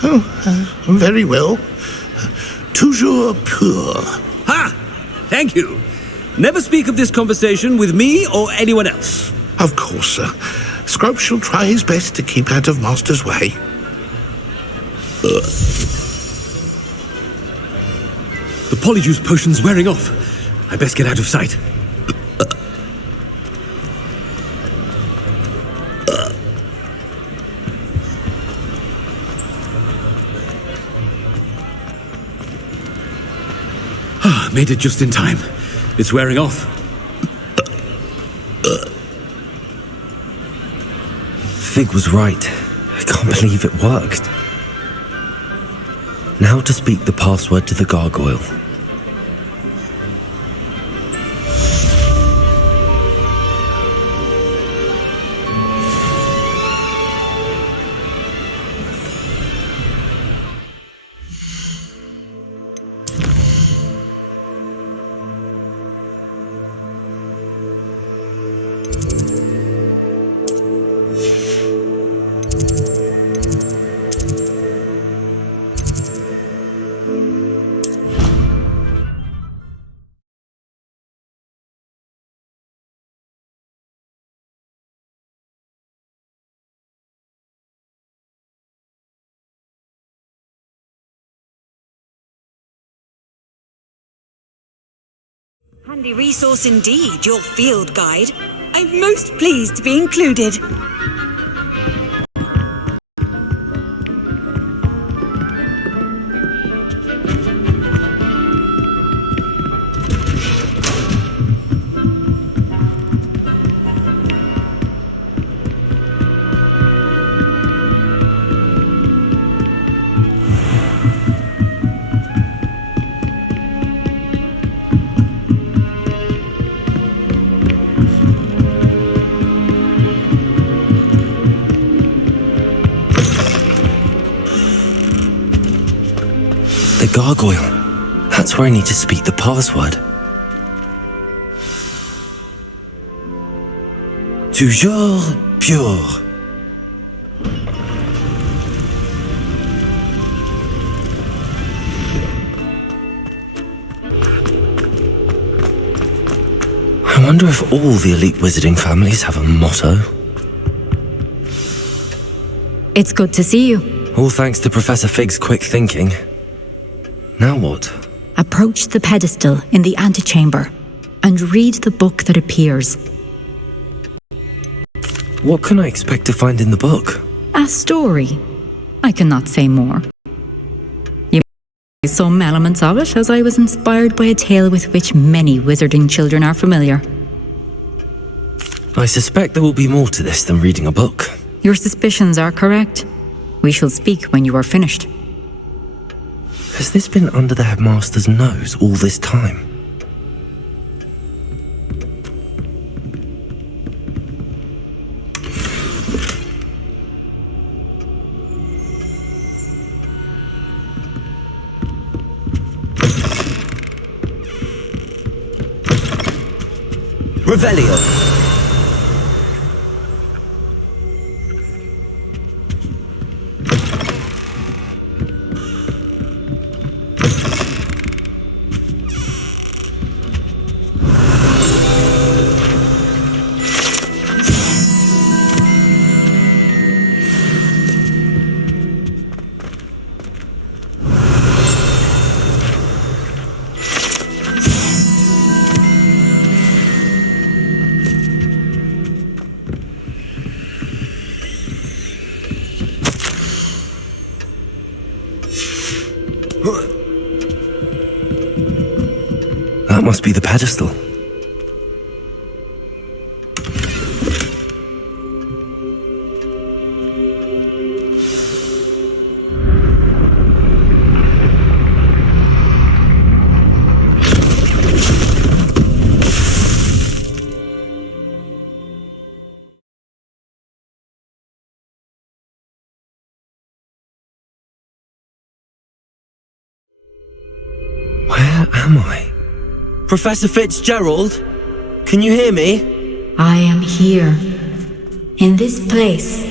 Oh, very well. Toujours pur. Ha! Thank you. Never speak of this conversation with me or anyone else. Of course, sir. Scrope shall try his best to keep out of Master's way. The polyjuice potion's wearing off. I best get out of sight. Made it just in time. It's wearing off. Fig was right. I can't believe it worked. Now to speak the password to the gargoyle. Handy resource indeed, your field guide. I'm most pleased to be included. The gargoyle. That's where I need to speak the password. Toujours pure. I wonder if all the elite wizarding families have a motto. It's good to see you. All thanks to Professor Fig's quick thinking. Now what? Approach the pedestal in the antechamber and read the book that appears. What can I expect to find in the book? A story. I cannot say more. You may some elements of it, as I was inspired by a tale with which many wizarding children are familiar. I suspect there will be more to this than reading a book. Your suspicions are correct. We shall speak when you are finished. Has this been under the headmaster's nose all this time? Revelio! That must be the pedestal. Where am I? Professor Fitzgerald? Can you hear me? I am here. In this place,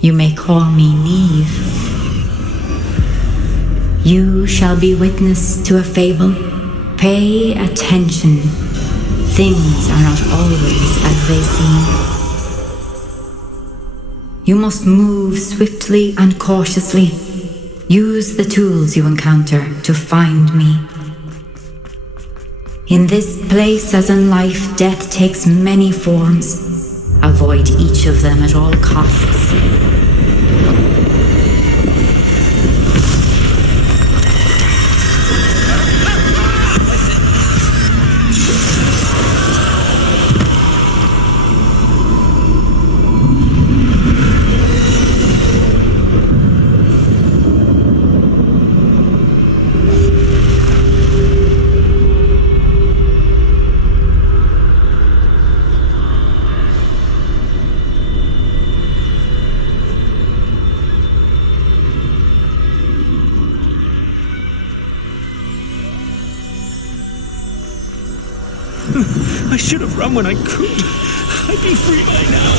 you may call me Neve. You shall be witness to a fable. Pay attention. Things are not always as they seem. You must move swiftly and cautiously. Use the tools you encounter to find me. In this place, as in life, death takes many forms. Avoid each of them at all costs. I should have run when I could. I'd be free by now.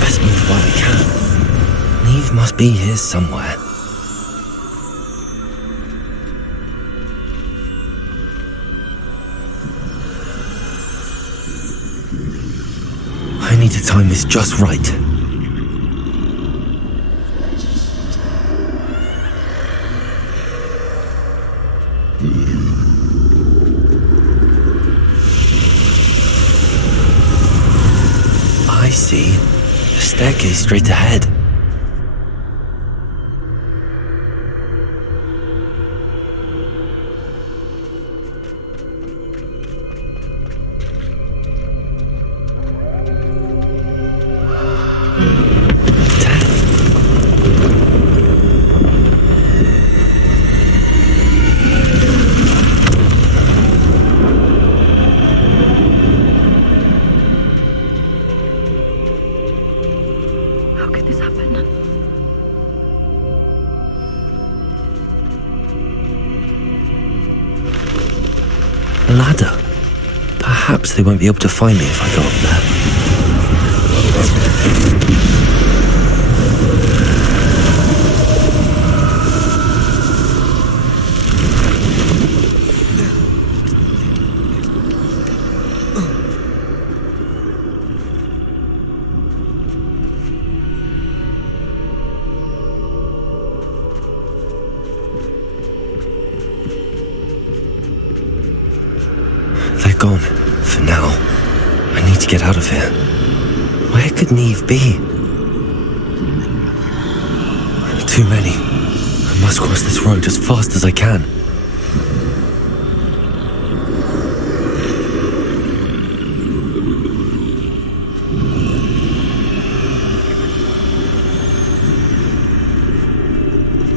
Best move while I can. Neve must be here somewhere. I need to time this just right. I see. A staircase straight ahead. Ladder. Perhaps they won't be able to find me if I go up there. need to get out of here. Where could Neve be? Too many. I must cross this road as fast as I can.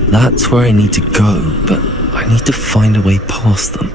That's where I need to go, but I need to find a way past them.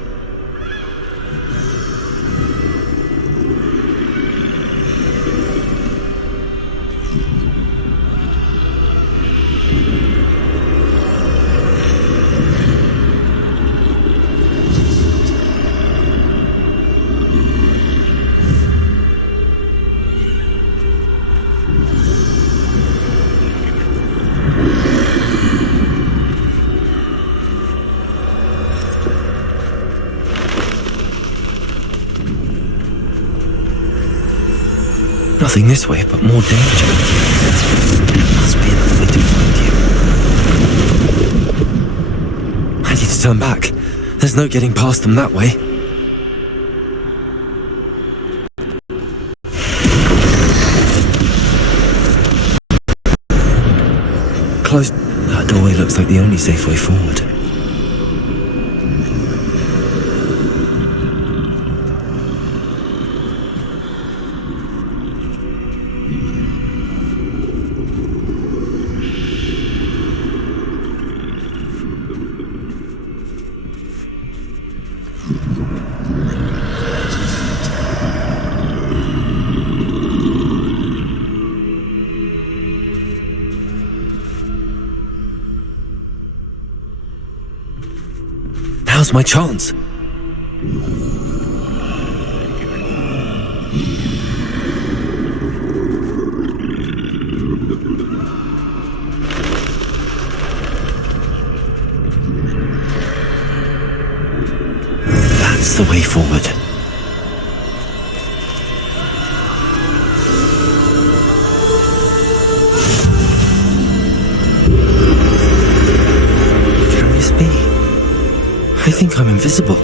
Nothing this way, but more danger. There must be another way to find you. I need to turn back. There's no getting past them that way. Close. That doorway looks like the only safe way forward. Now's my chance. That's the way forward. Can this be? I think I'm invisible.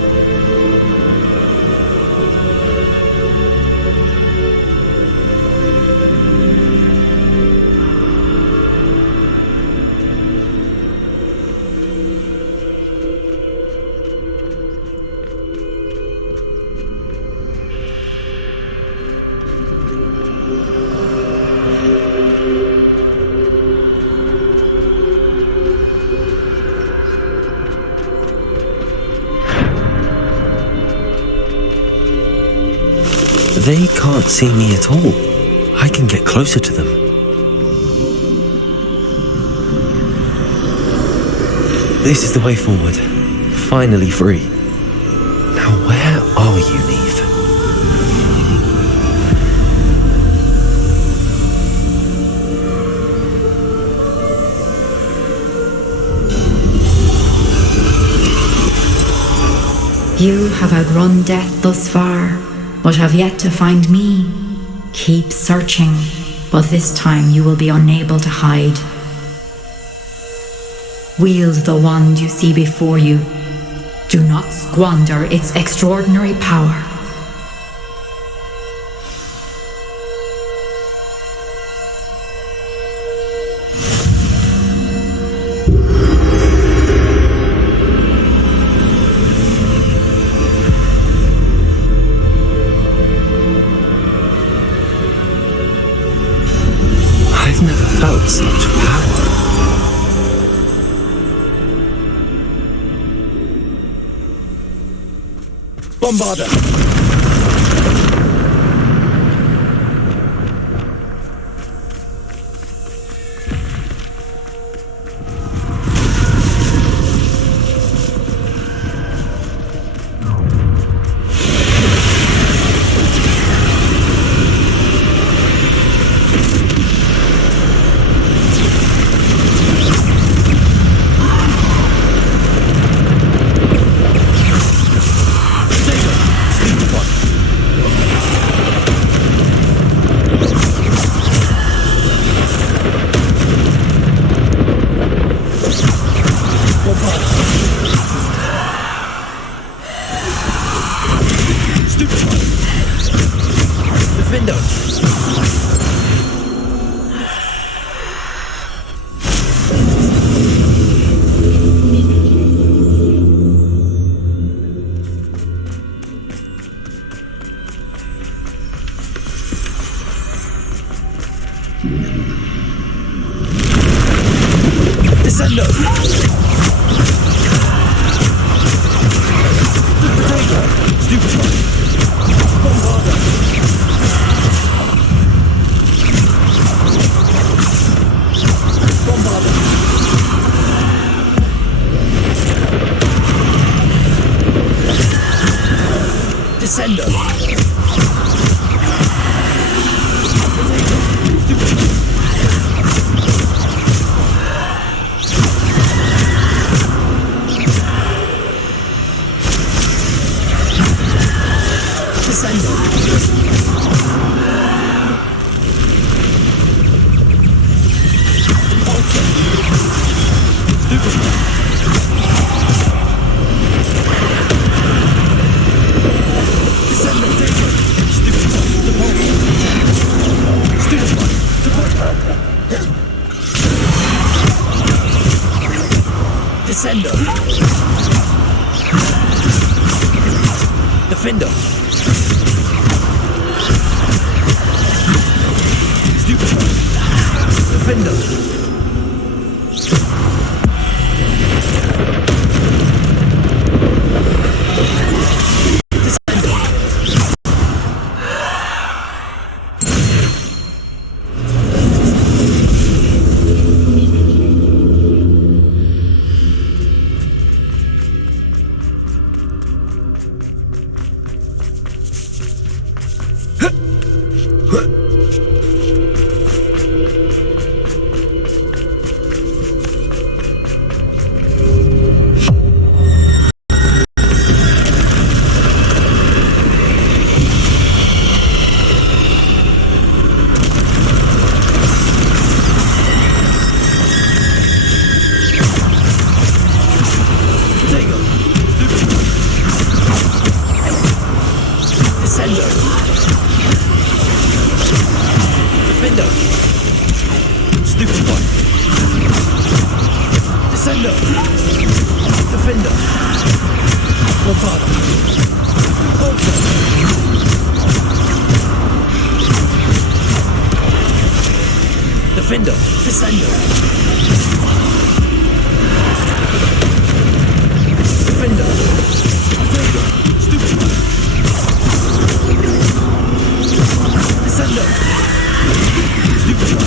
They can't see me at all. I can get closer to them. This is the way forward. Finally free. Now where are you, Neve? You have outrun death thus far, but have yet to find me. Keep searching, but this time you will be unable to hide. Wield the wand you see before you. Do not squander its extraordinary power. I've never felt such power. Bombarder! Defender. Descendo. Stupefy. Bombarder. Bombarder. Descendo. Descendo. Defender. Stupefy. Defender. Defender. Descendo. Defender. Stupefy. Descendo. Stupefy.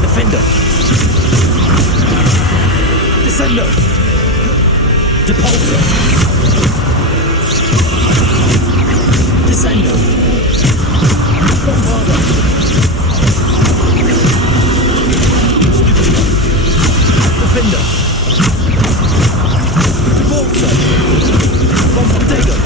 Defender. Descendo. Descendo. Depulso. Descendo. Bombarder. Defender. Depulso. Bombardego.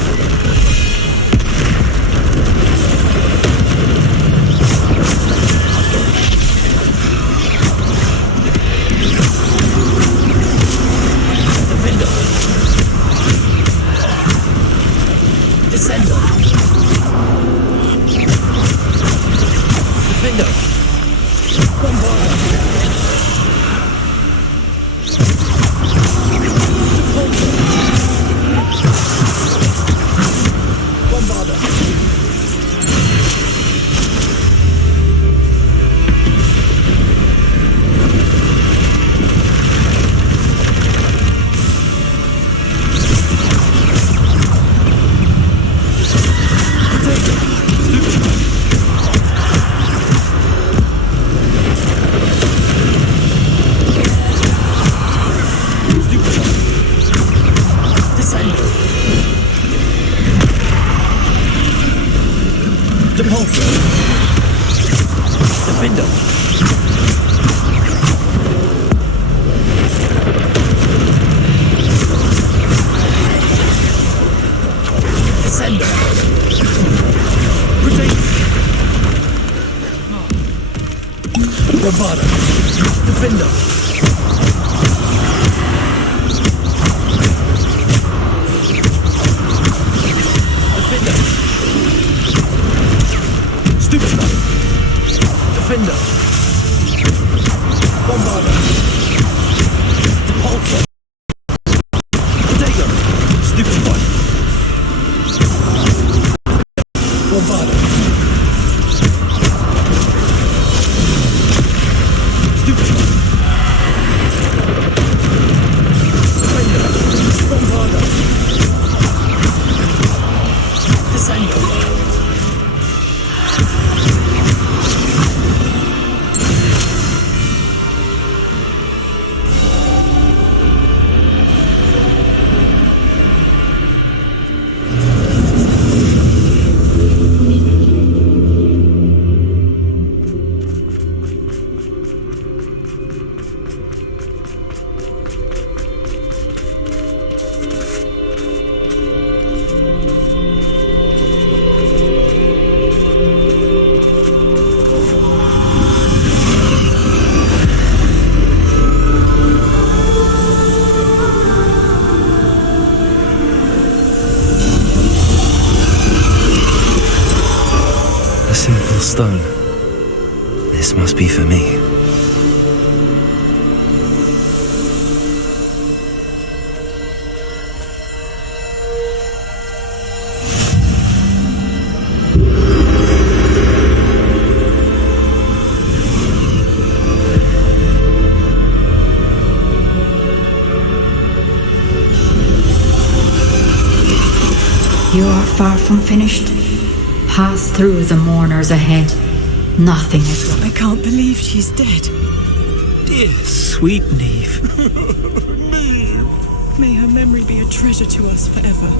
Descendo. Defender. Bombarder. Bombarda. Defender. Defender. Stupefy. Defender. Bombarda. Repulsor. Protego. Stupefy. Bombarda. Stupefy. Defender. Bombarda. Descender. A simple stone. This must be for me. You are far from finished. Pass through the mourners ahead. Nothing is wrong. I can't believe she's dead. Dear, sweet Neve. May her memory be a treasure to us forever.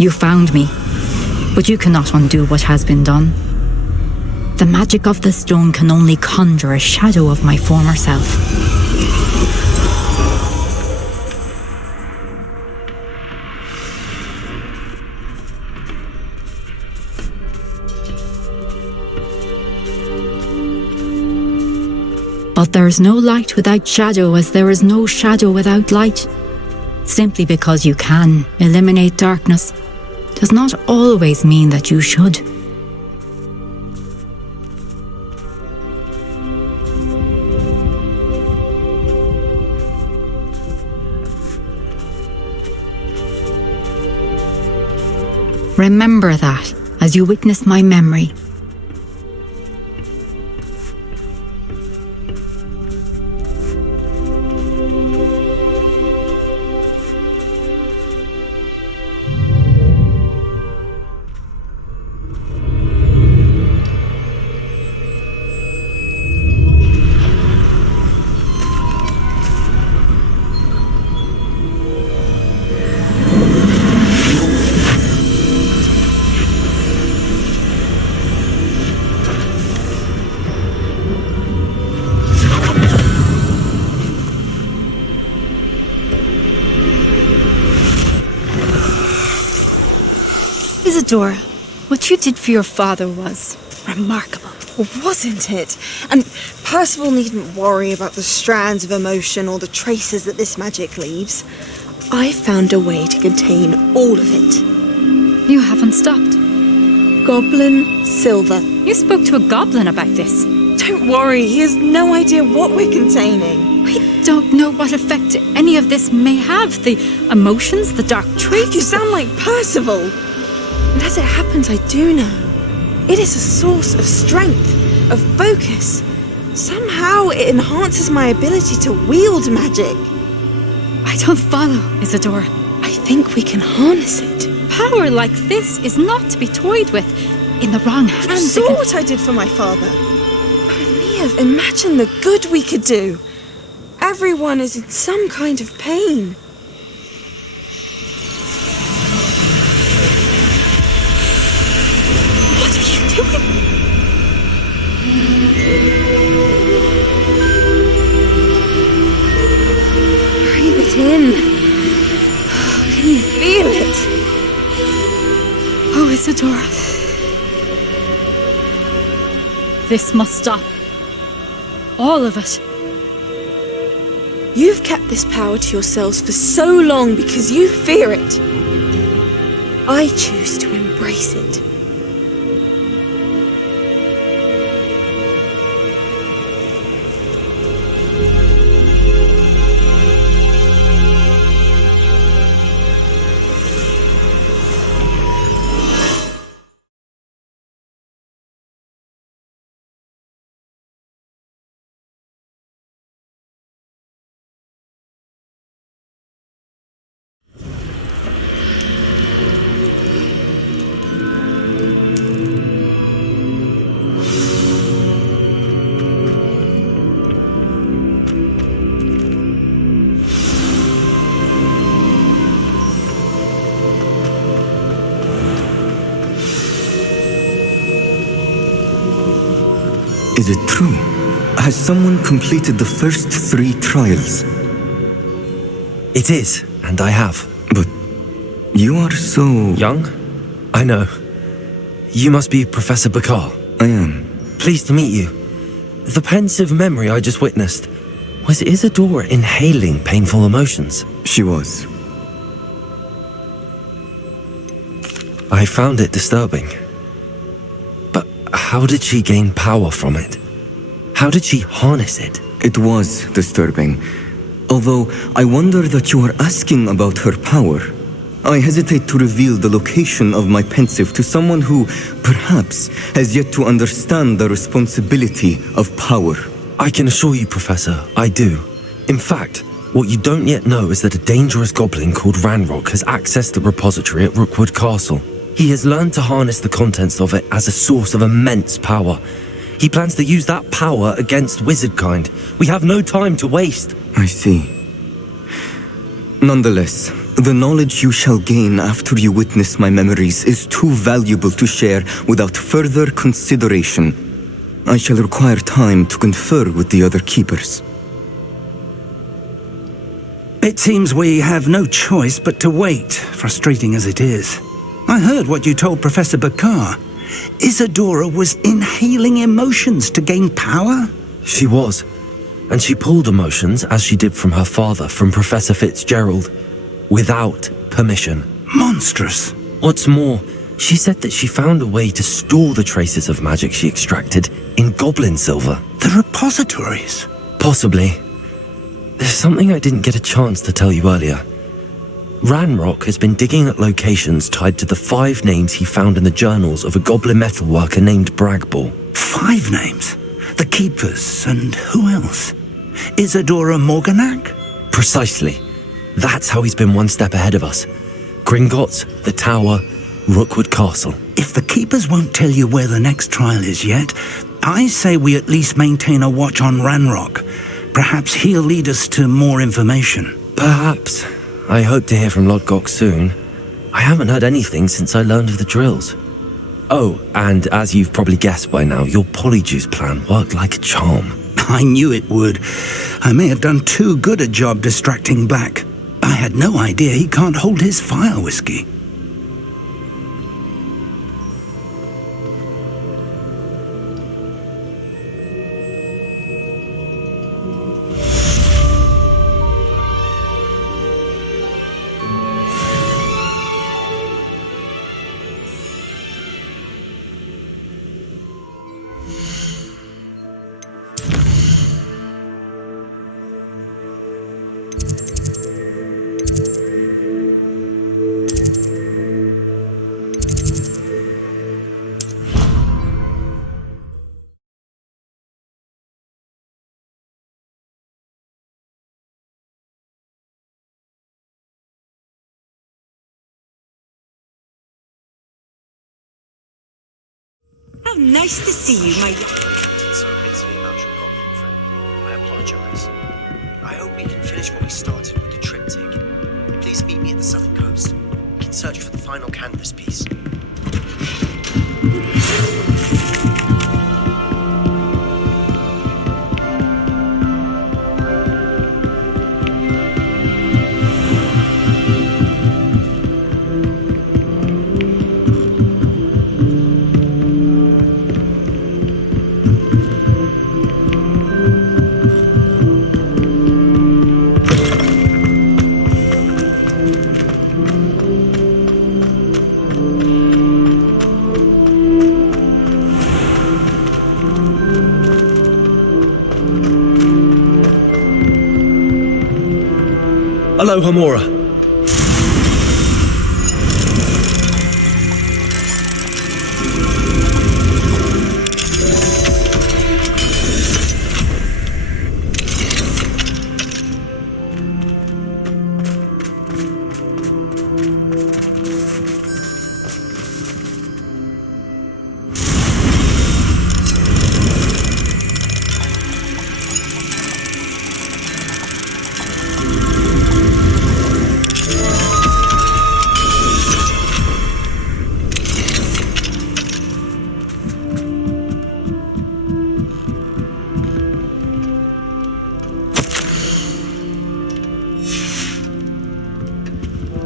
You found me, but you cannot undo what has been done. The magic of the stone can only conjure a shadow of my former self. But there is no light without shadow, as there is no shadow without light. Simply because you can eliminate darkness does not always mean that you should. Remember that as you witness my memory. Isadora, what you did for your father was remarkable. Wasn't it? And Percival needn't worry about the strands of emotion or the traces that this magic leaves. I found a way to contain all of it. You haven't stopped. Goblin Silver. You spoke to a goblin about this. Don't worry, he has no idea what we're containing. We don't know what effect any of this may have. The emotions, the dark traits. You sound like Percival. And as it happens, I do know. It is a source of strength, of focus. Somehow it enhances my ability to wield magic. I don't follow, Isadora. I think we can harness it. Power like this is not to be toyed with. In the wrong hands. You saw what I did for my father. Neve, imagine the good we could do. Everyone is in some kind of pain. What Breathe it in. Can you feel it? Oh, Isadora. This must stop. All of it. You've kept this power to yourselves for so long because you fear it. I choose to embrace it. Is it true? Has someone completed the first 3 trials? It is, and I have. But you are so... young? I know. You must be Professor Bakar. I am. Pleased to meet you. The pensive memory I just witnessed, was Isadora inhaling painful emotions? She was. I found it disturbing. But how did she gain power from it? How did she harness it? It was disturbing. Although I wonder that you are asking about her power. I hesitate to reveal the location of my pensive to someone who, perhaps, has yet to understand the responsibility of power. I can assure you, Professor, I do. In fact, what you don't yet know is that a dangerous goblin called Ranrock has accessed the repository at Rookwood Castle. He has learned to harness the contents of it as a source of immense power. He plans to use that power against wizardkind. We have no time to waste. I see. Nonetheless, the knowledge you shall gain after you witness my memories is too valuable to share without further consideration. I shall require time to confer with the other keepers. It seems we have no choice but to wait, frustrating as it is. I heard what you told Professor Bakar. Isadora was inhaling emotions to gain power? She was. And she pulled emotions, as she did from her father, from Professor Fitzgerald, without permission. Monstrous. What's more, she said that she found a way to store the traces of magic she extracted in goblin silver. The repositories? Possibly. There's something I didn't get a chance to tell you earlier. Ranrock has been digging at locations tied to the 5 names he found in the journals of a goblin metalworker named Bragball. 5 names? The Keepers, and who else? Isadora Morganac? Precisely. That's how he's been one step ahead of us. Gringotts, the Tower, Rookwood Castle. If the Keepers won't tell you where the next trial is yet, I say we at least maintain a watch on Ranrock. Perhaps he'll lead us to more information. Perhaps. I hope to hear from Lodgok soon. I haven't heard anything since I learned of the drills. Oh, and as you've probably guessed by now, your polyjuice plan worked like a charm. I knew it would. I may have done too good a job distracting Black. I had no idea he can't hold his fire whiskey. How nice to see you, my... So bitterly about your goblin friend. I apologize. I hope we can finish what we started with the triptych. Please meet me at the southern coast. We can search for the final canvas piece. Aloha Mora.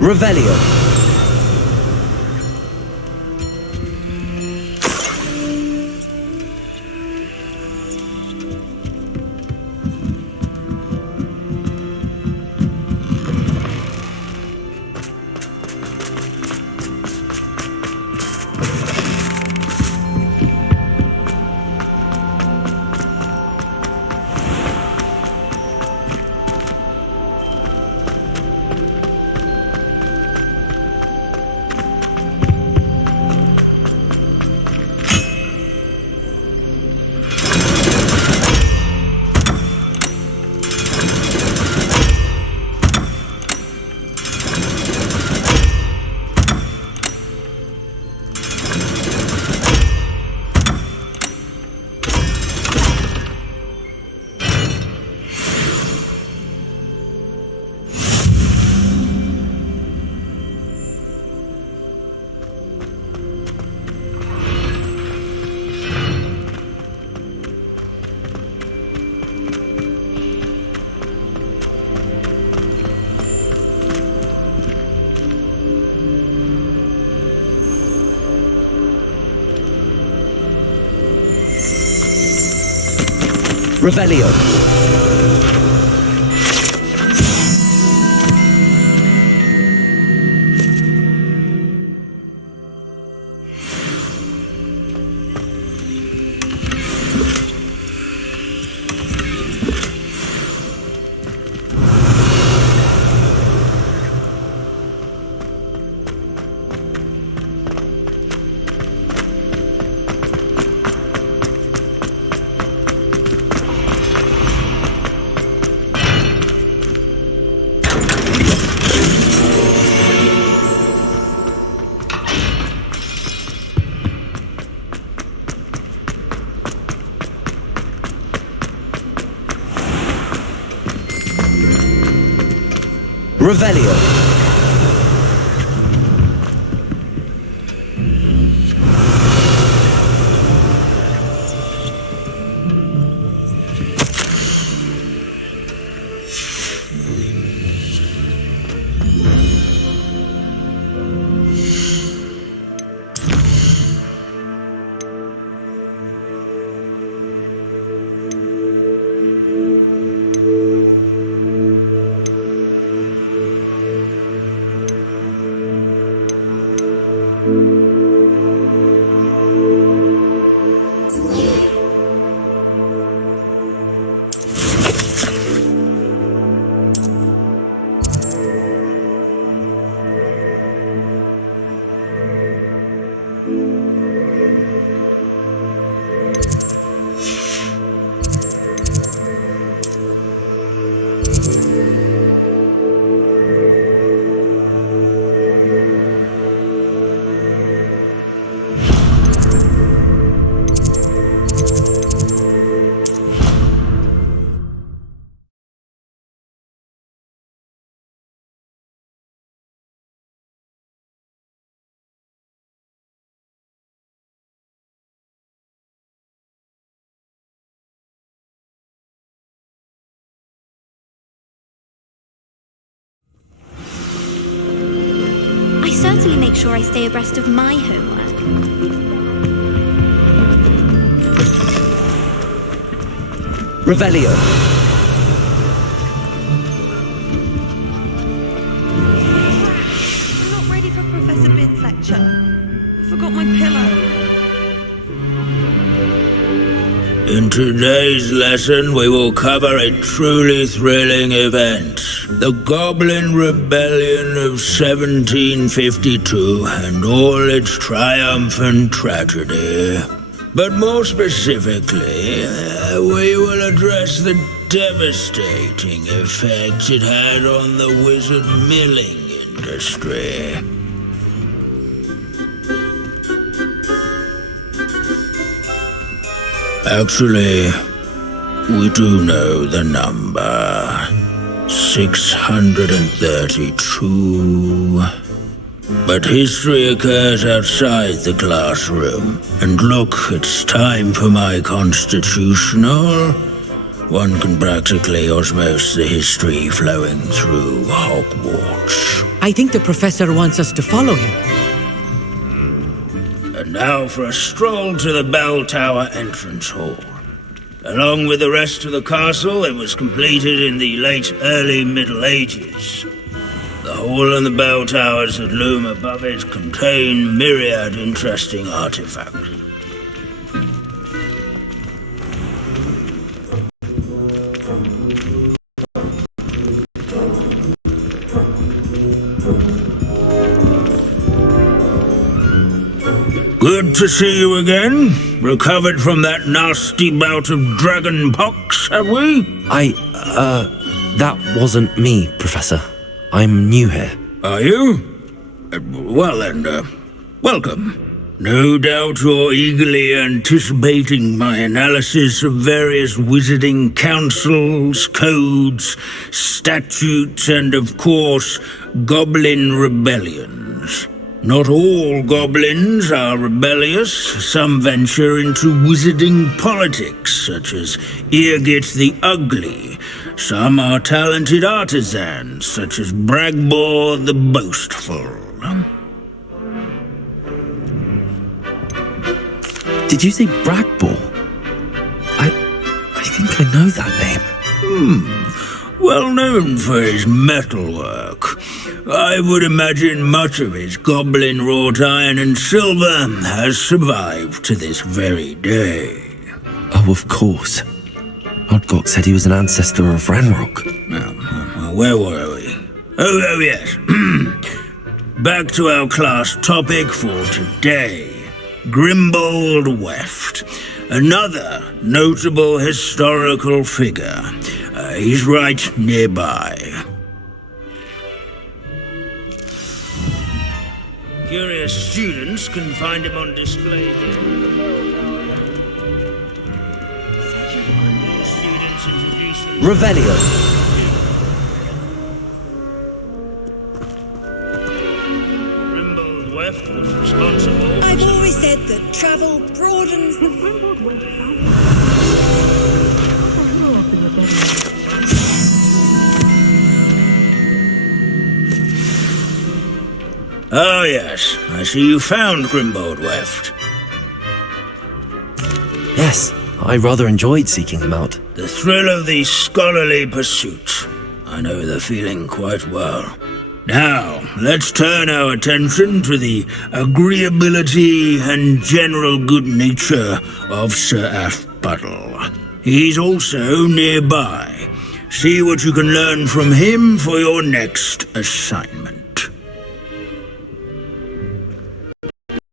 Revelio. Revelio. Revelio. I certainly make sure I stay abreast of my homework. Revelio. I'm not ready for Professor Bin's lecture. I forgot my pillow. And today's lesson, we will cover a truly thrilling event. The Goblin Rebellion of 1752 and all its triumphant tragedy. But more specifically, we will address the devastating effects it had on the wizard milling industry. Actually, we do know the number. 632. But history occurs outside the classroom. And look, it's time for my constitutional. One can practically osmose the history flowing through Hogwarts. I think the professor wants us to follow him. And now for a stroll to the bell tower entrance hall. Along with the rest of the castle, it was completed in the late early Middle Ages. The hall and the bell towers that loom above it contain myriad interesting artifacts. Good to see you again. Recovered from that nasty bout of dragon pox, have we? That wasn't me, Professor. I'm new here. Are you? Well then, welcome. No doubt you're eagerly anticipating my analysis of various wizarding councils, codes, statutes, and of course, goblin rebellions. Not all goblins are rebellious. Some venture into wizarding politics, such as Eargit the Ugly. Some are talented artisans, such as Bragbor the Boastful. Did you say Bragbor? I think I know that name. Well known for his metalwork. I would imagine much of his goblin-wrought iron and silver has survived to this very day. Oh, of course. Odgok said he was an ancestor of Ranrock. Where were we? Oh yes. Back to our class topic for today. Grimbold Weft. Another notable historical figure. He's right nearby. Curious students can find him on display here. All students introduce themselves. Revelio. Grimbold Weft was responsible. I've always said that travel broadens the... Oh yes, I see you found Grimbold Weft. Yes, I rather enjoyed seeking him out. The thrill of the scholarly pursuit. I know the feeling quite well. Now, let's turn our attention to the agreeability and general good nature of Sir Afpuddle. He's also nearby. See what you can learn from him for your next assignment.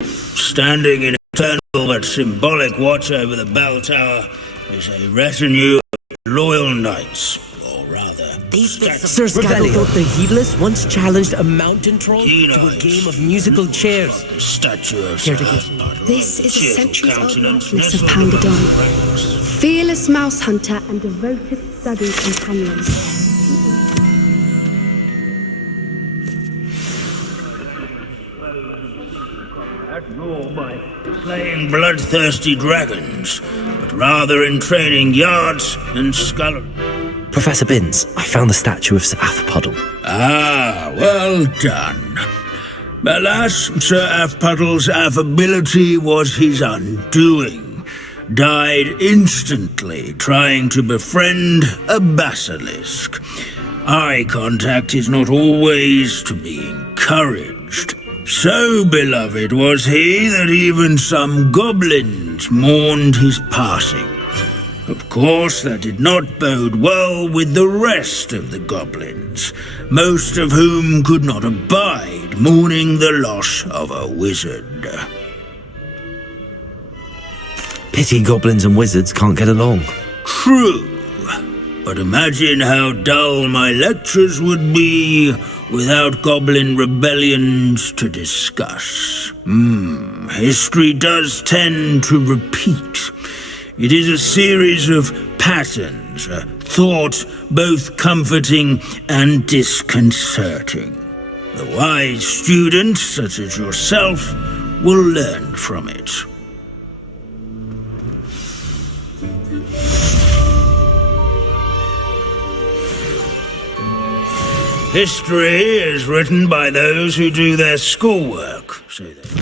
Standing in eternal but symbolic watch over the bell tower is a retinue of loyal knights, or rather, Sir Scattlethorpe the Heedless once challenged a mountain troll to a game of musical chairs. Statue of Care to Sir give- Afpuddle. This is a Cheerful centuries-old countenance, marvelous of nestled among Pangadon. ranks. Fearless mouse hunter and devoted study companion. Nor by slaying bloodthirsty dragons, but rather in training yards and scullery. Professor Binns, I found the statue of Sir Afpuddle. Ah, well done. Alas, Sir Afpuddle's affability was his undoing. Died instantly trying to befriend a basilisk. Eye contact is not always to be encouraged. So beloved was he that even some goblins mourned his passing. Of course, that did not bode well with the rest of the goblins, most of whom could not abide mourning the loss of a wizard. Pity goblins and wizards can't get along. True, but imagine how dull my lectures would be without goblin rebellions to discuss. History does tend to repeat. It is a series of patterns, a thought both comforting and disconcerting. The wise student, such as yourself, will learn from it. History is written by those who do their schoolwork, say they.